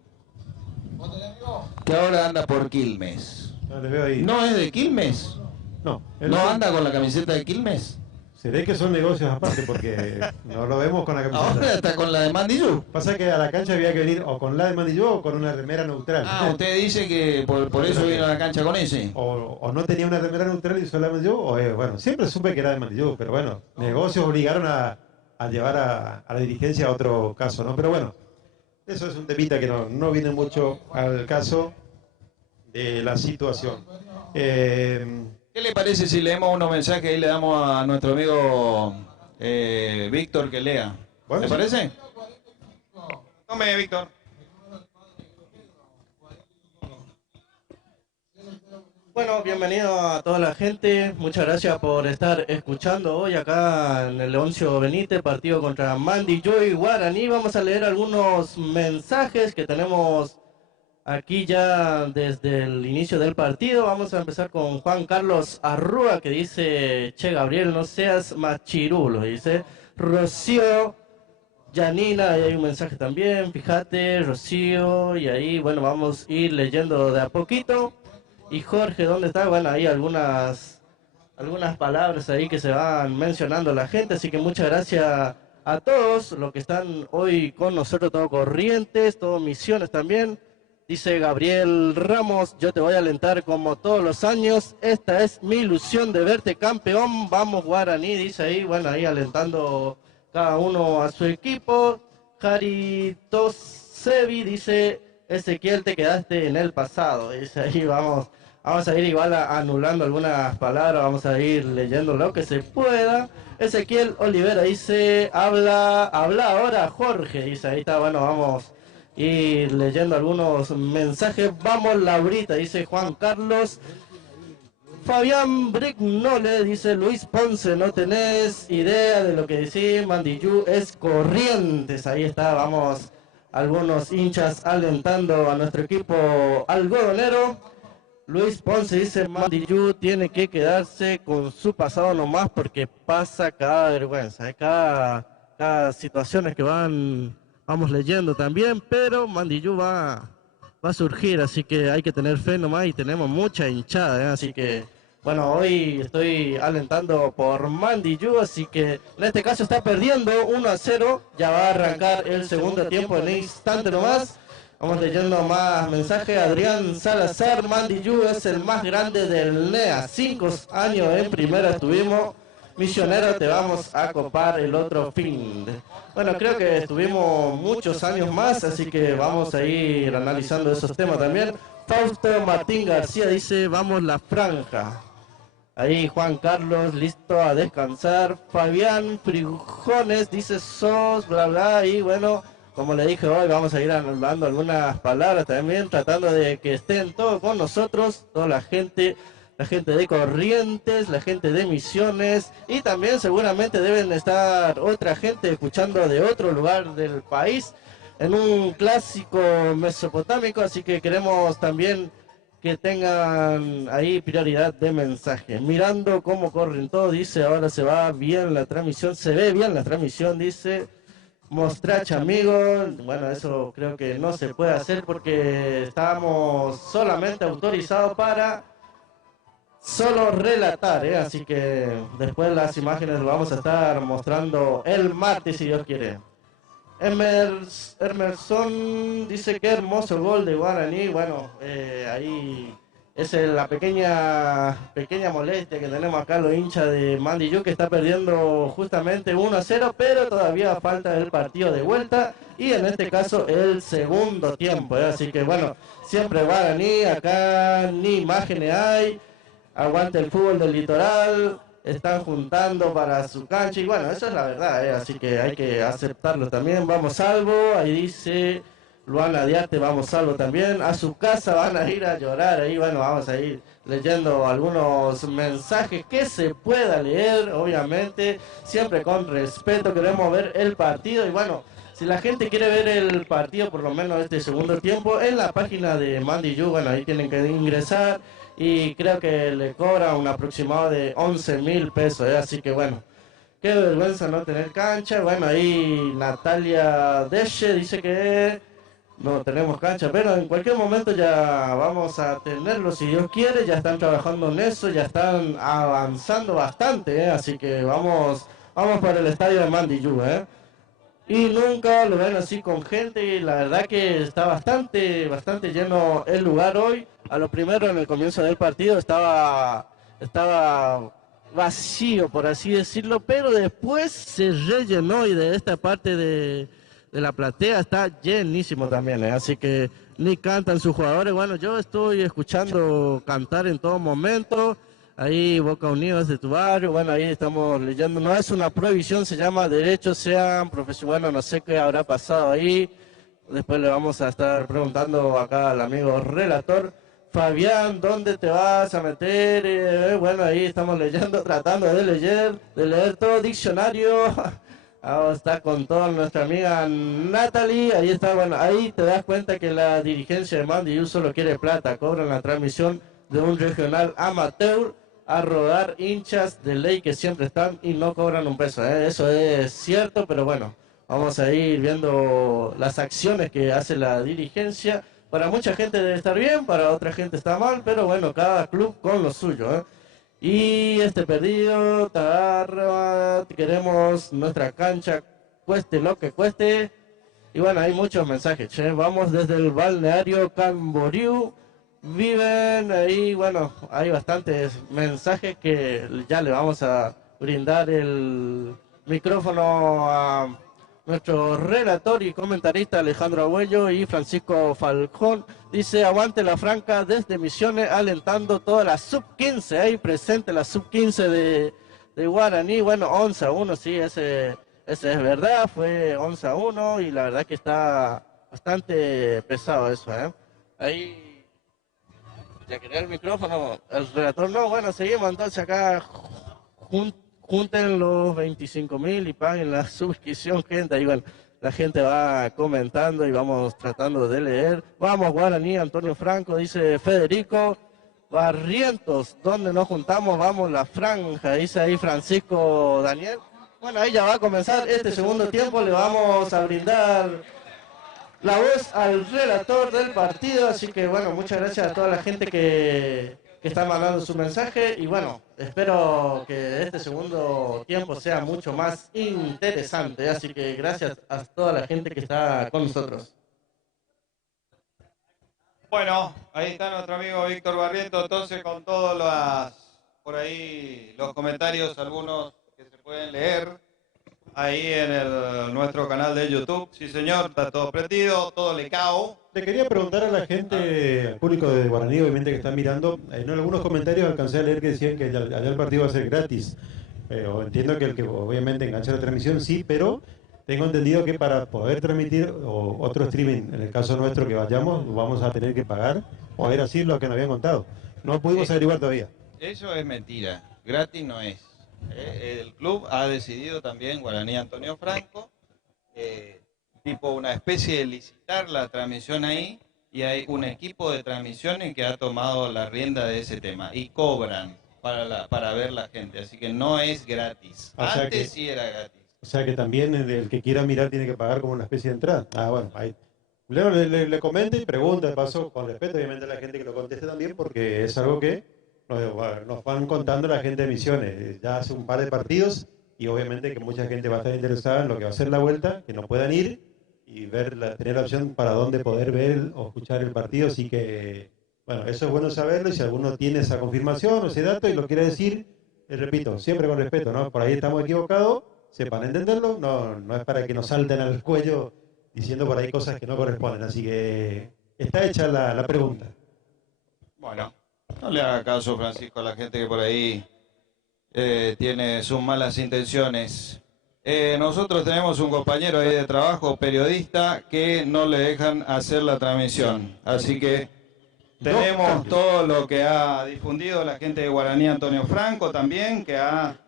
que ahora anda por Quilmes, No, le veo ahí. ¿no es de Quilmes? No. ¿No anda con la camiseta de Quilmes? Se ve que son negocios aparte porque no lo vemos con la camiseta. Ahora está con la de Mandillú. Pasa que a la cancha había que venir o con la de Mandillú o con una remera neutral. Ah, usted dice que por eso vino a la cancha con ese. O no tenía una remera neutral y solo la de Mandillú, o bueno, siempre supe que era de Mandillú, pero bueno, negocios obligaron a llevar a la dirigencia a otro caso, ¿no? Pero bueno, eso es un temita que no viene mucho al caso de la situación. ¿Qué le parece si leemos unos mensajes y le damos a nuestro amigo Víctor que lea? Bueno, ¿Le sí. parece? Tome, Víctor. Bueno, bienvenido a toda la gente. Muchas gracias por estar escuchando hoy acá en el Leoncio Benítez, partido contra Mandillú y Guaraní. Vamos a leer algunos mensajes que tenemos aquí ya desde el inicio del partido. Vamos a empezar con Juan Carlos Arrúa, que dice: Che, Gabriel, no seas machirulo. Dice Rocío Yanina, ahí hay un mensaje también. Fíjate, Rocío, y ahí, bueno, vamos a ir leyendo de a poquito. Y Jorge, ¿dónde está? Bueno, hay algunas palabras ahí que se van mencionando la gente, así que muchas gracias a todos los que están hoy con nosotros, todo Corrientes, todo Misiones también. Dice Gabriel Ramos: yo te voy a alentar como todos los años, esta es mi ilusión de verte campeón, vamos Guaraní, dice ahí, bueno, ahí alentando cada uno a su equipo. Jaritos Sevi dice: Ezequiel, te quedaste en el pasado. Dice ahí, vamos a ir igual anulando algunas palabras, vamos a ir leyendo lo que se pueda. Ezequiel Olivera dice: habla ahora Jorge, dice ahí está, bueno, vamos a ir leyendo algunos mensajes. Vamos Laurita, dice Juan Carlos. Fabián Brignole dice: Luis Ponce, no tenés idea de lo que dice Mandillú es Corrientes. Ahí está, vamos, algunos hinchas alentando a nuestro equipo algodonero. Luis Ponce dice: Mandillú tiene que quedarse con su pasado nomás porque pasa cada vergüenza, cada situaciones que vamos leyendo también, pero Mandillú va a surgir, así que hay que tener fe nomás y tenemos mucha hinchada, ¿eh? Así que bueno, hoy estoy alentando por Mandillú, así que en este caso está perdiendo 1-0, ya va a arrancar el segundo tiempo en instante nomás. Vamos leyendo más mensajes. Adrián Salazar: Mandillú es el más grande del NEA, 5 años en primera estuvimos. Misionero, te vamos a copar el otro fin. Bueno, creo que estuvimos muchos años más, así que vamos a ir analizando esos temas también. Fausto Martín García dice, vamos la franja. Ahí Juan Carlos, listo a descansar. Fabián Frijones dice, sos, bla, bla. Y bueno, como le dije hoy, vamos a ir anulando algunas palabras también, tratando de que estén todos con nosotros, toda la gente de Corrientes, la gente de Misiones, y también seguramente deben estar otra gente escuchando de otro lugar del país, en un clásico mesopotámico, así que queremos también que tengan ahí prioridad de mensaje. Mirando cómo corren todos, dice, ahora se va bien la transmisión, se ve bien la transmisión, dice, Mostracha amigos. Bueno, eso creo que no se puede hacer porque estamos solamente autorizados para solo relatar, así que después las imágenes lo vamos a estar mostrando el martes si Dios quiere. Emerson dice que hermoso gol de Guaraní. Bueno, ahí es la pequeña molestia que tenemos acá los hinchas de Mandiyú, que está perdiendo justamente 1-0, pero todavía falta el partido de vuelta y en este caso el segundo tiempo, así que bueno, siempre Guaraní, acá ni imágenes hay, aguante el fútbol del litoral, están juntando para su cancha y bueno, eso es la verdad, así que hay que aceptarlo también. Vamos salvo, ahí dice Luana Diarte, vamos salvo también, a su casa van a ir a llorar, ahí bueno, vamos a ir leyendo algunos mensajes que se pueda leer, obviamente, siempre con respeto, queremos ver el partido y bueno, si la gente quiere ver el partido, por lo menos este segundo tiempo, en la página de Mandiyú, bueno, ahí tienen que ingresar y creo que le cobra un aproximado de 11.000 pesos, así que bueno, qué vergüenza no tener cancha. Bueno, ahí Natalia Deche dice que no tenemos cancha, pero en cualquier momento ya vamos a tenerlo si Dios quiere, ya están trabajando en eso, ya están avanzando bastante, así que vamos para el estadio de Mandiyú, Y nunca lo ven así con gente y la verdad que está bastante lleno el lugar hoy. A lo primero en el comienzo del partido estaba vacío, por así decirlo, pero después se rellenó y de esta parte de la platea está llenísimo también, así que ni cantan sus jugadores. Bueno, yo estoy escuchando cantar en todo momento. Ahí Boca Unidos de tu barrio, bueno, ahí estamos leyendo, no es una prohibición, se llama derechos sean profesionales, bueno, no sé qué habrá pasado ahí, después le vamos a estar preguntando acá al amigo relator. Fabián, ¿dónde te vas a meter? Bueno, ahí estamos leyendo, tratando de leer todo diccionario. Vamos, está con toda nuestra amiga Natalie, ahí está, bueno, ahí te das cuenta que la dirigencia de Mandiyú solo quiere plata, cobran la transmisión de un regional amateur a rodar hinchas de ley que siempre están y no cobran un peso, eso es cierto, pero bueno, vamos a ir viendo las acciones que hace la dirigencia. Para mucha gente debe estar bien, para otra gente está mal, pero bueno, cada club con lo suyo, Y este perdido, queremos nuestra cancha, cueste lo que cueste. Y bueno, hay muchos mensajes, Vamos desde el balneario Camboriú. Viven ahí, bueno, hay bastantes mensajes que ya le vamos a brindar el micrófono a nuestro relator y comentarista Alejandro Abuello y Francisco Falcón. Dice, aguante la franca desde Misiones, alentando toda la sub-15, ahí presente la sub-15 de Guaraní. Bueno, 11-1, sí, ese es verdad, fue 11-1 y la verdad que está bastante pesado eso, Ahí... Ya quería el micrófono, el relator no, bueno, seguimos entonces acá, junten los 25.000 y paguen la suscripción, gente, ahí bueno, la gente va comentando y vamos tratando de leer. Vamos Guaraní, Antonio Franco, dice Federico Barrientos, ¿dónde nos juntamos? Vamos la franja, dice ahí Francisco Daniel. Bueno, ahí ya va a comenzar este segundo tiempo, le vamos a brindar la voz al relator del partido, así que bueno, muchas gracias a toda la gente que está mandando su mensaje y bueno, espero que este segundo tiempo sea mucho más interesante, así que gracias a toda la gente que está con nosotros. Bueno, ahí está nuestro amigo Víctor Barrientos, entonces con todos por ahí los comentarios, algunos que se pueden leer. ahí en nuestro canal de YouTube. Sí, señor, está todo prendido, todo lecao. Le quería preguntar a la gente, al público de Guaraní, obviamente que están mirando, en algunos comentarios alcancé a leer que decían que allá el partido va a ser gratis. Entiendo que el que obviamente engancha la transmisión sí, pero tengo entendido que para poder transmitir otro streaming, en el caso nuestro que vayamos, vamos a tener que pagar, o era así lo que nos habían contado. No pudimos averiguar todavía. Eso es mentira, gratis no es. El club ha decidido también, Guaraní Antonio Franco, tipo una especie de licitar la transmisión ahí, y hay un equipo de transmisiones que ha tomado la rienda de ese tema y cobran para ver la gente, así que no es gratis. Antes sí era gratis. O sea que también el que quiera mirar tiene que pagar como una especie de entrada. Ah, bueno, ahí. Le comenta y pregunta, de paso, con respeto obviamente a la gente que lo conteste también, porque es algo que nos van contando la gente de Misiones. Ya hace un par de partidos y obviamente que mucha gente va a estar interesada en lo que va a ser la vuelta, que no puedan ir y tener la opción para dónde poder ver o escuchar el partido. Así que, bueno, eso es bueno saberlo, y si alguno tiene esa confirmación o ese dato y lo quiere decir, repito, siempre con respeto, ¿no? Por ahí estamos equivocados, sepan entenderlo, no es para que nos salten al cuello diciendo por ahí cosas que no corresponden. Así que está hecha la pregunta. Bueno, no le haga caso, Francisco, a la gente que por ahí tiene sus malas intenciones. Nosotros tenemos un compañero ahí de trabajo, periodista, que no le dejan hacer la transmisión. Así que tenemos todo lo que ha difundido la gente de Guaraní Antonio Franco también, que ha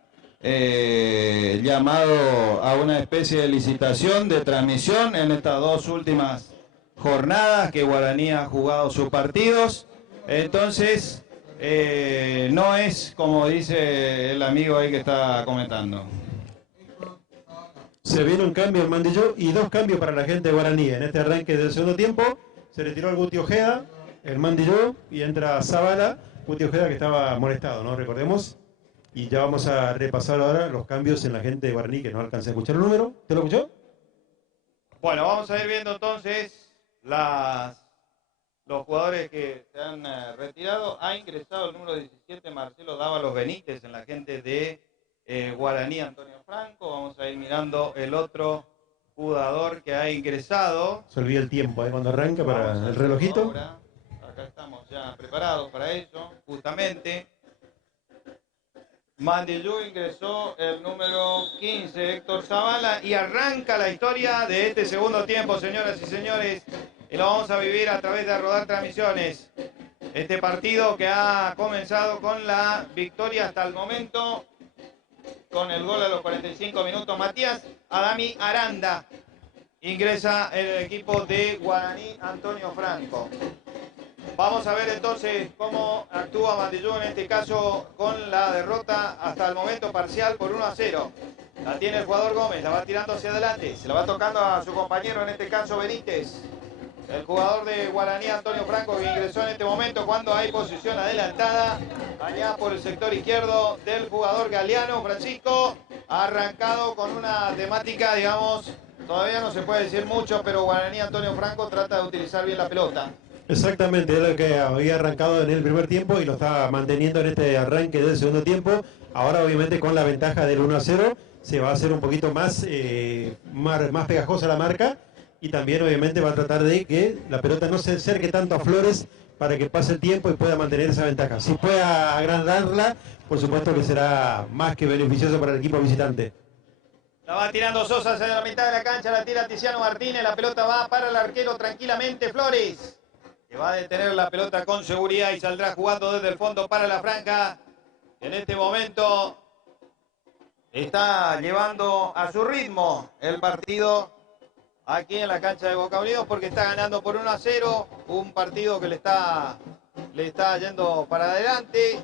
llamado a una especie de licitación de transmisión en estas dos últimas jornadas que Guaraní ha jugado sus partidos. Entonces, no es como dice el amigo ahí que está comentando. Se viene un cambio en Mandillú y dos cambios para la gente de Guaraní. En este arranque del segundo tiempo se retiró el Guti Ojeda, el Mandillú, y entra Zavala. Guti Ojeda que estaba molestado, ¿no? Recordemos. Y ya vamos a repasar ahora los cambios en la gente de Guaraní, que no alcancé a escuchar el número. ¿Te lo escuchó? Bueno, vamos a ir viendo entonces los jugadores que se han retirado. Ha ingresado el número 17, Marcelo Dávalos Benítez, en la gente de Guaraní Antonio Franco. Vamos a ir mirando el otro jugador que ha ingresado. Se olvida el tiempo, cuando arranca para el relojito. Ahora, acá estamos ya preparados para eso, justamente. Mandillú ingresó el número 15, Héctor Zavala, y arranca la historia de este segundo tiempo, señoras y señores, y lo vamos a vivir a través de Rodar Transmisiones. Este partido que ha comenzado con la victoria hasta el momento, con el gol a los 45 minutos. Matías Adami Aranda ingresa en el equipo de Guaraní Antonio Franco. Vamos a ver entonces cómo actúa Mandillú en este caso con la derrota hasta el momento parcial por 1-0. La tiene el jugador Gómez, la va tirando hacia adelante, se la va tocando a su compañero, en este caso Benítez. El jugador de Guaraní Antonio Franco que ingresó en este momento cuando hay posición adelantada allá por el sector izquierdo del jugador Galeano. Francisco ha arrancado con una temática, digamos, todavía no se puede decir mucho, pero Guaraní Antonio Franco trata de utilizar bien la pelota. Exactamente, es lo que había arrancado en el primer tiempo y lo está manteniendo en este arranque del segundo tiempo. Ahora obviamente con la ventaja del 1-0 se va a hacer un poquito más pegajosa la marca, y también obviamente va a tratar de que la pelota no se acerque tanto a Flores para que pase el tiempo y pueda mantener esa ventaja. Si puede agrandarla, por supuesto que será más que beneficioso para el equipo visitante. La va tirando Sosa hacia la mitad de la cancha, la tira Tiziano Martínez, la pelota va para el arquero tranquilamente, Flores, que va a detener la pelota con seguridad y saldrá jugando desde el fondo para la franja. En este momento está llevando a su ritmo el partido aquí en la cancha de Boca Unidos, porque está ganando por 1-0, un partido que le está yendo para adelante,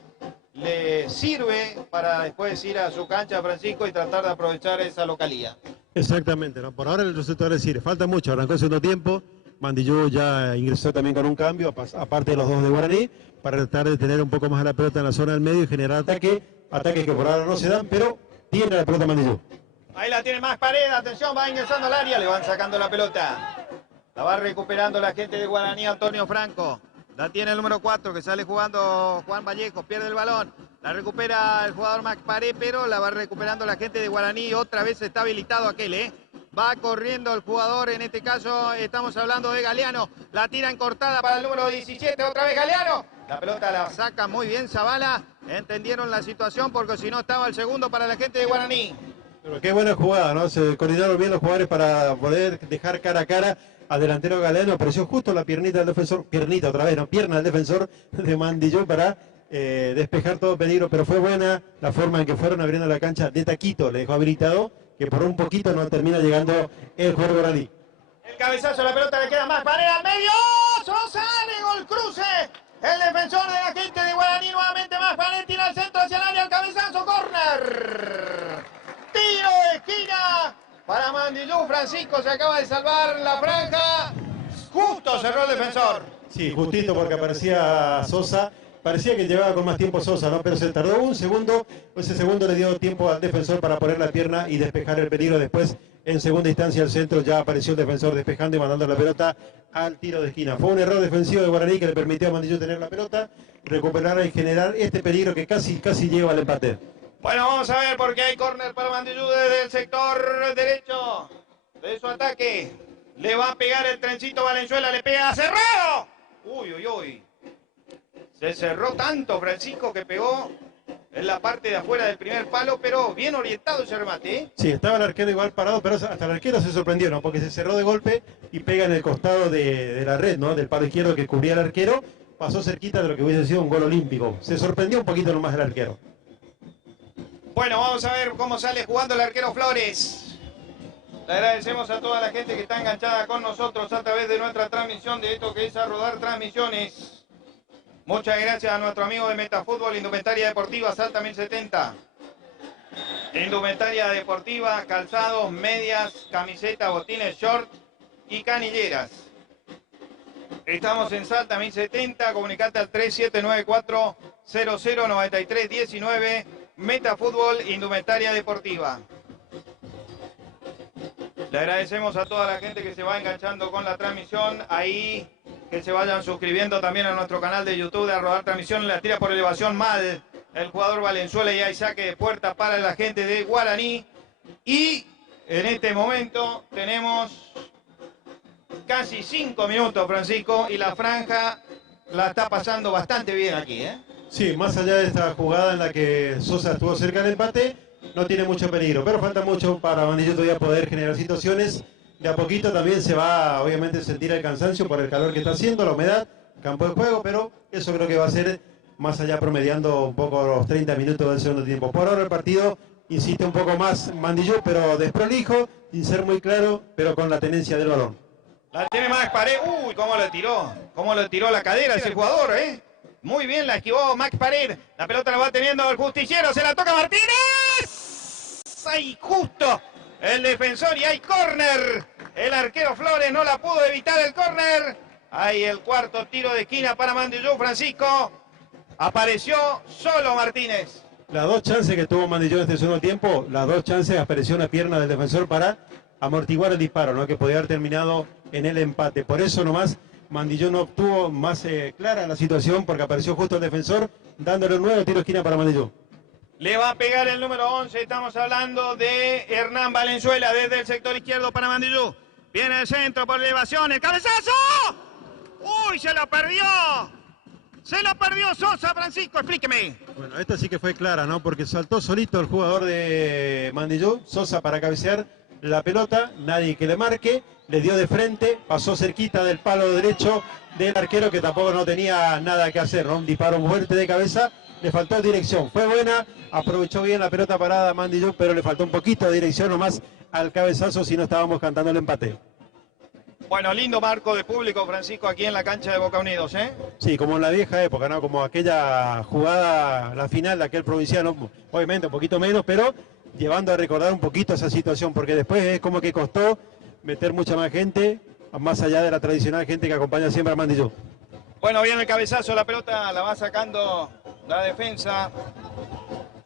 le sirve para después ir a su cancha, Francisco, y tratar de aprovechar esa localía. Exactamente, ¿no? Por ahora el resultado le sirve, falta mucho, arrancó el segundo tiempo. Mandillú ya ingresó también con un cambio, aparte de los dos de Guaraní, para tratar de tener un poco más la pelota en la zona del medio y generar ataques que por ahora no se dan, pero tiene la pelota Mandillú. Ahí la tiene Max Paredes, atención, va ingresando al área, le van sacando la pelota. La va recuperando la gente de Guaraní Antonio Franco. La tiene el número 4 que sale jugando Juan Vallejo, pierde el balón. La recupera el jugador Max Paré, pero la va recuperando la gente de Guaraní. Otra vez está habilitado aquel, Va corriendo el jugador, en este caso estamos hablando de Galeano. La tiran cortada para el número 17, otra vez Galeano. La pelota la saca muy bien Zavala. Entendieron la situación porque si no estaba el segundo para la gente de Guaraní. Pero qué buena jugada, ¿no? Se coordinaron bien los jugadores para poder dejar cara a cara al delantero Galeano. Apareció justo la piernita del defensor, piernita otra vez, ¿no? Pierna del defensor de Mandillú para despejar todo peligro, pero fue buena la forma en que fueron abriendo la cancha de taquito, le dejó habilitado, que por un poquito no termina llegando el jugador guaraní. El cabezazo, la pelota le queda más pared al medio. Sosa, gol cruce. El defensor de la gente de Guaraní nuevamente más pared, tira al centro hacia el área, el cabezazo, córner. Tiro de esquina para Mandillú. Francisco se acaba de salvar la franja. Justo cerró el defensor. Sí, justito porque aparecía Sosa. Parecía que llevaba con más tiempo Sosa, ¿no? Pero se tardó un segundo. Ese segundo le dio tiempo al defensor para poner la pierna y despejar el peligro. Después, en segunda instancia, al centro ya apareció el defensor despejando y mandando la pelota al tiro de esquina. Fue un error defensivo de Guaraní que le permitió a Mandillú tener la pelota, recuperarla y generar este peligro que casi lleva al empate. Bueno, vamos a ver porque hay córner para Mandillú desde el sector derecho de su ataque. Le va a pegar el trencito Valenzuela, le pega cerrado. Uy, uy, uy. Se cerró tanto Francisco que pegó en la parte de afuera del primer palo, pero bien orientado ese remate, ¿eh? Sí, estaba el arquero igual parado, pero hasta el arquero se sorprendió, ¿no? Porque se cerró de golpe y pega en el costado de la red, ¿no? Del palo izquierdo que cubría el arquero. Pasó cerquita de lo que hubiese sido un gol olímpico. Se sorprendió un poquito nomás el arquero. Bueno, vamos a ver cómo sale jugando el arquero Flores. Le agradecemos a toda la gente que está enganchada con nosotros a través de nuestra transmisión de esto que es A Rodar Transmisiones. Muchas gracias a nuestro amigo de Metafútbol, Indumentaria Deportiva, Salta 1070. Indumentaria deportiva, calzados, medias, camisetas, botines, short y canilleras. Estamos en Salta 1070, comunicate al 3794-009319, Metafútbol, Indumentaria Deportiva. Le agradecemos a toda la gente que se va enganchando con la transmisión. Ahí que se vayan suscribiendo también a nuestro canal de YouTube de A Rodar Transmisión. La tira por elevación mal el jugador Valenzuela y hay saque de puerta para la gente de Guaraní. Y en este momento tenemos casi 5 minutos, Francisco, y la franja la está pasando bastante bien aquí, ¿eh? Sí, más allá de esta jugada en la que Sosa estuvo cerca del empate, no tiene mucho peligro, pero falta mucho para Mandillú todavía poder generar situaciones. De a poquito también se va, obviamente, a sentir el cansancio por el calor que está haciendo, la humedad, campo de juego, pero eso creo que va a ser más allá promediando un poco los 30 minutos del segundo tiempo. Por ahora el partido insiste un poco más Mandillú, pero desprolijo, sin ser muy claro, pero con la tenencia del balón. La tiene Max Pared. Uy, cómo le tiró la cadera ese jugador, ¿eh? Muy bien la esquivó Max Pared. La pelota la va teniendo el justiciero, se la toca Martínez. ¡Ay, justo! El defensor y hay córner. El arquero Flores no la pudo evitar el córner. Ahí el cuarto tiro de esquina para Mandillú, Francisco. Apareció solo Martínez. Las dos chances que tuvo Mandillú en este segundo tiempo, las dos chances apareció una pierna del defensor para amortiguar el disparo, ¿no? Que podía haber terminado en el empate. Por eso nomás Mandillú no obtuvo más clara la situación porque apareció justo el defensor dándole un nuevo tiro de esquina para Mandillú. Le va a pegar el número 11, estamos hablando de Hernán Valenzuela desde el sector izquierdo para Mandillú. Viene el centro por elevación, el cabezazo. ¡Uy, se lo perdió! Se lo perdió Sosa, Francisco, explíqueme. Bueno, esta sí que fue clara, ¿no? Porque saltó solito el jugador de Mandillú, Sosa, para cabecear la pelota, nadie que le marque, le dio de frente, pasó cerquita del palo derecho del arquero que tampoco no tenía nada que hacer, ¿no? Un disparo fuerte de cabeza, le faltó dirección, fue buena, aprovechó bien la pelota parada Mandillú, pero le faltó un poquito de dirección nomás al cabezazo si no estábamos cantando el empate. Bueno, lindo marco de público, Francisco, aquí en la cancha de Boca Unidos, ¿eh? Sí, como en la vieja época, ¿no? Como aquella jugada, la final de aquel provinciano, obviamente un poquito menos, pero llevando a recordar un poquito esa situación, porque después es como que costó meter mucha más gente, más allá de la tradicional gente que acompaña siempre a Mandillú. Bueno, viene el cabezazo, la pelota la va sacando la defensa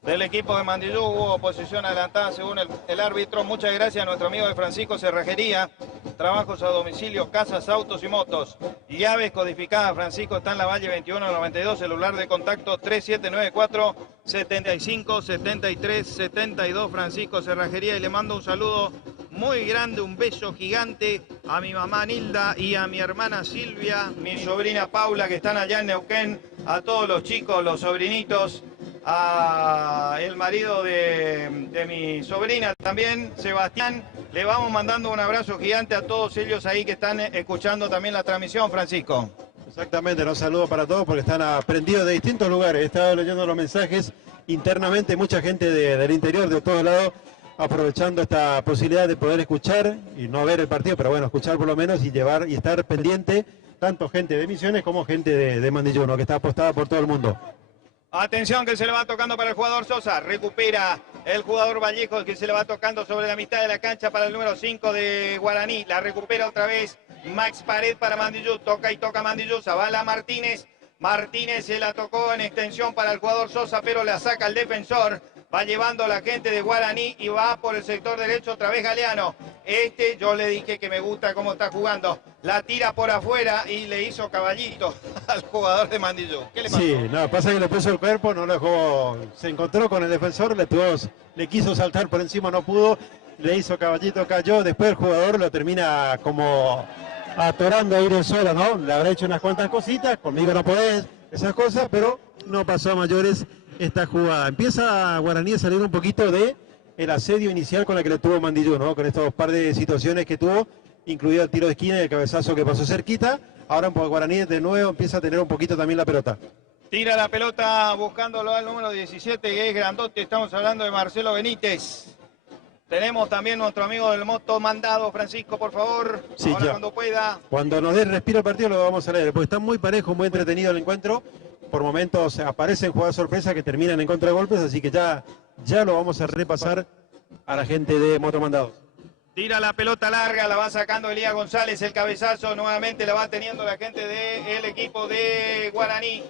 del equipo de Mandillú. Hubo posición adelantada según el árbitro. Muchas gracias a nuestro amigo de Francisco Cerrajería. Trabajos a domicilio, casas, autos y motos. Llaves codificadas. Francisco está en la Valle 2192. Celular de contacto 3794 75 73 72. Francisco Cerrajería. Y le mando un saludo muy grande, un beso gigante a mi mamá Nilda y a mi hermana Silvia, mi sobrina Paula, que están allá en Neuquén, a todos los chicos, los sobrinitos, a el marido de mi sobrina también, Sebastián. Le vamos mandando un abrazo gigante a todos ellos ahí que están escuchando también la transmisión, Francisco. Exactamente, los saludo para todos porque están aprendidos de distintos lugares. He estado leyendo los mensajes internamente, mucha gente del interior, de todos lados, aprovechando esta posibilidad de poder escuchar y no ver el partido, pero bueno, escuchar por lo menos y llevar y estar pendiente, tanto gente de Misiones como gente de Mandillú, ¿no? Que está apostada por todo el mundo. Atención que se le va tocando para el jugador Sosa, recupera el jugador Vallejo que se le va tocando sobre la mitad de la cancha para el número 5 de Guaraní, la recupera otra vez Max Pared para Mandillú, toca y toca Mandillú, Zavala Martínez, Martínez se la tocó en extensión para el jugador Sosa, pero la saca el defensor. Va llevando a la gente de Guaraní y va por el sector derecho otra vez Galeano. Yo le dije que me gusta cómo está jugando. La tira por afuera y le hizo caballito al jugador de Mandillú. ¿Qué le pasó? Sí, no, pasa que le puso el cuerpo, no lo dejó, se encontró con el defensor, le quiso saltar por encima, no pudo, le hizo caballito, cayó, después el jugador lo termina como atorando a ir el solo, ¿no? Le habrá hecho unas cuantas cositas, conmigo no podés, esas cosas, pero no pasó a mayores esta jugada. Empieza Guaraní a salir un poquito de el asedio inicial con la que le tuvo Mandillú, ¿no? Con estos par de situaciones que tuvo, incluido el tiro de esquina y el cabezazo que pasó cerquita. Ahora Guaraní de nuevo empieza a tener un poquito también la pelota. Tira la pelota buscándolo al número 17, que es grandote. Estamos hablando de Marcelo Benítez. Tenemos también nuestro amigo del moto mandado, Francisco, por favor. Sí, ahora ya. cuando pueda. Cuando nos dé respiro el partido lo vamos a leer, porque está muy parejo, muy entretenido el encuentro. Por momentos aparecen jugadas sorpresa que terminan en contragolpes, así que ya lo vamos a repasar a la gente de Motomandados. Tira la pelota larga, la va sacando Elías González, el cabezazo nuevamente la va teniendo la gente del equipo de Guaraní.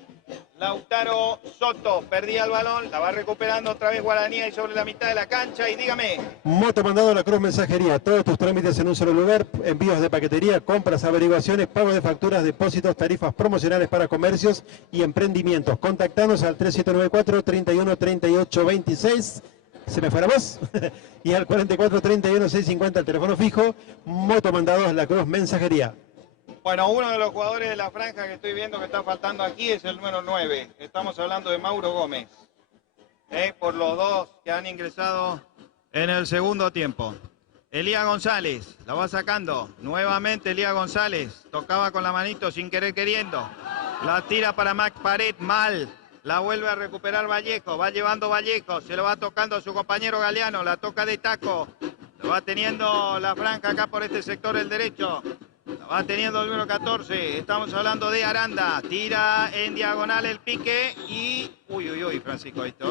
Lautaro Soto perdía el balón, la va recuperando otra vez Guaraní y sobre la mitad de la cancha. Y dígame. Motomandado La Cruz Mensajería, todos tus trámites en un solo lugar, envíos de paquetería, compras, averiguaciones, pago de facturas, depósitos, tarifas promocionales para comercios y emprendimientos. Contactanos al 3794 31 38 26. ¿Se me fuera más? Y al 44 31 650 el teléfono fijo. Motomandados La Cruz Mensajería. Bueno, uno de los jugadores de la franja que estoy viendo que está faltando aquí es el número 9. Estamos hablando de Mauro Gómez. Por los dos que han ingresado en el segundo tiempo. Elías González, la va sacando. Nuevamente Elías González. Tocaba con la manito sin querer queriendo. La tira para Max Pared, mal. La vuelve a recuperar Vallejo. Va llevando Vallejo. Se lo va tocando a su compañero Galeano. La toca de taco. Lo va teniendo la franja acá por este sector del derecho. La va teniendo el número 14. Estamos hablando de Aranda. Tira en diagonal el pique y... Uy, Francisco, esto,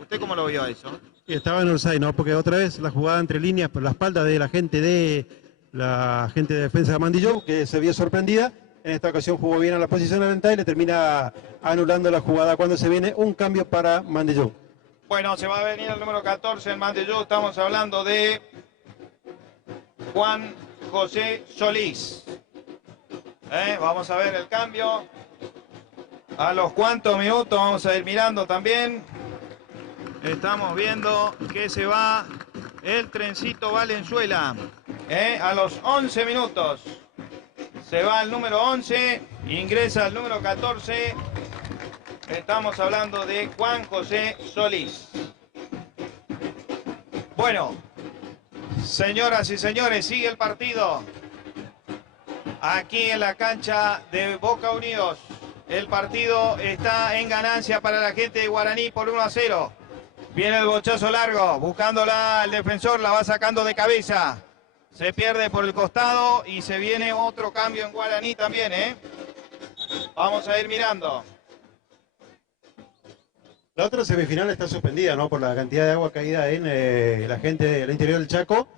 ¿Usted cómo lo vio a eso? Y estaba en offside, ¿no? Porque otra vez la jugada entre líneas por la espalda de la gente de defensa de Mandillú, que se vio sorprendida. En esta ocasión jugó bien a la posición adelantada y le termina anulando la jugada cuando se viene un cambio para Mandillú. Bueno, se va a venir el número 14 en Mandillú. Estamos hablando de Juan José Solís. Vamos a ver el cambio. A los cuantos minutos vamos a ir mirando también. Estamos viendo que se va el trencito Valenzuela. A los 11 minutos. Se va el número 11, ingresa el número 14. Estamos hablando de Juan José Solís. Bueno, señoras y señores, sigue el partido. Aquí en la cancha de Boca Unidos. El partido está en ganancia para la gente de Guaraní por 1-0. Viene el bochazo largo, buscándola el defensor, la va sacando de cabeza. Se pierde por el costado y se viene otro cambio en Guaraní también, Vamos a ir mirando. La otra semifinal está suspendida, ¿no? Por la cantidad de agua caída en la gente del interior del Chaco,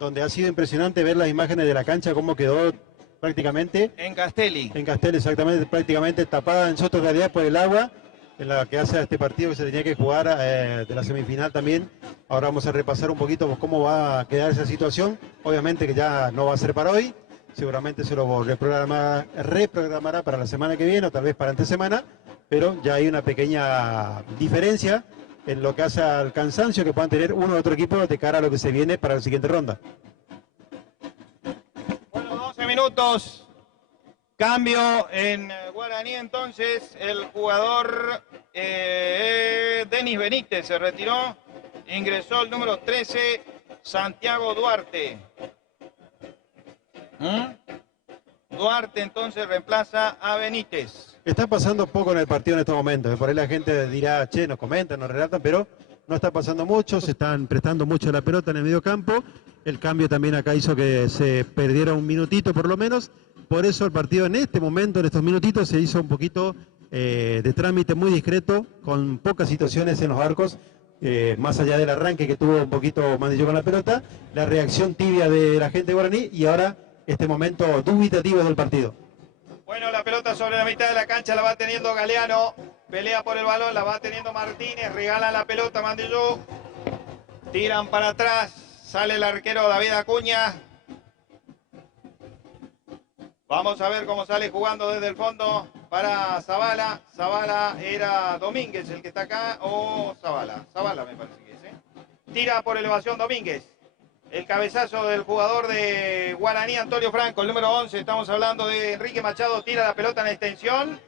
donde ha sido impresionante ver las imágenes de la cancha, cómo quedó prácticamente... En Castelli. En Castelli, exactamente, prácticamente tapada en su totalidad por el agua. en la que hace a este partido que se tenía que jugar de la semifinal también. Ahora vamos a repasar un poquito cómo va a quedar esa situación. Obviamente que ya no va a ser para hoy, seguramente se lo reprogramará para la semana que viene o tal vez para antes semana, pero ya hay una pequeña diferencia en lo que hace al cansancio que puedan tener uno u otro equipo de cara a lo que se viene para la siguiente ronda. Bueno, 12 minutos. Cambio en Guaraní, entonces el jugador Denis Benítez se retiró, ingresó el número 13, Santiago Duarte. Duarte entonces reemplaza a Benítez. Está pasando poco en el partido en estos momentos, por ahí la gente dirá, che, nos comentan, nos relatan, pero no está pasando mucho, se están prestando mucho la pelota en el medio campo, el cambio también acá hizo que se perdiera un minutito por lo menos. Por eso el partido en este momento, en estos minutitos, se hizo un poquito de trámite muy discreto, con pocas situaciones en los arcos, más allá del arranque que tuvo un poquito Mandillú con la pelota, la reacción tibia de la gente de Guaraní y ahora este momento dubitativo del partido. Bueno, la pelota sobre la mitad de la cancha la va teniendo Galeano, pelea por el balón, la va teniendo Martínez, regalan la pelota a Mandillú, tiran para atrás, sale el arquero David Acuña. Vamos a ver cómo sale jugando desde el fondo para Zavala. Zavala era Domínguez el que está acá, o Zavala. Zavala me parece que es, ¿eh? Tira por elevación Domínguez. El cabezazo del jugador de Guaraní, Antonio Franco, el número 11. Estamos hablando de Enrique Machado, tira la pelota en extensión.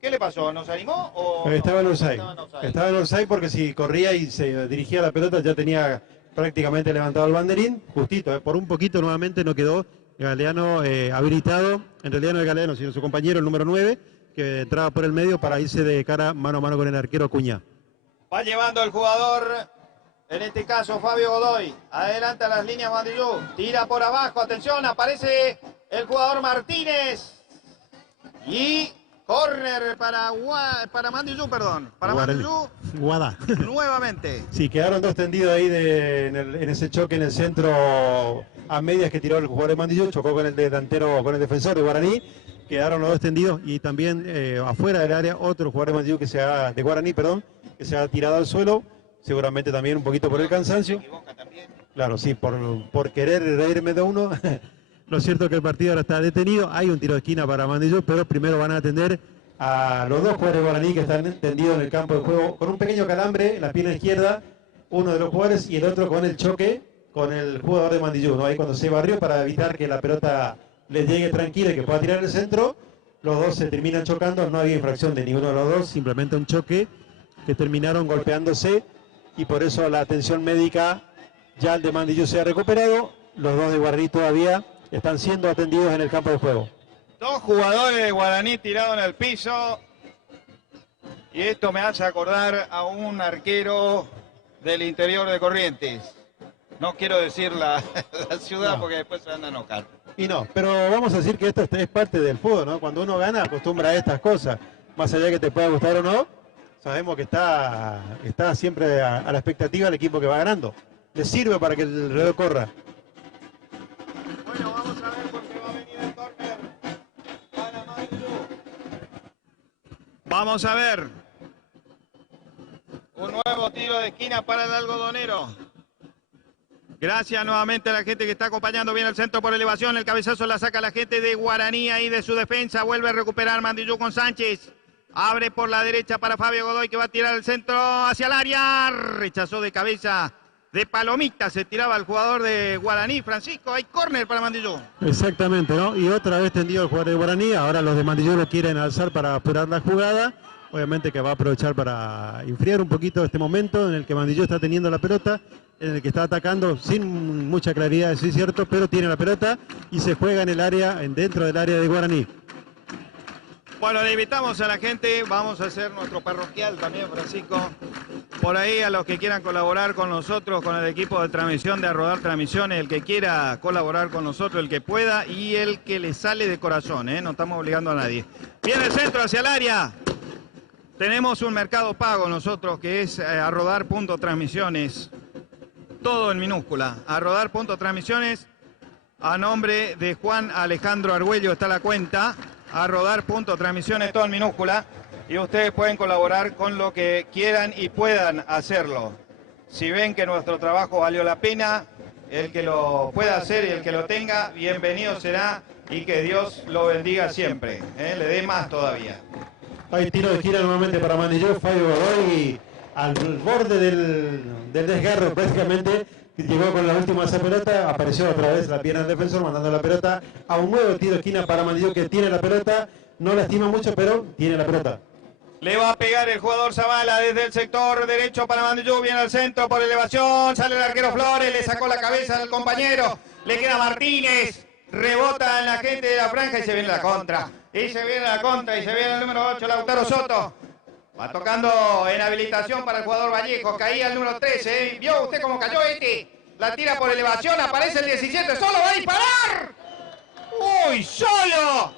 ¿Qué le pasó? ¿Nos animó? O estaba en offside. Estaba en offside. Estaba en offside porque si corría y se dirigía a la pelota ya tenía prácticamente levantado el banderín. Justito, por un poquito nuevamente no quedó Galeano habilitado, en realidad no es Galeano, sino su compañero, el número 9, que entraba por el medio para irse de cara mano a mano con el arquero Acuña. Va llevando el jugador, en este caso Fabio Godoy, adelanta las líneas Mandillú, tira por abajo, atención, aparece el jugador Martínez y córner para Mandillú, perdón, para Mandillú. Guada. Nuevamente. Sí, quedaron dos tendidos ahí en ese choque en el centro a medias que tiró el jugador de Mandillú, chocó con el delantero, con el defensor de Guaraní, quedaron los dos tendidos y también afuera del área otro jugador de Mandillú de Guaraní, que se ha tirado al suelo, seguramente también un poquito por el cansancio. Claro, sí, por querer reírme de uno. Lo cierto es que el partido ahora está detenido, hay un tiro de esquina para Mandillú, pero primero van a atender a los dos jugadores de Guaraní que están tendidos en el campo de juego con un pequeño calambre en la pierna izquierda, uno de los jugadores y el otro con el choque con el jugador de Mandillú, ¿no? Ahí cuando se barrió para evitar que la pelota le llegue tranquila y que pueda tirar el centro, los dos se terminan chocando, no había infracción de ninguno de los dos, simplemente un choque que terminaron golpeándose y por eso la atención médica ya el de Mandillú se ha recuperado, los dos de Guaraní todavía están siendo atendidos en el campo de juego. Dos jugadores de Guaraní tirados en el piso y esto me hace acordar a un arquero del interior de Corrientes. No quiero decir la ciudad porque después se van a enojar. Y no, pero vamos a decir que esto es parte del fútbol, ¿no? Cuando uno gana acostumbra a estas cosas, más allá de que te pueda gustar o no, sabemos que está siempre a la expectativa del equipo que va ganando. Le sirve para que el reloj corra. Bueno, vamos a ver porque va a venir el córner para Mandillú. Vamos a ver. Un nuevo tiro de esquina para el algodonero. Gracias nuevamente a la gente que está acompañando bien el centro por elevación. El cabezazo la saca la gente de Guaraní ahí de su defensa. Vuelve a recuperar Mandillú con Sánchez. Abre por la derecha para Fabio Godoy que va a tirar el centro hacia el área. Rechazó de cabeza de palomita. Se tiraba el jugador de Guaraní. Francisco, hay córner para Mandillú. Exactamente, ¿no? Y otra vez tendido el jugador de Guaraní. Ahora los de Mandillú lo quieren alzar para apurar la jugada. Obviamente que va a aprovechar para enfriar un poquito este momento en el que Mandillú está teniendo la pelota, en el que está atacando sin mucha claridad, sí es cierto, pero tiene la pelota y se juega en el área, dentro del área de Guaraní. Bueno, le invitamos a la gente, vamos a hacer nuestro parroquial también, Francisco. Por ahí a los que quieran colaborar con nosotros, con el equipo de transmisión de A Rodar Transmisiones, el que quiera colaborar con nosotros, el que pueda y el que le sale de corazón, no estamos obligando a nadie. Viene el centro hacia el área. Tenemos un mercado pago nosotros que es A Rodar Transmisiones. Todo en minúscula. A Rodar Transmisiones. A nombre de Juan Alejandro Argüello está la cuenta. A Rodar Transmisiones, todo en minúscula. y ustedes pueden colaborar con lo que quieran y puedan hacerlo. Si ven que nuestro trabajo valió la pena, el que lo pueda hacer y el que lo tenga, bienvenido será y que Dios lo bendiga siempre, le dé más todavía. Hay tiro de esquina nuevamente para Mandillú, Fabio Godoy al borde del desgarro prácticamente, llegó con la última esa pelota, apareció otra vez la pierna del defensor mandando la pelota a un nuevo tiro de esquina para Mandillú, que tiene la pelota, no lastima mucho pero tiene la pelota. Le va a pegar el jugador Zavala desde el sector derecho para Mandillú, viene al centro por elevación, sale el arquero Flores, le sacó la cabeza al compañero, le queda Martínez, rebota en la gente de la franja y se viene la contra. Y se viene la contra y se viene el número 8, Lautaro Soto. Va tocando en habilitación para el jugador Vallejo, caía el número 13, ¿vio usted cómo cayó este? La tira por elevación, aparece el 17, solo va a disparar. ¡Uy, solo!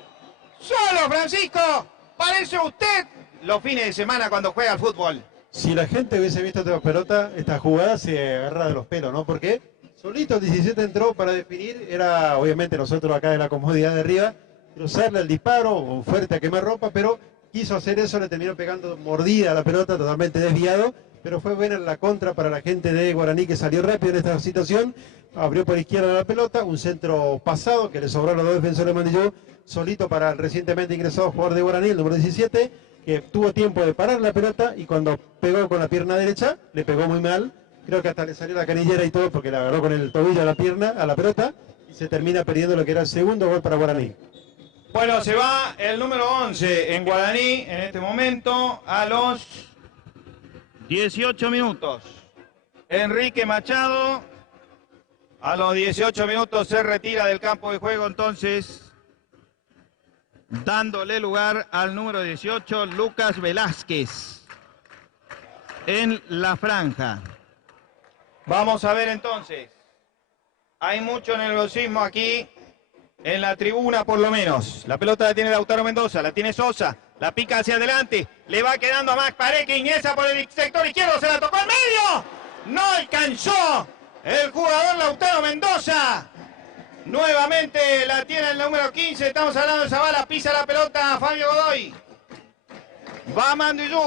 ¡Solo, Francisco! Parece usted los fines de semana cuando juega al fútbol. Si la gente hubiese visto esta pelota, esta jugada se agarra de los pelos, ¿no? Porque solito el 17 entró para definir, era obviamente nosotros acá de la comodidad de arriba, cruzarle el disparo, fuerte a quemarropa, pero quiso hacer eso, le terminó pegando mordida a la pelota, totalmente desviado, pero fue buena la contra para la gente de Guaraní que salió rápido en esta situación, abrió por izquierda la pelota, un centro pasado que le sobró a los dos defensores de Mandillú, solito para el recientemente ingresado jugador de Guaraní, el número 17, que tuvo tiempo de parar la pelota y cuando pegó con la pierna derecha, le pegó muy mal, creo que hasta le salió la canillera y todo porque le agarró con el tobillo a la pierna, a la pelota, y se termina perdiendo lo que era el segundo gol para Guaraní. Bueno, se va el número 11 en Guaraní en este momento a los 18 minutos. Enrique Machado a los 18 minutos se retira del campo de juego, entonces dándole lugar al número 18, Lucas Velázquez, en la franja. Vamos a ver entonces. Hay mucho nerviosismo aquí, en la tribuna por lo menos. La pelota la tiene Lautaro Mendoza, la tiene Sosa, la pica hacia adelante, le va quedando a Max Pared, que ingresa por el sector izquierdo, se la tocó al medio. No alcanzó el jugador Lautaro Mendoza. Nuevamente la tiene el número 15, estamos hablando de Zavala, pisa la pelota Fabio Godoy. Va Mandillú,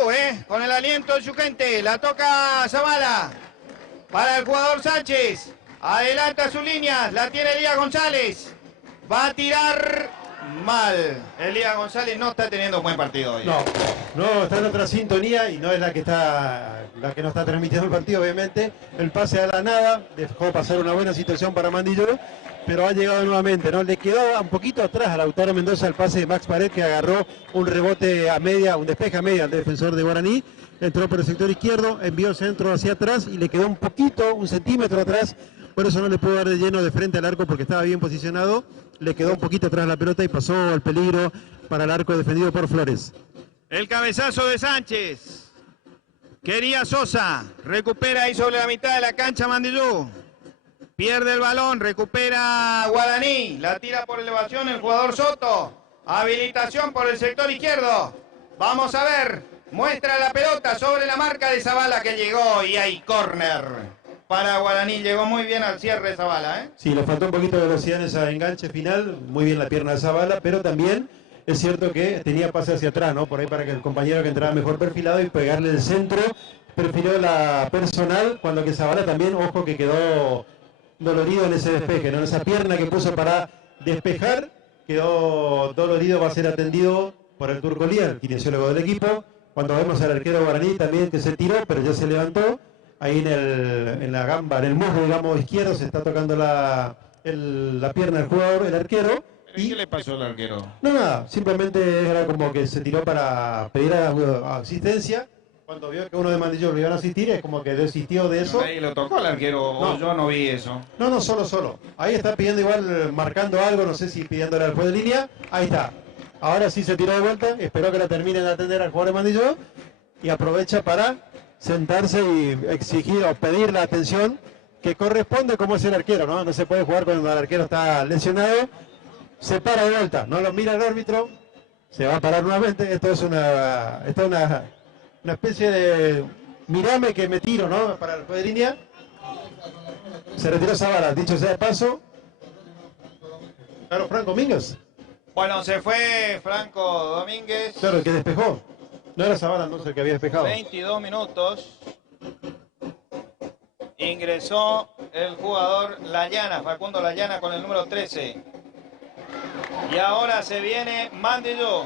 con el aliento de su gente, la toca Zavala. Para el jugador Sánchez, adelanta su línea, la tiene Elías González. Va a tirar mal. Elías González no está teniendo un buen partido hoy. No, está en otra sintonía y no es la que no está transmitiendo el partido, obviamente. El pase a la nada, dejó pasar una buena situación para Mandillú, pero ha llegado nuevamente, ¿no? Le quedó un poquito atrás a Lautaro Mendoza el pase de Max Pared, que agarró un rebote a media, un despeje a media al defensor de Guaraní. Entró por el sector izquierdo, envió el centro hacia atrás y le quedó un poquito, un centímetro atrás. Por eso no le pudo dar de lleno de frente al arco porque estaba bien posicionado. Le quedó un poquito atrás la pelota y pasó el peligro para el arco defendido por Flores. El cabezazo de Sánchez. Quería Sosa. Recupera ahí sobre la mitad de la cancha Mandillú. Pierde el balón. Recupera Guaraní. La tira por elevación el jugador Soto. Habilitación por el sector izquierdo. Vamos a ver. Muestra la pelota sobre la marca de Zavala que llegó y hay córner para Guaraní. Llegó muy bien al cierre de Zavala, Sí, le faltó un poquito de velocidad en ese enganche final, muy bien la pierna de Zavala, pero también es cierto que tenía pase hacia atrás, ¿no? Por ahí para que el compañero que entraba mejor perfilado y pegarle el centro, perfiló la personal, cuando que Zavala también, ojo que quedó dolorido en ese despeje, ¿no? En esa pierna que puso para despejar, quedó dolorido, va a ser atendido por el Turco Lía, el kinesiólogo del equipo. Cuando vemos al arquero Guaraní también que se tiró, pero ya se levantó. Ahí en la gamba, en el muslo, digamos, izquierdo, se está tocando la pierna del jugador, el arquero. ¿Y qué le pasó al arquero? No, nada, simplemente era como que se tiró para pedir asistencia. Cuando vio que uno de Mandillú lo iban a asistir, es como que desistió de eso. ¿Ahí lo tocó el arquero o yo no vi eso? No, solo. Ahí está pidiendo igual, marcando algo, no sé si pidiéndole al juez de línea. Ahí está. Ahora sí se tiró de vuelta, esperó que la terminen de atender al jugador de Mandillú y aprovecha para sentarse y exigir o pedir la atención que corresponde como es el arquero, ¿no? No se puede jugar cuando el arquero está lesionado. Se para de vuelta, no lo mira el árbitro, se va a parar nuevamente. Esto es una especie de mirame que me tiro, ¿no? Para el juez de línea. Se retiró Zavala, dicho sea de paso. Claro, Franco Domínguez. Bueno, se fue Franco Domínguez. Claro, el que despejó. No era Zavala entonces el que había despejado. 22 minutos. Ingresó el jugador Layana, Facundo Layana con el número 13. Y ahora se viene Mandillú.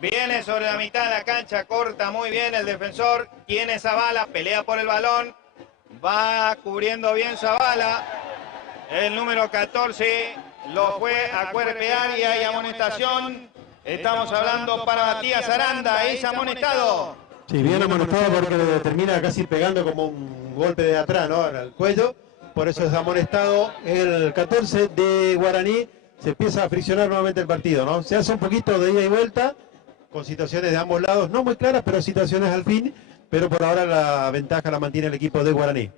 Viene sobre la mitad de la cancha, corta muy bien el defensor. Tiene Zavala, pelea por el balón. Va cubriendo bien Zavala. El número 14 lo fue a cuerpear y hay amonestación. Estamos hablando para Matías Aranda, es amonestado. Sí, bien amonestado porque le termina casi pegando como un golpe de atrás, ¿no? Al cuello. Por eso es amonestado el 14 de Guaraní. Se empieza a friccionar nuevamente el partido, ¿no? Se hace un poquito de ida y vuelta, con situaciones de ambos lados, no muy claras, pero situaciones al fin. Pero por ahora la ventaja la mantiene el equipo de Guaraní.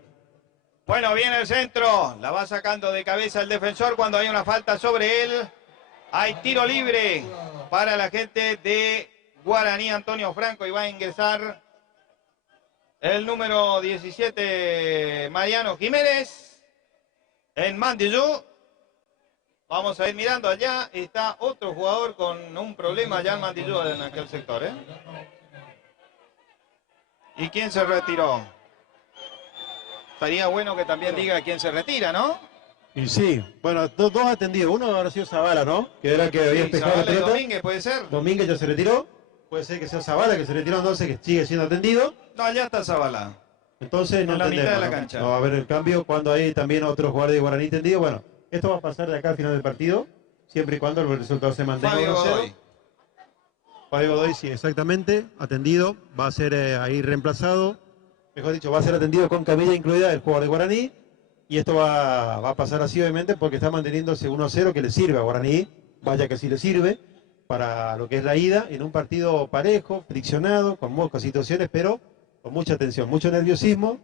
Bueno, viene el centro, la va sacando de cabeza el defensor cuando hay una falta sobre él. Hay tiro libre para la gente de Guaraní, Antonio Franco, y va a ingresar el número 17, Mariano Jiménez, en Mandillú. Vamos a ir mirando allá, está otro jugador con un problema allá en Mandillú, en aquel sector, ¿eh? ¿Y quién se retiró? Estaría bueno que también diga quién se retira, ¿no? Y sí, bueno, dos atendidos. Uno habrá sido Zavala, ¿no? Que era el que había despejado la Zavala y pelota. Domínguez, ¿puede ser? Domínguez ya se retiró. Puede ser que sea Zavala que se retiró, entonces que sigue siendo atendido. No, ya está Zavala. Entonces no En la mitad de entendemos, la ¿no? cancha. No va a haber el cambio cuando hay también otros jugadores de Guaraní tendido. Bueno, esto va a pasar de acá al final del partido, siempre y cuando el resultado se mantenga. Fabio 1-0. Godoy. Fabio Godoy, sí, exactamente, atendido. Va a ser ahí reemplazado. Mejor dicho, va a ser atendido con camilla incluida el jugador de Guaraní. Y esto va a pasar así, obviamente, porque está manteniéndose 1-0, que le sirve a Guaraní. Vaya que sí le sirve para lo que es la ida, en un partido parejo, friccionado, con pocas situaciones, pero con mucha tensión, mucho nerviosismo,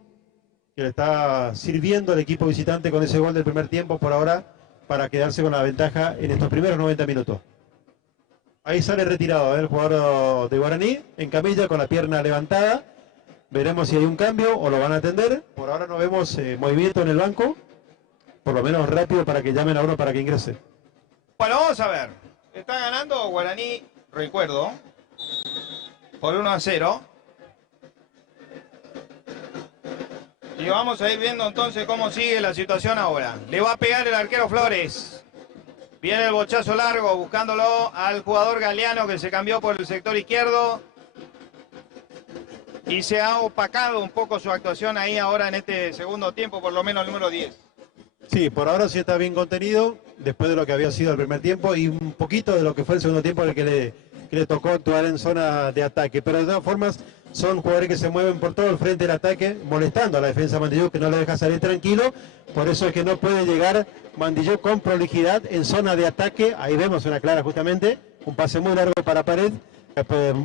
que le está sirviendo al equipo visitante con ese gol del primer tiempo por ahora, para quedarse con la ventaja en estos primeros 90 minutos. Ahí sale retirado el jugador de Guaraní, en camilla, con la pierna levantada. Veremos si hay un cambio o lo van a atender. Por ahora no vemos movimiento en el banco, por lo menos rápido para que llamen a uno para que ingrese. Bueno, vamos a ver. Está ganando Guaraní, recuerdo, por 1-0. Y vamos a ir viendo entonces cómo sigue la situación ahora. Le va a pegar el arquero Flores. Viene el bochazo largo, buscándolo al jugador Galeano, que se cambió por el sector izquierdo. Y se ha opacado un poco su actuación ahí ahora en este segundo tiempo, por lo menos el número 10. Sí, por ahora sí está bien contenido, después de lo que había sido el primer tiempo y un poquito de lo que fue el segundo tiempo en el que le tocó actuar en zona de ataque. Pero de todas formas son jugadores que se mueven por todo el frente del ataque, molestando a la defensa de Mandillú, que no le deja salir tranquilo. Por eso es que no puede llegar Mandillú con prolijidad en zona de ataque. Ahí vemos una clara justamente, un pase muy largo para Pared,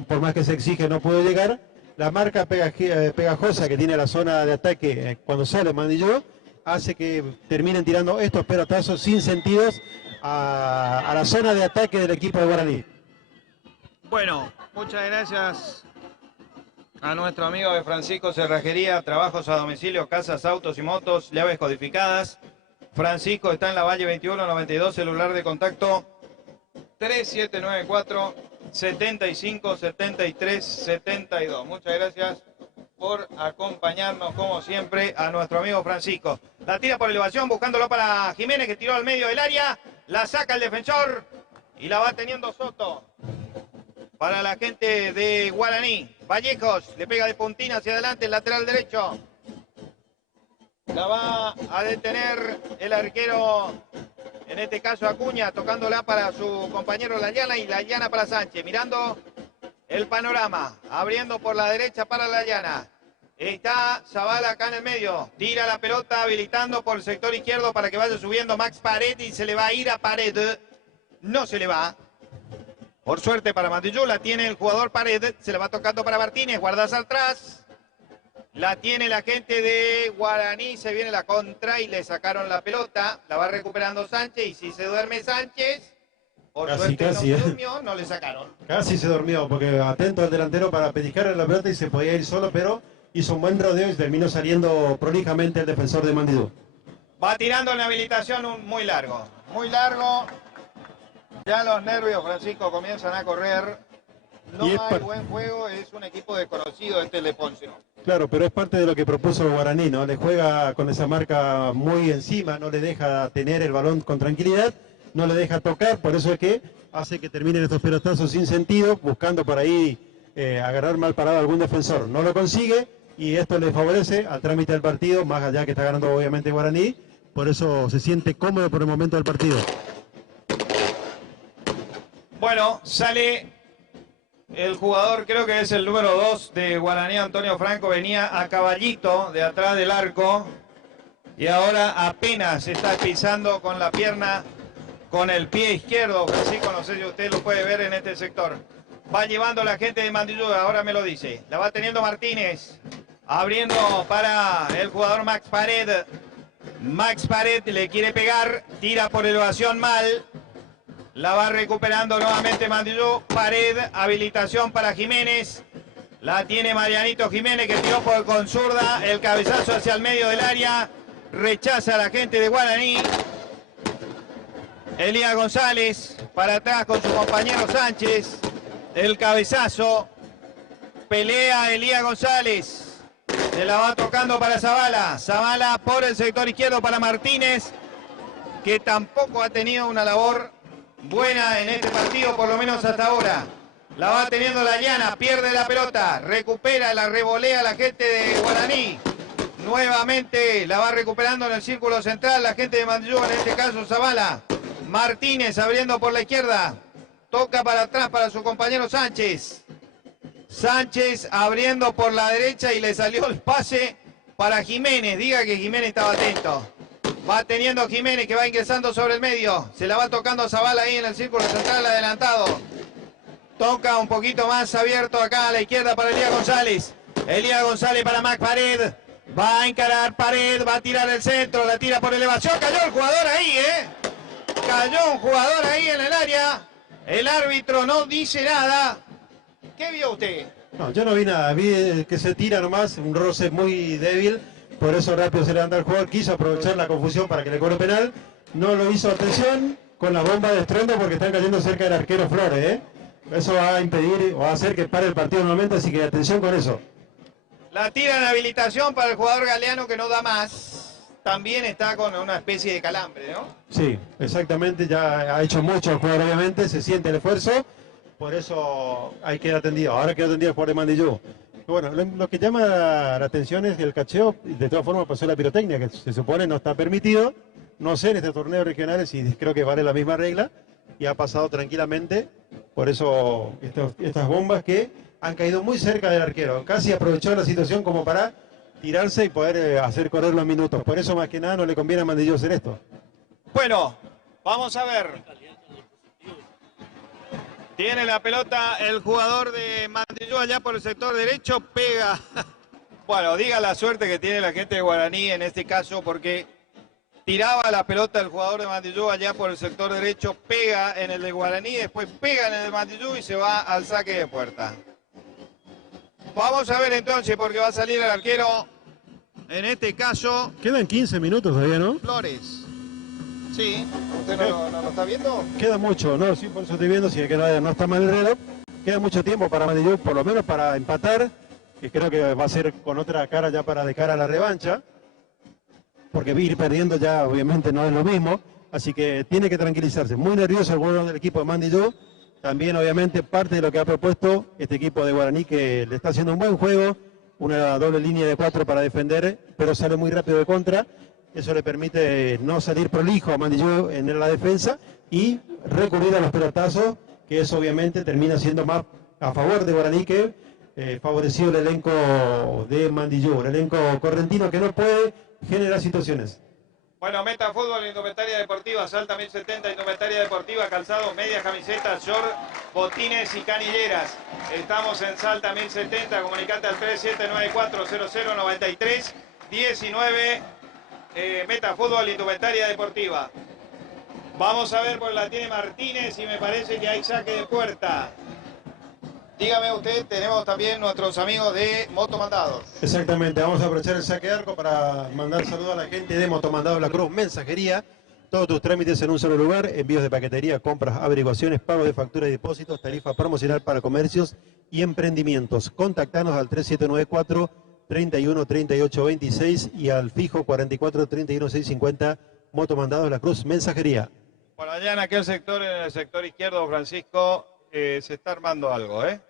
por más que se exige no puede llegar. La marca pegajosa que tiene la zona de ataque cuando sale Mandillú hace que terminen tirando estos pelotazos sin sentidos a la zona de ataque del equipo de Guaraní. Bueno, muchas gracias a nuestro amigo de Francisco Cerrajería, trabajos a domicilio, casas, autos y motos, llaves codificadas. Francisco está en la Valle 2192, celular de contacto 3794 75 73 72. Muchas gracias por acompañarnos como siempre a nuestro amigo Francisco. La tira por elevación buscándolo para Jiménez, que tiró al medio del área, la saca el defensor y la va teniendo Soto. Para la gente de Guaraní, Vallejos le pega de puntina hacia adelante el lateral derecho. La va a detener el arquero, en este caso Acuña, tocándola para su compañero Layana y Layana para Sánchez. Mirando el panorama, abriendo por la derecha para Layana. Está Zavala acá en el medio, tira la pelota habilitando por el sector izquierdo para que vaya subiendo Max Pared y se le va a ir a Pared. No se le va. Por suerte para Mandillú, la tiene el jugador Pared, se le va tocando para Martínez, guardas atrás. La tiene la gente de Guaraní, se viene la contra y le sacaron la pelota. La va recuperando Sánchez y si se duerme Sánchez, por suerte no se durmió, no le sacaron. Casi se durmió porque atento al delantero para pellizcarle la pelota y se podía ir solo, pero hizo un buen rodeo y terminó saliendo prolijamente el defensor de Mandillú. Va tirando en la habilitación muy largo, muy largo. Ya los nervios, Francisco, comienzan a correr. No hay buen juego, es un equipo desconocido este de Ponce, ¿no? Claro, pero es parte de lo que propuso Guaraní, ¿no? Le juega con esa marca muy encima, no le deja tener el balón con tranquilidad, no le deja tocar, por eso es que hace que terminen estos pelotazos sin sentido, buscando por ahí agarrar mal parado a algún defensor. No lo consigue y esto le favorece al trámite del partido, más allá que está ganando obviamente Guaraní, por eso se siente cómodo por el momento del partido. Bueno, sale el jugador, creo que es el número 2 de Guaraní, Antonio Franco, venía a caballito de atrás del arco y ahora apenas está pisando con la pierna, con el pie izquierdo. Francisco, no sé si usted lo puede ver en este sector. Va llevando la gente de Mandillú, ahora me lo dice. La va teniendo Martínez, abriendo para el jugador Max Pared. Max Pared le quiere pegar, tira por elevación mal. La va recuperando nuevamente Mandillú. Pared, habilitación para Jiménez. La tiene Marianito Jiménez que tiró con zurda. El cabezazo hacia el medio del área. Rechaza a la gente de Guaraní. Elías González para atrás con su compañero Sánchez. El cabezazo. Pelea Elías González. Se la va tocando para Zavala. Zavala por el sector izquierdo para Martínez, que tampoco ha tenido una labor buena en este partido, por lo menos hasta ahora. La va teniendo la llana, pierde la pelota, recupera, la revolea la gente de Guaraní. Nuevamente la va recuperando en el círculo central la gente de Mandillú, en este caso Zavala. Martínez abriendo por la izquierda, toca para atrás para su compañero Sánchez. Sánchez abriendo por la derecha y le salió el pase para Jiménez. Diga que Jiménez estaba atento. Va teniendo Jiménez que va ingresando sobre el medio. Se la va tocando Zavala ahí en el círculo central adelantado. Toca un poquito más abierto acá a la izquierda para Elías González. Elías González para Mac Pared. Va a encarar Pared, va a tirar el centro, la tira por elevación. Cayó el jugador ahí, Cayó un jugador ahí en el área. El árbitro no dice nada. ¿Qué vio usted? No, yo no vi nada, vi que se tira nomás, un roce muy débil, por eso rápido se levanta el jugador, quiso aprovechar la confusión para que le cobre penal, no lo hizo, atención con la bomba de estruendo porque están cayendo cerca del arquero Flores, Eso va a impedir o va a hacer que pare el partido nuevamente, así que atención con eso. La tira en habilitación para el jugador Galeano que no da más. También está con una especie de calambre, ¿no? Sí, exactamente, ya ha hecho mucho el jugador obviamente, se siente el esfuerzo. Por eso hay que ir atendido. Ahora queda atendido el jugador de Mandillú. Bueno, lo que llama la atención es el cacheo. De todas formas pasó la pirotecnia, que se supone no está permitido. No sé en estos torneos regionales y creo que vale la misma regla. Y ha pasado tranquilamente. Por eso estas bombas que han caído muy cerca del arquero. Casi aprovechó la situación como para tirarse y poder hacer correr los minutos. Por eso más que nada no le conviene a Mandillú hacer esto. Bueno, vamos a ver. Tiene la pelota el jugador de Mandillú allá por el sector derecho, pega. Bueno, diga la suerte que tiene la gente de Guaraní en este caso, porque tiraba la pelota el jugador de Mandillú allá por el sector derecho, pega en el de Guaraní, después pega en el de Mandillú y se va al saque de puerta. Vamos a ver entonces, porque va a salir el arquero, en este caso... Quedan 15 minutos todavía, ¿no? Flores. Sí, ¿usted no lo está viendo? Queda mucho, no, sí, por eso estoy viendo, si que no está mal el reloj. Queda mucho tiempo para Mandillú, por lo menos para empatar, que creo que va a ser con otra cara ya para de cara a la revancha, porque ir perdiendo ya obviamente no es lo mismo, así que tiene que tranquilizarse. Muy nervioso el jugador del equipo de Mandillú, también obviamente parte de lo que ha propuesto este equipo de Guaraní, que le está haciendo un buen juego, una doble línea de 4 para defender, pero sale muy rápido de contra. Eso le permite no salir prolijo a Mandillú en la defensa y recurrir a los pelotazos, que eso obviamente termina siendo más a favor de Guaraní que favorecido el elenco de Mandillú, el elenco correntino que no puede generar situaciones. Bueno, Meta Fútbol, Indumentaria Deportiva, Salta 1070, Indumentaria Deportiva, calzado, medias, camisetas, short, botines y canilleras. Estamos en Salta 1070, comunicate al 3794-0093-19. Meta Fútbol, Indumentaria Deportiva. Vamos a ver, por la tiene Martínez y me parece que hay saque de puerta. Dígame usted, tenemos también nuestros amigos de Motomandados. Exactamente, vamos a aprovechar el saque de arco para mandar saludos a la gente de Motomandados La Cruz Mensajería, Todos tus trámites en un solo lugar, envíos de paquetería, compras, averiguaciones, pagos de facturas y depósitos, tarifa promocional para comercios y emprendimientos. Contactanos al 3794 31 38 26 y al fijo 44 31 650, Motomandados La Cruz, mensajería. Por allá en aquel sector, en el sector izquierdo, Francisco, se está armando algo, ¿eh?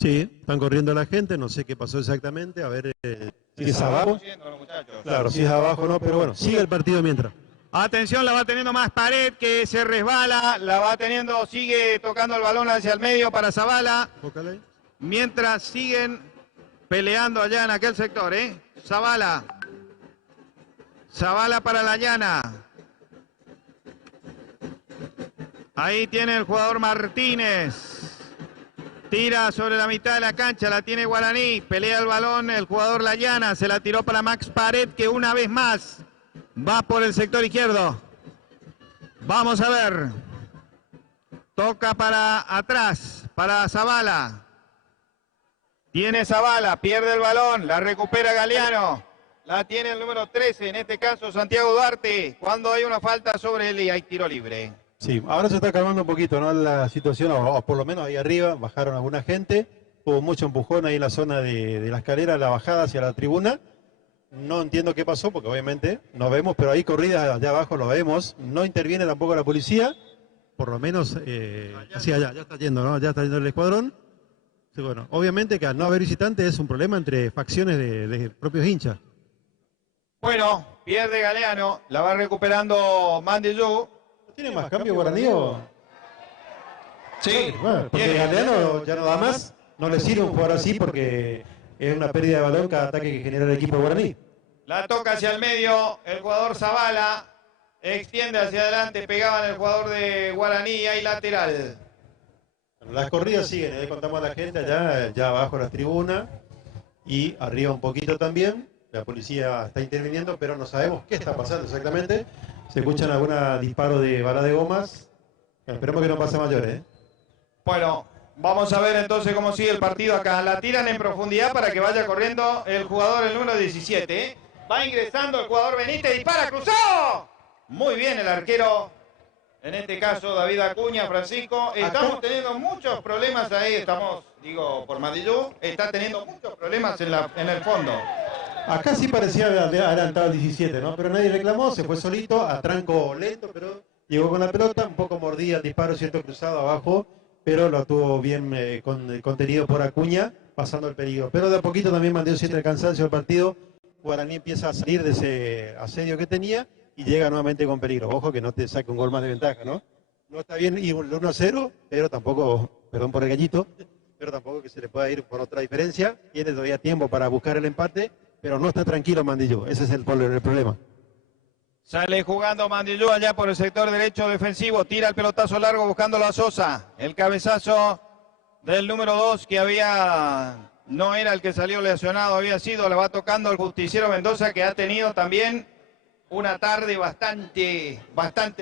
Sí, están corriendo la gente, no sé qué pasó exactamente, a ver si es abajo. Claro, si es abajo no, pero bueno, sigue el partido mientras. Atención, la va teniendo más Pared, que se resbala, la va teniendo, sigue tocando el balón hacia el medio para Zavala. Mientras siguen peleando allá en aquel sector, ¿eh? Zavala. Zavala para la llana. Ahí tiene el jugador Martínez. Tira sobre la mitad de la cancha, la tiene Guaraní. Pelea el balón el jugador Layana. Se la tiró para Max Pared, que una vez más va por el sector izquierdo. Vamos a ver. Toca para atrás, para Zavala. Tiene Zavala, pierde el balón, la recupera Galeano. La tiene el número 13, en este caso Santiago Duarte. Cuando hay una falta sobre él y hay tiro libre. Sí, ahora se está calmando un poquito, ¿no? La situación, o por lo menos ahí arriba, bajaron alguna gente. Hubo mucho empujón ahí en la zona de la escalera, la bajada hacia la tribuna. No entiendo qué pasó, porque obviamente no vemos, pero ahí corridas allá abajo lo vemos. No interviene tampoco la policía. Por lo menos, hacia allá, ya está yendo, ¿no? Ya está yendo el escuadrón. Sí, bueno, obviamente que al no haber visitantes es un problema entre facciones de propios hinchas. Bueno, pierde Galeano, la va recuperando Mandillú. ¿Tiene más cambio Guaraní o...? Sí, Bueno, porque Galeano ya no da más. No le sirve un jugador así porque es una pérdida de balón cada ataque que genera el equipo Guaraní. La toca hacia el medio, el jugador Zavala extiende hacia adelante, pegaba en el jugador de Guaraní y hay lateral. Las corridas siguen, ahí contamos a la gente allá abajo en las tribunas y arriba un poquito también. La policía está interviniendo, pero no sabemos qué está pasando exactamente. Se escuchan algunos disparos de bala de gomas. Esperemos que no pase a mayores, ¿eh? Bueno, vamos a ver entonces cómo sigue el partido acá. La tiran en profundidad para que vaya corriendo el jugador, el número 17. ¿Eh? Va ingresando el jugador Benítez, dispara, cruzado. Muy bien el arquero, en este caso David Acuña, Francisco. Estamos teniendo muchos problemas ahí, digo, por Madillú, está teniendo muchos problemas en el fondo. Acá sí parecía adelantado el 17, ¿no? Pero nadie reclamó, se fue solito, a tranco lento, pero llegó con la pelota, un poco mordida el disparo, cierto, cruzado abajo, pero lo tuvo bien contenido por Acuña, pasando el peligro. Pero de a poquito también mandó siente el cansancio del partido. Guaraní empieza a salir de ese asedio que tenía y llega nuevamente con peligro. Ojo que no te saque un gol más de ventaja, ¿no? No está bien ir 1-0, pero tampoco, perdón por el gallito, pero tampoco que se le pueda ir por otra diferencia. Tiene todavía tiempo para buscar el empate, pero no está tranquilo Mandillú. Ese es el problema. Sale jugando Mandillú allá por el sector derecho defensivo. Tira el pelotazo largo buscándolo a Sosa. El cabezazo del número 2 que no era el que salió lesionado, había sido. Le va tocando el justiciero Mendoza, que ha tenido también una tarde bastante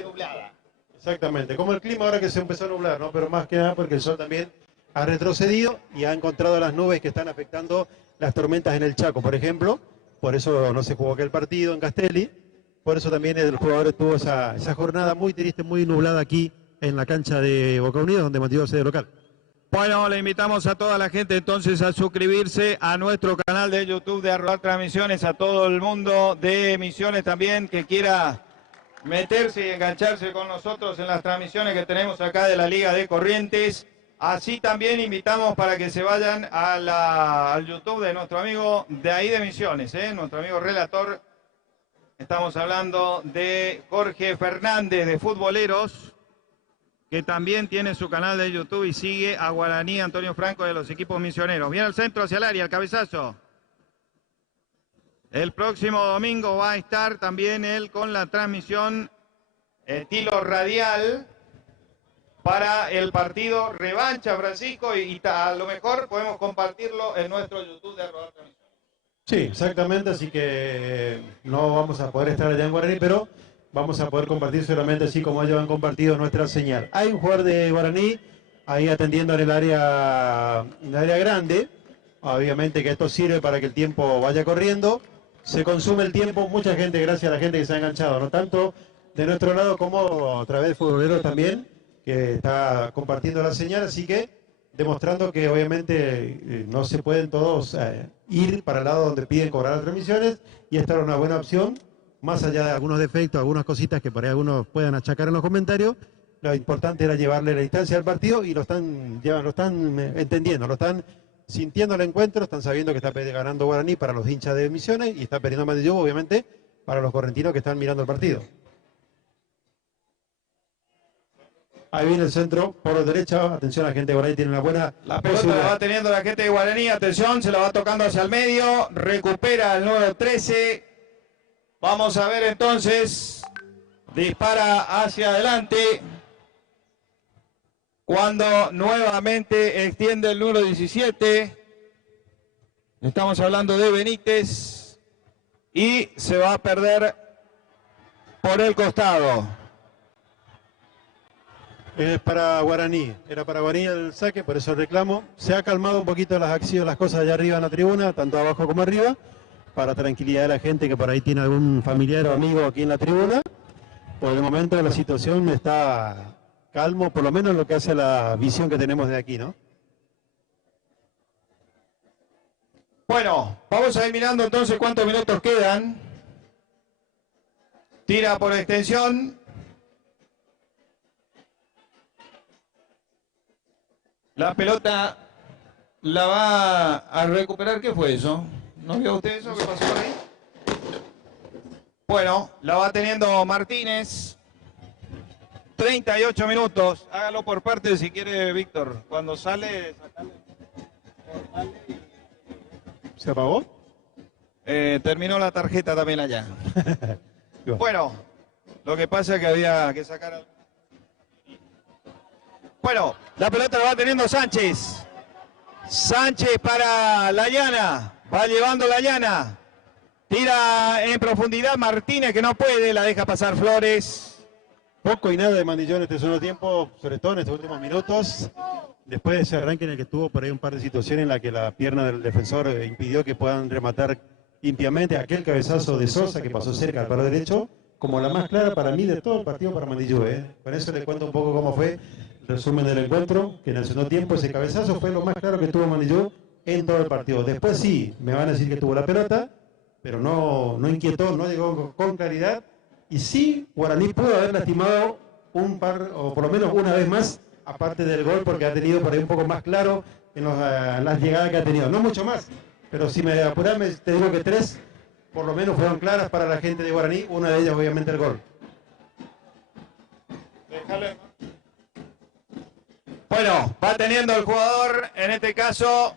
nublada. Exactamente. Como el clima ahora que se empezó a nublar, ¿no? Pero más que nada porque el sol también ha retrocedido y ha encontrado las nubes que están afectando las tormentas en el Chaco, por ejemplo. Por eso no se jugó aquel partido en Castelli. Por eso también el jugador tuvo esa jornada muy triste, muy nublada aquí en la cancha de Boca Unidos, donde mantuvo sede local. Bueno, le invitamos a toda la gente entonces a suscribirse a nuestro canal de YouTube de Arrodar Transmisiones, a todo el mundo de emisiones también que quiera meterse y engancharse con nosotros en las transmisiones que tenemos acá de la Liga de Corrientes. Así también invitamos para que se vayan al YouTube de nuestro amigo de ahí de Misiones, nuestro amigo relator. Estamos hablando de Jorge Fernández de Futboleros, que también tiene su canal de YouTube y sigue a Guaraní Antonio Franco de los equipos misioneros. Viene al centro hacia el área, el cabezazo. El próximo domingo va a estar también él con la transmisión estilo radial para el partido revancha, Francisco, y a lo mejor podemos compartirlo en nuestro YouTube de Arrodar Transmisiones. Sí, exactamente, así que no vamos a poder estar allá en Guaraní, pero vamos a poder compartir solamente así como ellos han compartido nuestra señal. Hay un jugador de Guaraní ahí atendiendo en el área grande. Obviamente que esto sirve para que el tiempo vaya corriendo. se consume el tiempo, mucha gente, gracias a la gente que se ha enganchado, no tanto de nuestro lado como a través de futboleros también, que está compartiendo la señal, así que demostrando que obviamente no se pueden todos ir para el lado donde piden cobrar las transmisiones, y esta era una buena opción, más allá de algunos defectos, algunas cositas que por ahí algunos puedan achacar en los comentarios. Lo importante era llevarle la distancia al partido y lo están entendiendo, lo están sintiendo el encuentro, están sabiendo que está ganando Guaraní para los hinchas de Misiones y está perdiendo Mandillú, obviamente, para los correntinos que están mirando el partido. Ahí viene el centro por derecha, atención, la gente de Guaraní tiene una buena La pelota la va teniendo la gente de Guaraní, atención, se la va tocando hacia el medio, recupera el número 13. Vamos a ver entonces, dispara hacia adelante. Cuando nuevamente extiende el número 17, estamos hablando de Benítez, y se va a perder por el costado. Es para Guaraní, era para Guaraní el saque, por eso el reclamo. Se ha calmado un poquito las acciones, las cosas allá arriba en la tribuna, tanto abajo como arriba, para tranquilidad de la gente que por ahí tiene algún familiar o amigo aquí en la tribuna. Por el momento la situación está calmo, por lo menos lo que hace la visión que tenemos de aquí, ¿no? Bueno, vamos a ir mirando entonces cuántos minutos quedan. Tira por extensión. La pelota la va a recuperar. ¿Qué fue eso? ¿No vio usted eso? ¿Qué pasó por ahí? Bueno, la va teniendo Martínez. 38 minutos. Hágalo por partes si quiere, Víctor. Cuando sale, sacale. ¿Se apagó? Terminó la tarjeta también allá. Bueno, lo que pasa es que había que sacar... Bueno, la pelota la va teniendo Sánchez. Sánchez para la llana. Va llevando la llana. Tira en profundidad Martínez, que no puede. La deja pasar Flores. Poco y nada de Mandillú en este segundo tiempo, sobre todo en estos últimos minutos. Después de ese arranque en el que estuvo por ahí un par de situaciones en las que la pierna del defensor impidió que puedan rematar limpiamente, aquel cabezazo de Sosa que pasó cerca al palo derecho, como la más clara para mí de todo el partido para Mandillú. Con eso le cuento un poco cómo fue el resumen del encuentro, que en el segundo tiempo ese cabezazo fue lo más claro que tuvo Mandillú en todo el partido. Después sí, me van a decir que tuvo la pelota, pero no inquietó, no llegó con claridad. Y sí, Guaraní pudo haber lastimado un par, o por lo menos una vez más, aparte del gol, porque ha tenido por ahí un poco más claro en las llegadas que ha tenido. No mucho más, pero si me apuras, te digo que 3, por lo menos fueron claras para la gente de Guaraní, una de ellas obviamente el gol. Déjale. Bueno, va teniendo el jugador, en este caso,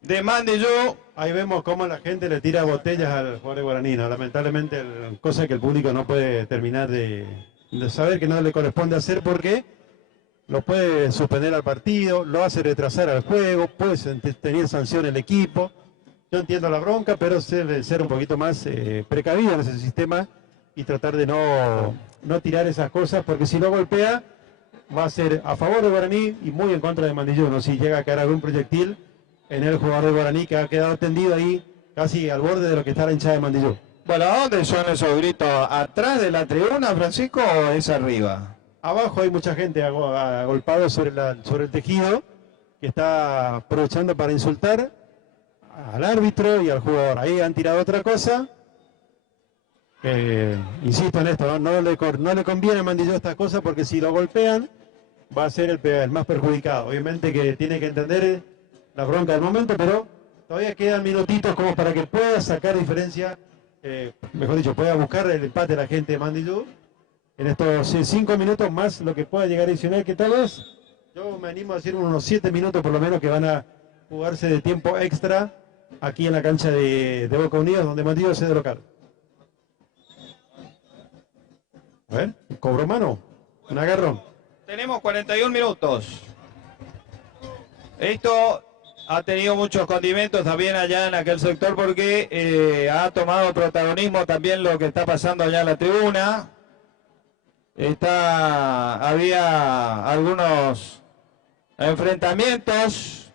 de Mandillú. Ahí vemos cómo la gente le tira botellas al jugador de Guaraní, ¿no? Lamentablemente, cosa que el público no puede terminar de saber que no le corresponde hacer, porque lo puede suspender al partido, lo hace retrasar al juego, puede tener sanción el equipo. Yo entiendo la bronca, pero ser un poquito más precavido en ese sistema y tratar de no tirar esas cosas, porque si no golpea, va a ser a favor de Guaraní y muy en contra de Mandillú, ¿no? Si llega a caer algún proyectil en el jugador de Guaraní, que ha quedado tendido ahí casi al borde de lo que está la hinchada de Mandillú. Bueno, ¿a dónde son esos gritos? ¿Atrás de la tribuna, Francisco, o es arriba? Abajo hay mucha gente agolpado sobre el tejido, que está aprovechando para insultar al árbitro y al jugador. Ahí han tirado otra cosa. Insisto en esto, no le conviene a Mandillú estas cosas, porque si lo golpean va a ser el más perjudicado. Obviamente que tiene que entender la bronca del momento, pero todavía quedan minutitos como para que pueda sacar diferencia, mejor dicho, pueda buscar el empate de la gente de Mandillú en estos 5 minutos más lo que pueda llegar a adicional, que tal vez yo me animo a decir unos 7 minutos por lo menos que van a jugarse de tiempo extra aquí en la cancha de Boca Unidos, donde Mandillú es de local. A ver, cobro mano, un agarrón. Tenemos 41 minutos. Esto ha tenido muchos condimentos también allá en aquel sector, porque ha tomado protagonismo también lo que está pasando allá en la tribuna. Había algunos enfrentamientos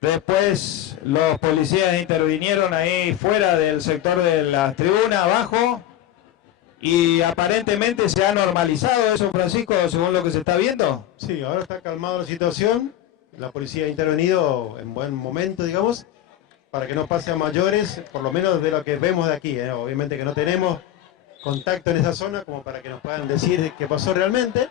Después los policías intervinieron ahí fuera del sector de la tribuna, abajo. Y aparentemente se ha normalizado eso, Francisco, según lo que se está viendo. Sí, ahora está calmada la situación. La policía ha intervenido en buen momento, digamos, para que no pase a mayores, por lo menos de lo que vemos de aquí. Obviamente que no tenemos contacto en esa zona como para que nos puedan decir qué pasó realmente.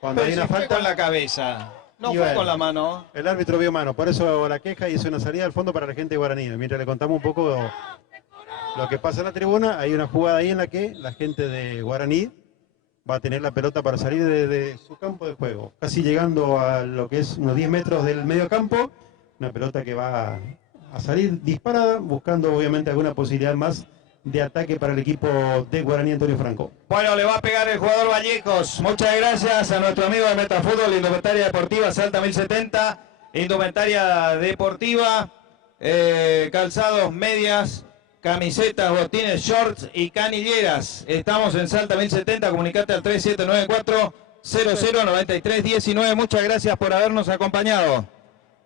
Cuando hay una fue falta con la cabeza, no Y fue bueno, con la mano. el árbitro vio mano, por eso hago la queja y hizo una salida al fondo para la gente de Guaraní. Mientras le contamos un poco lo que pasa en la tribuna, hay una jugada ahí en la que la gente de Guaraní va a tener la pelota para salir de su campo de juego, casi llegando a lo que es unos 10 metros del medio campo, una pelota que va a salir disparada, buscando obviamente alguna posibilidad más de ataque para el equipo de Guaraní Antonio Franco. Bueno, le va a pegar el jugador Vallejos. Muchas gracias a nuestro amigo de Metafútbol, Indumentaria Deportiva, Salta 1070, Indumentaria Deportiva, calzados, medias, camisetas, botines, shorts y canilleras. Estamos en Salta 1070, comunicate al 3794-009319. Muchas gracias por habernos acompañado.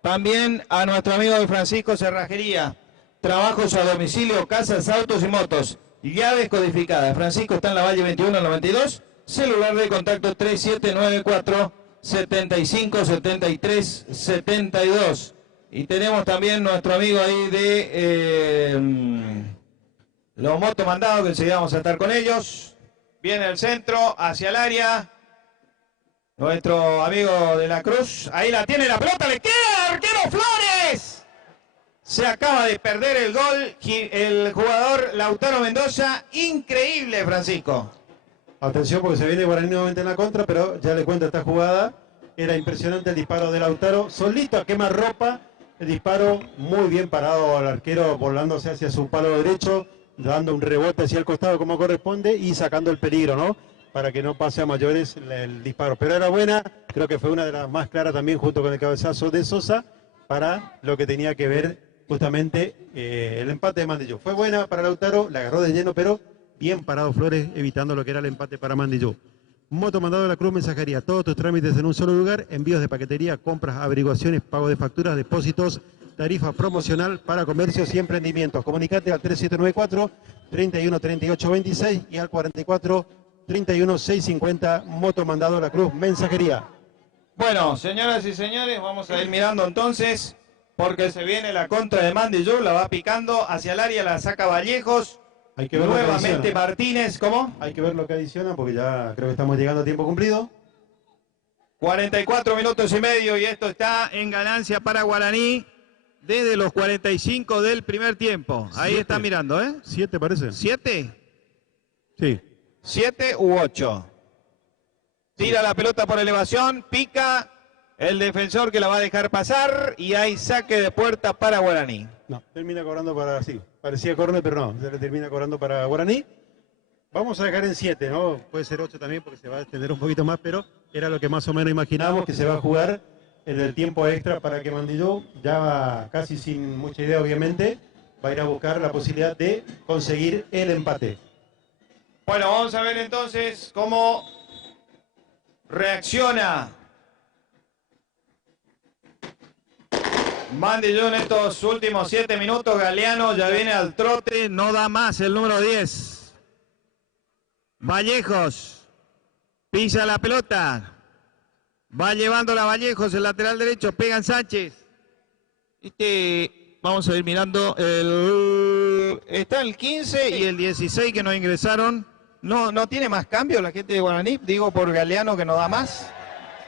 También a nuestro amigo de Francisco Cerrajería. Trabajos a domicilio, casas, autos y motos. Llaves codificadas. Francisco está en la Valle 2192. Celular de contacto 3794-757372. Y tenemos también nuestro amigo ahí de los motomandados, que enseguida vamos a estar con ellos. Viene el centro, hacia el área. Nuestro amigo de la Cruz. Ahí la tiene la pelota, le queda arquero Flores. Se acaba de perder el gol el jugador Lautaro Mendoza. Increíble, Francisco. Atención porque se viene Guaraní nuevamente en la contra, pero ya le cuento esta jugada. Era impresionante el disparo de Lautaro. Solito a quemarropa. El disparo muy bien parado al arquero, volándose hacia su palo derecho, dando un rebote hacia el costado como corresponde y sacando el peligro, ¿no? Para que no pase a mayores el disparo. Pero era buena, creo que fue una de las más claras también junto con el cabezazo de Sosa para lo que tenía que ver justamente el empate de Mandillú. Fue buena para Lautaro, la agarró de lleno, pero bien parado Flores, evitando lo que era el empate para Mandillú. Moto mandado de la Cruz Mensajería, todos tus trámites en un solo lugar, envíos de paquetería, compras, averiguaciones, pago de facturas, depósitos, tarifa promocional para comercios y emprendimientos. Comunicate al 3794-313826 y al 44-31-650, Moto mandado de la Cruz Mensajería. Bueno, señoras y señores, vamos a ir mirando entonces, porque se viene la contra de Mandillú, la va picando hacia el área, la saca Vallejos. Hay que ver nuevamente Martínez, ¿cómo? Hay que ver lo que adiciona porque ya creo que estamos llegando a tiempo cumplido. 44 minutos y medio y esto está en ganancia para Guaraní desde los 45 del primer tiempo. Ahí está mirando, ¿eh? 7 parece. ¿7? Sí. 7 u 8. Tira la pelota por elevación, pica el defensor que la va a dejar pasar y hay saque de puerta para Guaraní. No, termina cobrando para, sí, parecía córner, pero no, se le termina cobrando para Guaraní. Vamos a dejar en 7, ¿no? Puede ser 8 también porque se va a extender un poquito más, pero era lo que más o menos imaginábamos que se va a jugar en el tiempo extra para que Mandillú, ya va casi sin mucha idea obviamente, va a ir a buscar la posibilidad de conseguir el empate. Bueno, vamos a ver entonces cómo reacciona Mandillú en estos últimos 7 minutos. Galeano ya viene al trote, no da más el número 10. Vallejos pisa la pelota, va llevándola Vallejos, el lateral derecho, pega en Sánchez. Vamos a ir mirando, está el 15 y el 16 que nos ingresaron. No tiene más cambio la gente de Guaraní, digo por Galeano que no da más.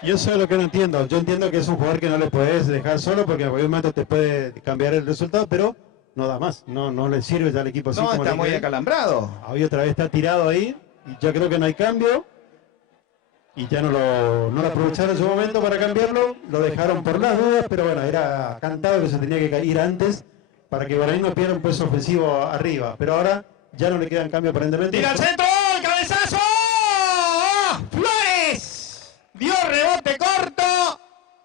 Yo sé lo que no entiendo. Yo entiendo que es un jugador que no le puedes dejar solo porque en cualquier momento te puede cambiar el resultado, pero no da más. No le sirve ya al equipo así. No, como está muy acalambrado. Hoy otra vez está tirado ahí. Y yo creo que no hay cambio. Y ya no lo aprovecharon en su momento para cambiarlo. Lo dejaron por las dudas, pero bueno, era cantado que se tenía que ir antes para que Guaraní no pierda un peso ofensivo arriba. Pero ahora ya no le quedan cambios aparentemente. ¡Tira al centro! ¡El cabezazo! ¡Flores! Dio rebote corto.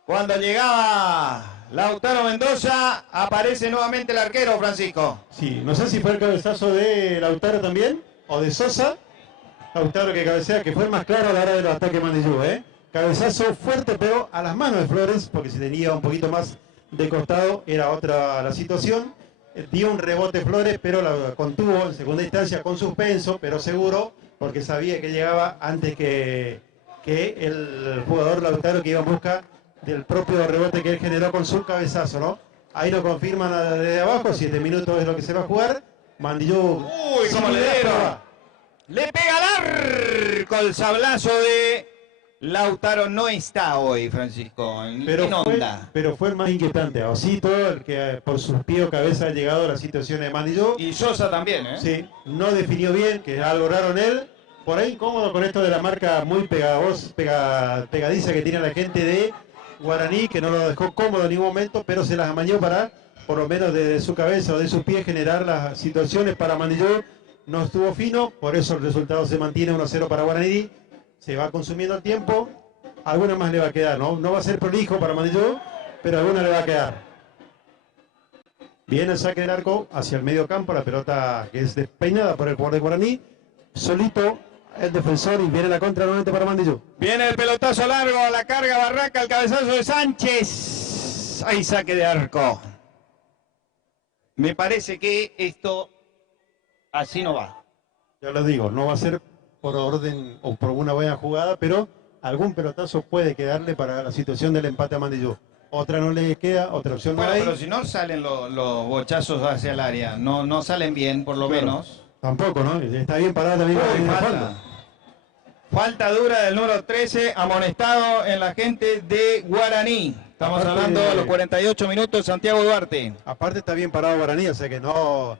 Cuando llegaba Lautaro Mendoza, aparece nuevamente el arquero, Francisco. Sí, no sé si fue el cabezazo de Lautaro también, o de Sosa. Lautaro que cabecea, que fue el más claro a la hora de los ataques Mandillú, ¿eh? Cabezazo fuerte, pero a las manos de Flores, porque si tenía un poquito más de costado era otra la situación. Dio un rebote Flores, pero la contuvo en segunda instancia con suspenso, pero seguro, porque sabía que llegaba antes que el jugador Lautaro, que iba en busca del propio rebote que él generó con su cabezazo, ¿no? Ahí lo confirman desde abajo, 7 minutos es lo que se va a jugar. Mandillú. Uy, cómo le dieron. Le pega al arco el sablazo de Lautaro. No está hoy, Francisco, en onda. Pero fue el más inquietante. Osito, el que por sus pies o cabeza ha llegado a la situación de Mandillú. Y Sosa también, ¿eh? Sí, no definió bien, que es algo raro en él. Por ahí incómodo con esto de la marca muy pegadiza que tiene la gente de Guaraní, que no lo dejó cómodo en ningún momento, pero se las amañó para, por lo menos desde su cabeza o de sus pies, generar las situaciones para Mandillú. No estuvo fino, por eso el resultado se mantiene 1-0 para Guaraní. Se va consumiendo el tiempo, alguna más le va a quedar, ¿no? No va a ser prolijo para Mandillú, pero alguna le va a quedar. Viene el saque del arco hacia el medio campo, la pelota que es despeinada por el jugador de Guaraní. Solito el defensor y viene la contra nuevamente para Mandillú. Viene el pelotazo largo, la carga Barraca, el cabezazo de Sánchez. Hay saque de arco. Me parece que esto así no va. Ya lo digo, no va a ser por orden o por una buena jugada, pero algún pelotazo puede quedarle para la situación del empate a Mandillú. Otra no le queda, otra opción no hay. Pero si no salen los bochazos hacia el área, no salen bien por lo menos. Tampoco, ¿no? Está bien parada también. Falta dura del número 13, amonestado en la gente de Guaraní. Estamos hablando de los 48 minutos, Santiago Duarte. Aparte está bien parado Guaraní, o sea que no,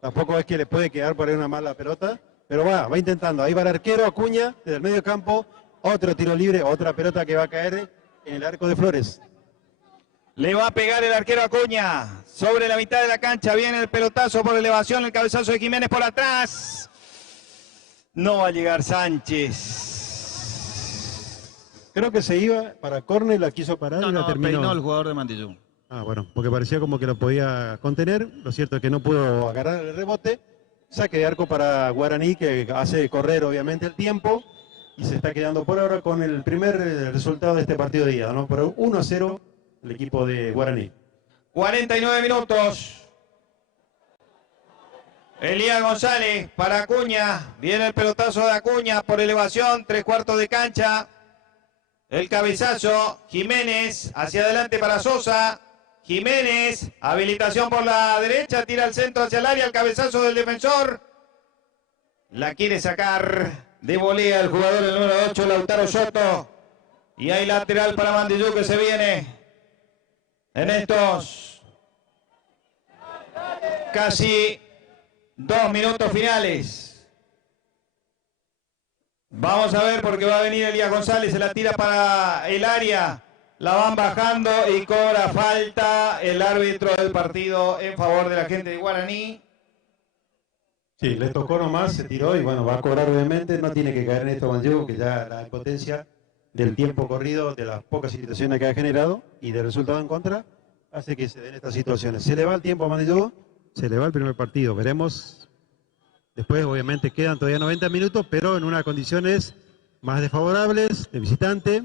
tampoco es que le puede quedar por ahí una mala pelota, pero va intentando. Ahí va el arquero Acuña, desde el medio campo, otro tiro libre, otra pelota que va a caer en el arco de Flores. Le va a pegar el arquero Acuña, sobre la mitad de la cancha, viene el pelotazo por elevación, el cabezazo de Jiménez por atrás. No va a llegar Sánchez. Creo que se iba para córner, la quiso parar y la terminó. Peinó el jugador de Mandillú. Ah, bueno, porque parecía como que lo podía contener. Lo cierto es que no pudo agarrar el rebote. Saque de arco para Guaraní, que hace correr obviamente el tiempo. Y se está quedando por ahora con el primer resultado de este partido de ida, ¿no? Pero 1-0 el equipo de Guaraní. 49 minutos. Elías González para Acuña. Viene el pelotazo de Acuña por elevación, 3/4 de cancha. El cabezazo, Jiménez, hacia adelante para Sosa. Jiménez, habilitación por la derecha, tira el centro hacia el área, el cabezazo del defensor. La quiere sacar de volea el jugador del número 8, Lautaro Soto. Y hay lateral para Mandillú que se viene en estos casi 2 minutos finales. Vamos a ver porque va a venir Elías González, se la tira para el área. La van bajando y cobra falta el árbitro del partido en favor de la gente de Guaraní. Sí, le tocó nomás, se tiró y bueno, va a cobrar obviamente. No tiene que caer en esto Mandillú, que ya la impotencia del tiempo corrido, de las pocas situaciones que ha generado y del resultado en contra, hace que se den estas situaciones. Se le va el tiempo a Mandillú, se le va el primer partido, veremos. Después obviamente quedan todavía 90 minutos, pero en unas condiciones más desfavorables, de visitante.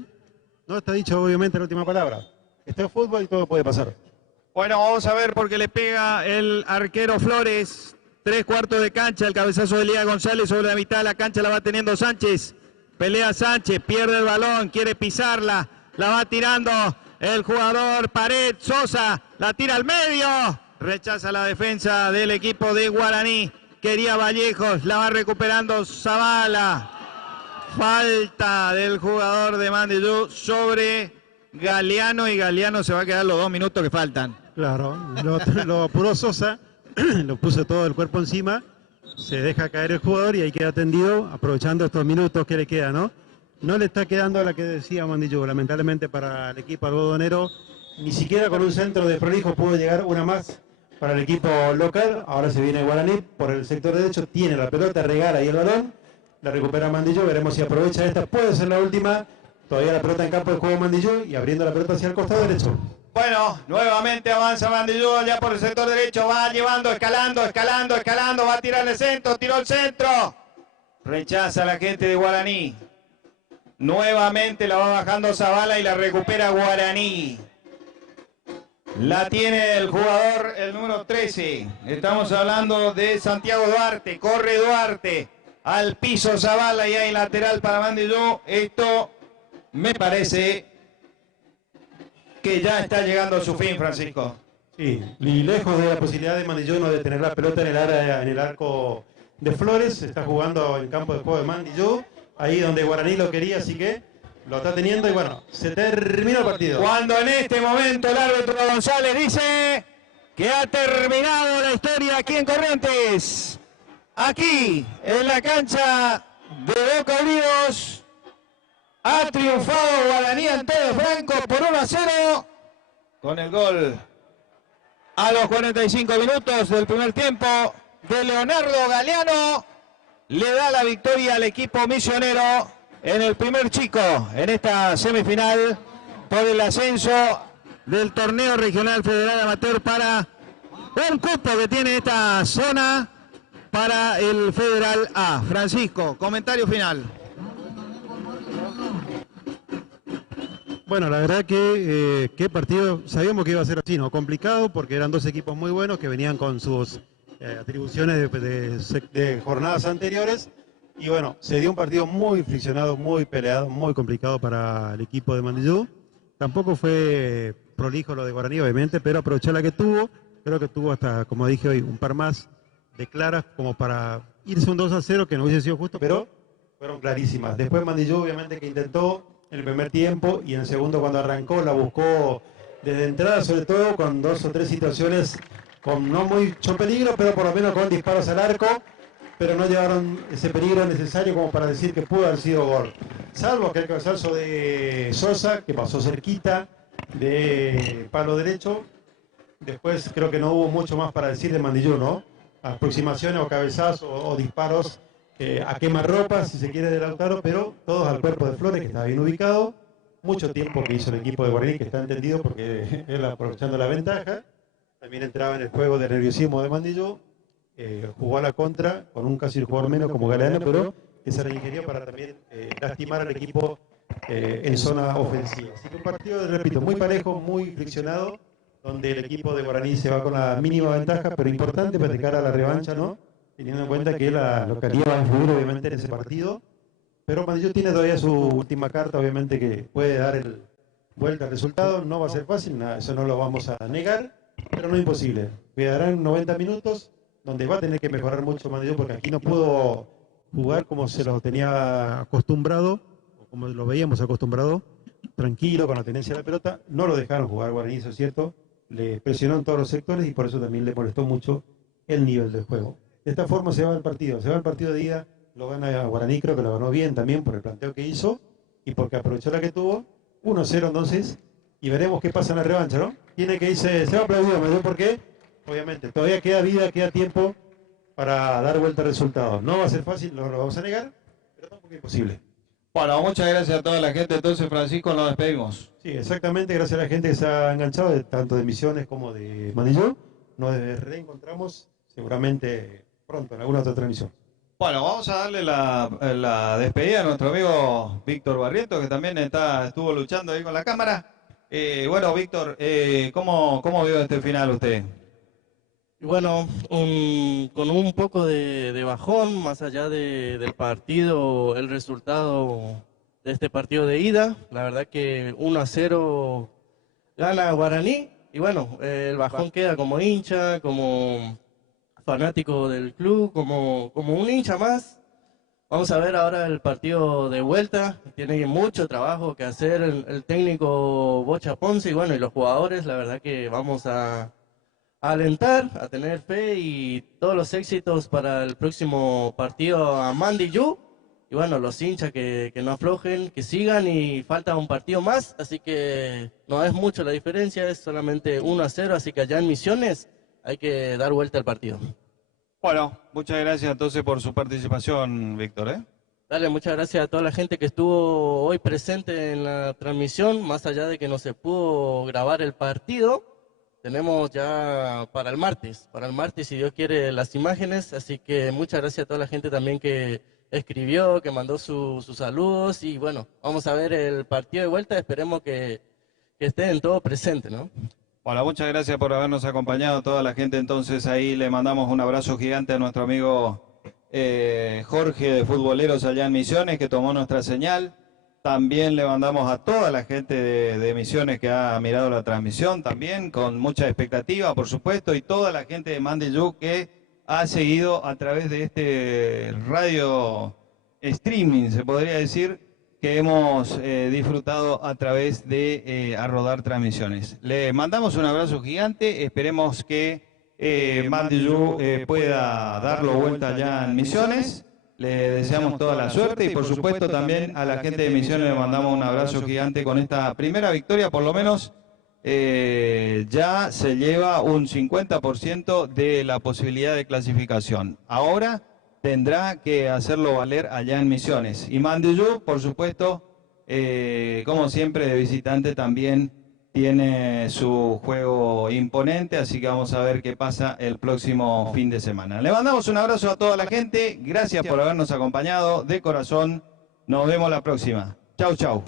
No está dicho obviamente la última palabra. Esto es fútbol y todo puede pasar. Bueno, vamos a ver porque le pega el arquero Flores. 3/4 de cancha, el cabezazo de Elías González sobre la mitad de la cancha la va teniendo Sánchez. Pelea Sánchez, pierde el balón, quiere pisarla, la va tirando el jugador Pared, Sosa, la tira al medio. Rechaza la defensa del equipo de Guaraní. Quería Vallejos, la va recuperando Zavala. Falta del jugador de Mandillú sobre Galeano y Galeano se va a quedar los 2 minutos que faltan. Claro, lo apuró Sosa, lo puso todo el cuerpo encima, se deja caer el jugador y ahí queda tendido, aprovechando estos minutos que le quedan, ¿no? No le está quedando la que decía Mandillú, lamentablemente para el equipo algodonero, ni siquiera con un centro de prolijo pudo llegar una más para el equipo local. Ahora se viene Guaraní por el sector derecho, tiene la pelota, regala ahí el balón, la recupera Mandillú, veremos si aprovecha esta, puede ser la última, todavía la pelota en campo de juego Mandillú y abriendo la pelota hacia el costado derecho. Bueno, nuevamente avanza Mandillú allá por el sector derecho, va llevando, escalando, va a tirar el centro, tiró el centro. Rechaza la gente de Guaraní. Nuevamente la va bajando Zavala y la recupera Guaraní. La tiene el jugador, el número 13. Estamos hablando de Santiago Duarte. Corre Duarte. Al piso Zavala y hay lateral para Mandillú. Esto me parece que ya está llegando a su fin, Francisco. Sí, y lejos de la posibilidad de Mandillú no de tener la pelota en el área, en el arco de Flores. Se está jugando en campo de juego de Mandillú. Ahí donde Guaraní lo quería, así que lo está teniendo y bueno, se terminó el partido. Cuando en este momento el árbitro González dice que ha terminado la historia aquí en Corrientes. Aquí, en la cancha de Boca Unidos, ha triunfado Guaraní Antonio Franco por 1-0 con el gol a los 45 minutos del primer tiempo de Leonardo Galeano. Le da la victoria al equipo misionero en el primer chico, en esta semifinal por el ascenso del torneo regional federal amateur para un cupo que tiene esta zona para el Federal A. Francisco, comentario final. Bueno, la verdad que qué partido, sabíamos que iba a ser así, ¿no? Complicado porque eran dos equipos muy buenos que venían con sus atribuciones de jornadas anteriores. Y bueno, se dio un partido muy friccionado, muy peleado, muy complicado para el equipo de Mandillú. Tampoco fue prolijo lo de Guaraní, obviamente, pero aprovechó la que tuvo. Creo que tuvo hasta, como dije hoy, un par más de claras como para irse un 2-0, que no hubiese sido justo, pero fueron clarísimas. Después Mandillú, obviamente, que intentó en el primer tiempo y en el segundo, cuando arrancó, la buscó desde entrada, sobre todo con 2 o 3 situaciones con no mucho peligro, pero por lo menos con disparos al arco. Pero no llevaron ese peligro necesario como para decir que pudo haber sido gol. Salvo aquel cabezazo de Sosa, que pasó cerquita de palo derecho. Después creo que no hubo mucho más para decir de Mandillú, ¿no? Aproximaciones o cabezazos o disparos a quemarropa, si se quiere, de Lautaro, pero todos al cuerpo de Flores, que está bien ubicado. Mucho tiempo que hizo el equipo de Guaraní, que está entendido porque él aprovechando la ventaja. También entraba en el juego de nerviosismo de Mandillú. Jugó a la contra con un casi jugador menos como Galeano, pero esa la ingeniería para también lastimar al equipo en zona ofensiva. Así que un partido, repito, muy parejo, muy friccionado, donde el equipo de Guaraní se va con la mínima ventaja, pero importante para de cara a la revancha, ¿no? Teniendo en cuenta que la localidad va a influir obviamente en ese partido, pero Mandillú tiene todavía su última carta, obviamente, que puede dar vuelta al resultado. No va a ser fácil, eso no lo vamos a negar, pero no es imposible. Quedarán 90 minutos donde va a tener que mejorar mucho Mandillú, porque aquí no pudo jugar como se lo tenía acostumbrado, o como lo veíamos acostumbrado, tranquilo, con la tenencia de la pelota. No lo dejaron jugar Guaraní, eso es cierto, le presionó en todos los sectores y por eso también le molestó mucho el nivel del juego. De esta forma se va el partido de ida, lo gana Guaraní, creo que lo ganó bien también por el planteo que hizo y porque aprovechó la que tuvo, 1-0 entonces, y veremos qué pasa en la revancha, ¿no? Tiene que irse, se va aplaudido, ¿me dio por qué? Obviamente, todavía queda vida, queda tiempo para dar vuelta al resultado. No va a ser fácil, no lo vamos a negar, pero tampoco es imposible. Bueno, muchas gracias a toda la gente. Entonces, Francisco, nos despedimos. Sí, exactamente, gracias a la gente que se ha enganchado, tanto de Misiones como de Mandillú. Nos reencontramos seguramente pronto en alguna otra transmisión. Bueno, vamos a darle la despedida a nuestro amigo Víctor Barrientos, que también estuvo luchando ahí con la cámara. Bueno, Víctor, ¿cómo vio este final usted? Bueno, con un poco de bajón, más allá del partido, el resultado de este partido de ida. La verdad que 1-0 gana Guaraní. Y bueno, el bajón queda como hincha, como fanático del club, como un hincha más. Vamos a ver ahora el partido de vuelta. Tiene mucho trabajo que hacer el técnico Bocha Ponce y bueno, y los jugadores. La verdad que vamos a alentar, a tener fe y todos los éxitos para el próximo partido a Mandillú. Y bueno, los hinchas que no aflojen, que sigan y falta un partido más. Así que no es mucho la diferencia, es solamente 1-0. Así que allá en Misiones hay que dar vuelta al partido. Bueno, muchas gracias entonces por su participación, Víctor. Dale, muchas gracias a toda la gente que estuvo hoy presente en la transmisión. Más allá de que no se pudo grabar el partido, tenemos ya para el martes, si Dios quiere, las imágenes. Así que muchas gracias a toda la gente también que escribió, que mandó sus saludos. Y bueno, vamos a ver el partido de vuelta. Esperemos que estén todos presentes, ¿no? Hola, muchas gracias por habernos acompañado toda la gente. Entonces ahí le mandamos un abrazo gigante a nuestro amigo Jorge de Futboleros allá en Misiones, que tomó nuestra señal. También le mandamos a toda la gente de Misiones que ha mirado la transmisión también, con mucha expectativa, por supuesto, y toda la gente de Mandiyú que ha seguido a través de este radio streaming, se podría decir, que hemos disfrutado a través de A Rodar Transmisiones. Le mandamos un abrazo gigante, esperemos que Mandiyú pueda darlo vuelta ya en Misiones. Le deseamos toda la suerte y por supuesto también a la gente de Misiones le mandamos un abrazo gigante con esta primera victoria, por lo menos ya se lleva un 50% de la posibilidad de clasificación. Ahora tendrá que hacerlo valer allá en Misiones. Y Mandiyú, por supuesto, como siempre de visitante también tiene su juego imponente, así que vamos a ver qué pasa el próximo fin de semana. Le mandamos un abrazo a toda la gente, gracias por habernos acompañado de corazón, nos vemos la próxima. Chau, chau.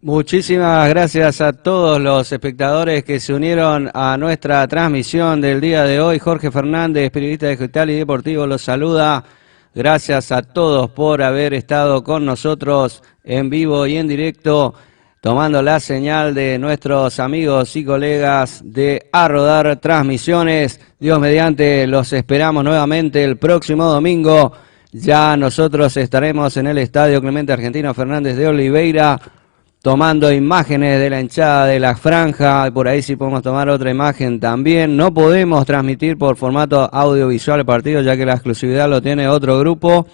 Muchísimas gracias a todos los espectadores que se unieron a nuestra transmisión del día de hoy. Jorge Fernández, periodista digital y deportivo, los saluda. Gracias a todos por haber estado con nosotros en vivo y en directo, tomando la señal de nuestros amigos y colegas de A Rodar Transmisiones. Dios mediante, los esperamos nuevamente el próximo domingo. Ya nosotros estaremos en el Estadio Clemente Argentino Fernández de Oliveira, tomando imágenes de la hinchada de la franja, por ahí sí podemos tomar otra imagen también. No podemos transmitir por formato audiovisual el partido, ya que la exclusividad lo tiene otro grupo,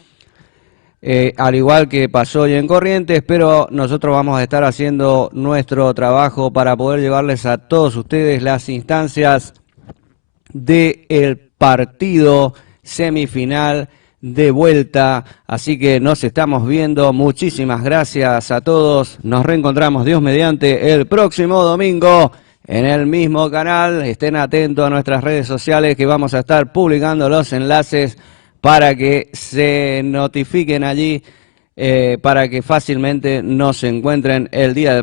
al igual que pasó hoy en Corrientes, pero nosotros vamos a estar haciendo nuestro trabajo para poder llevarles a todos ustedes las instancias del partido semifinal de vuelta, así que nos estamos viendo. Muchísimas gracias a todos, nos reencontramos Dios mediante el próximo domingo en el mismo canal. Estén atentos a nuestras redes sociales que vamos a estar publicando los enlaces para que se notifiquen allí, para que fácilmente nos encuentren el día de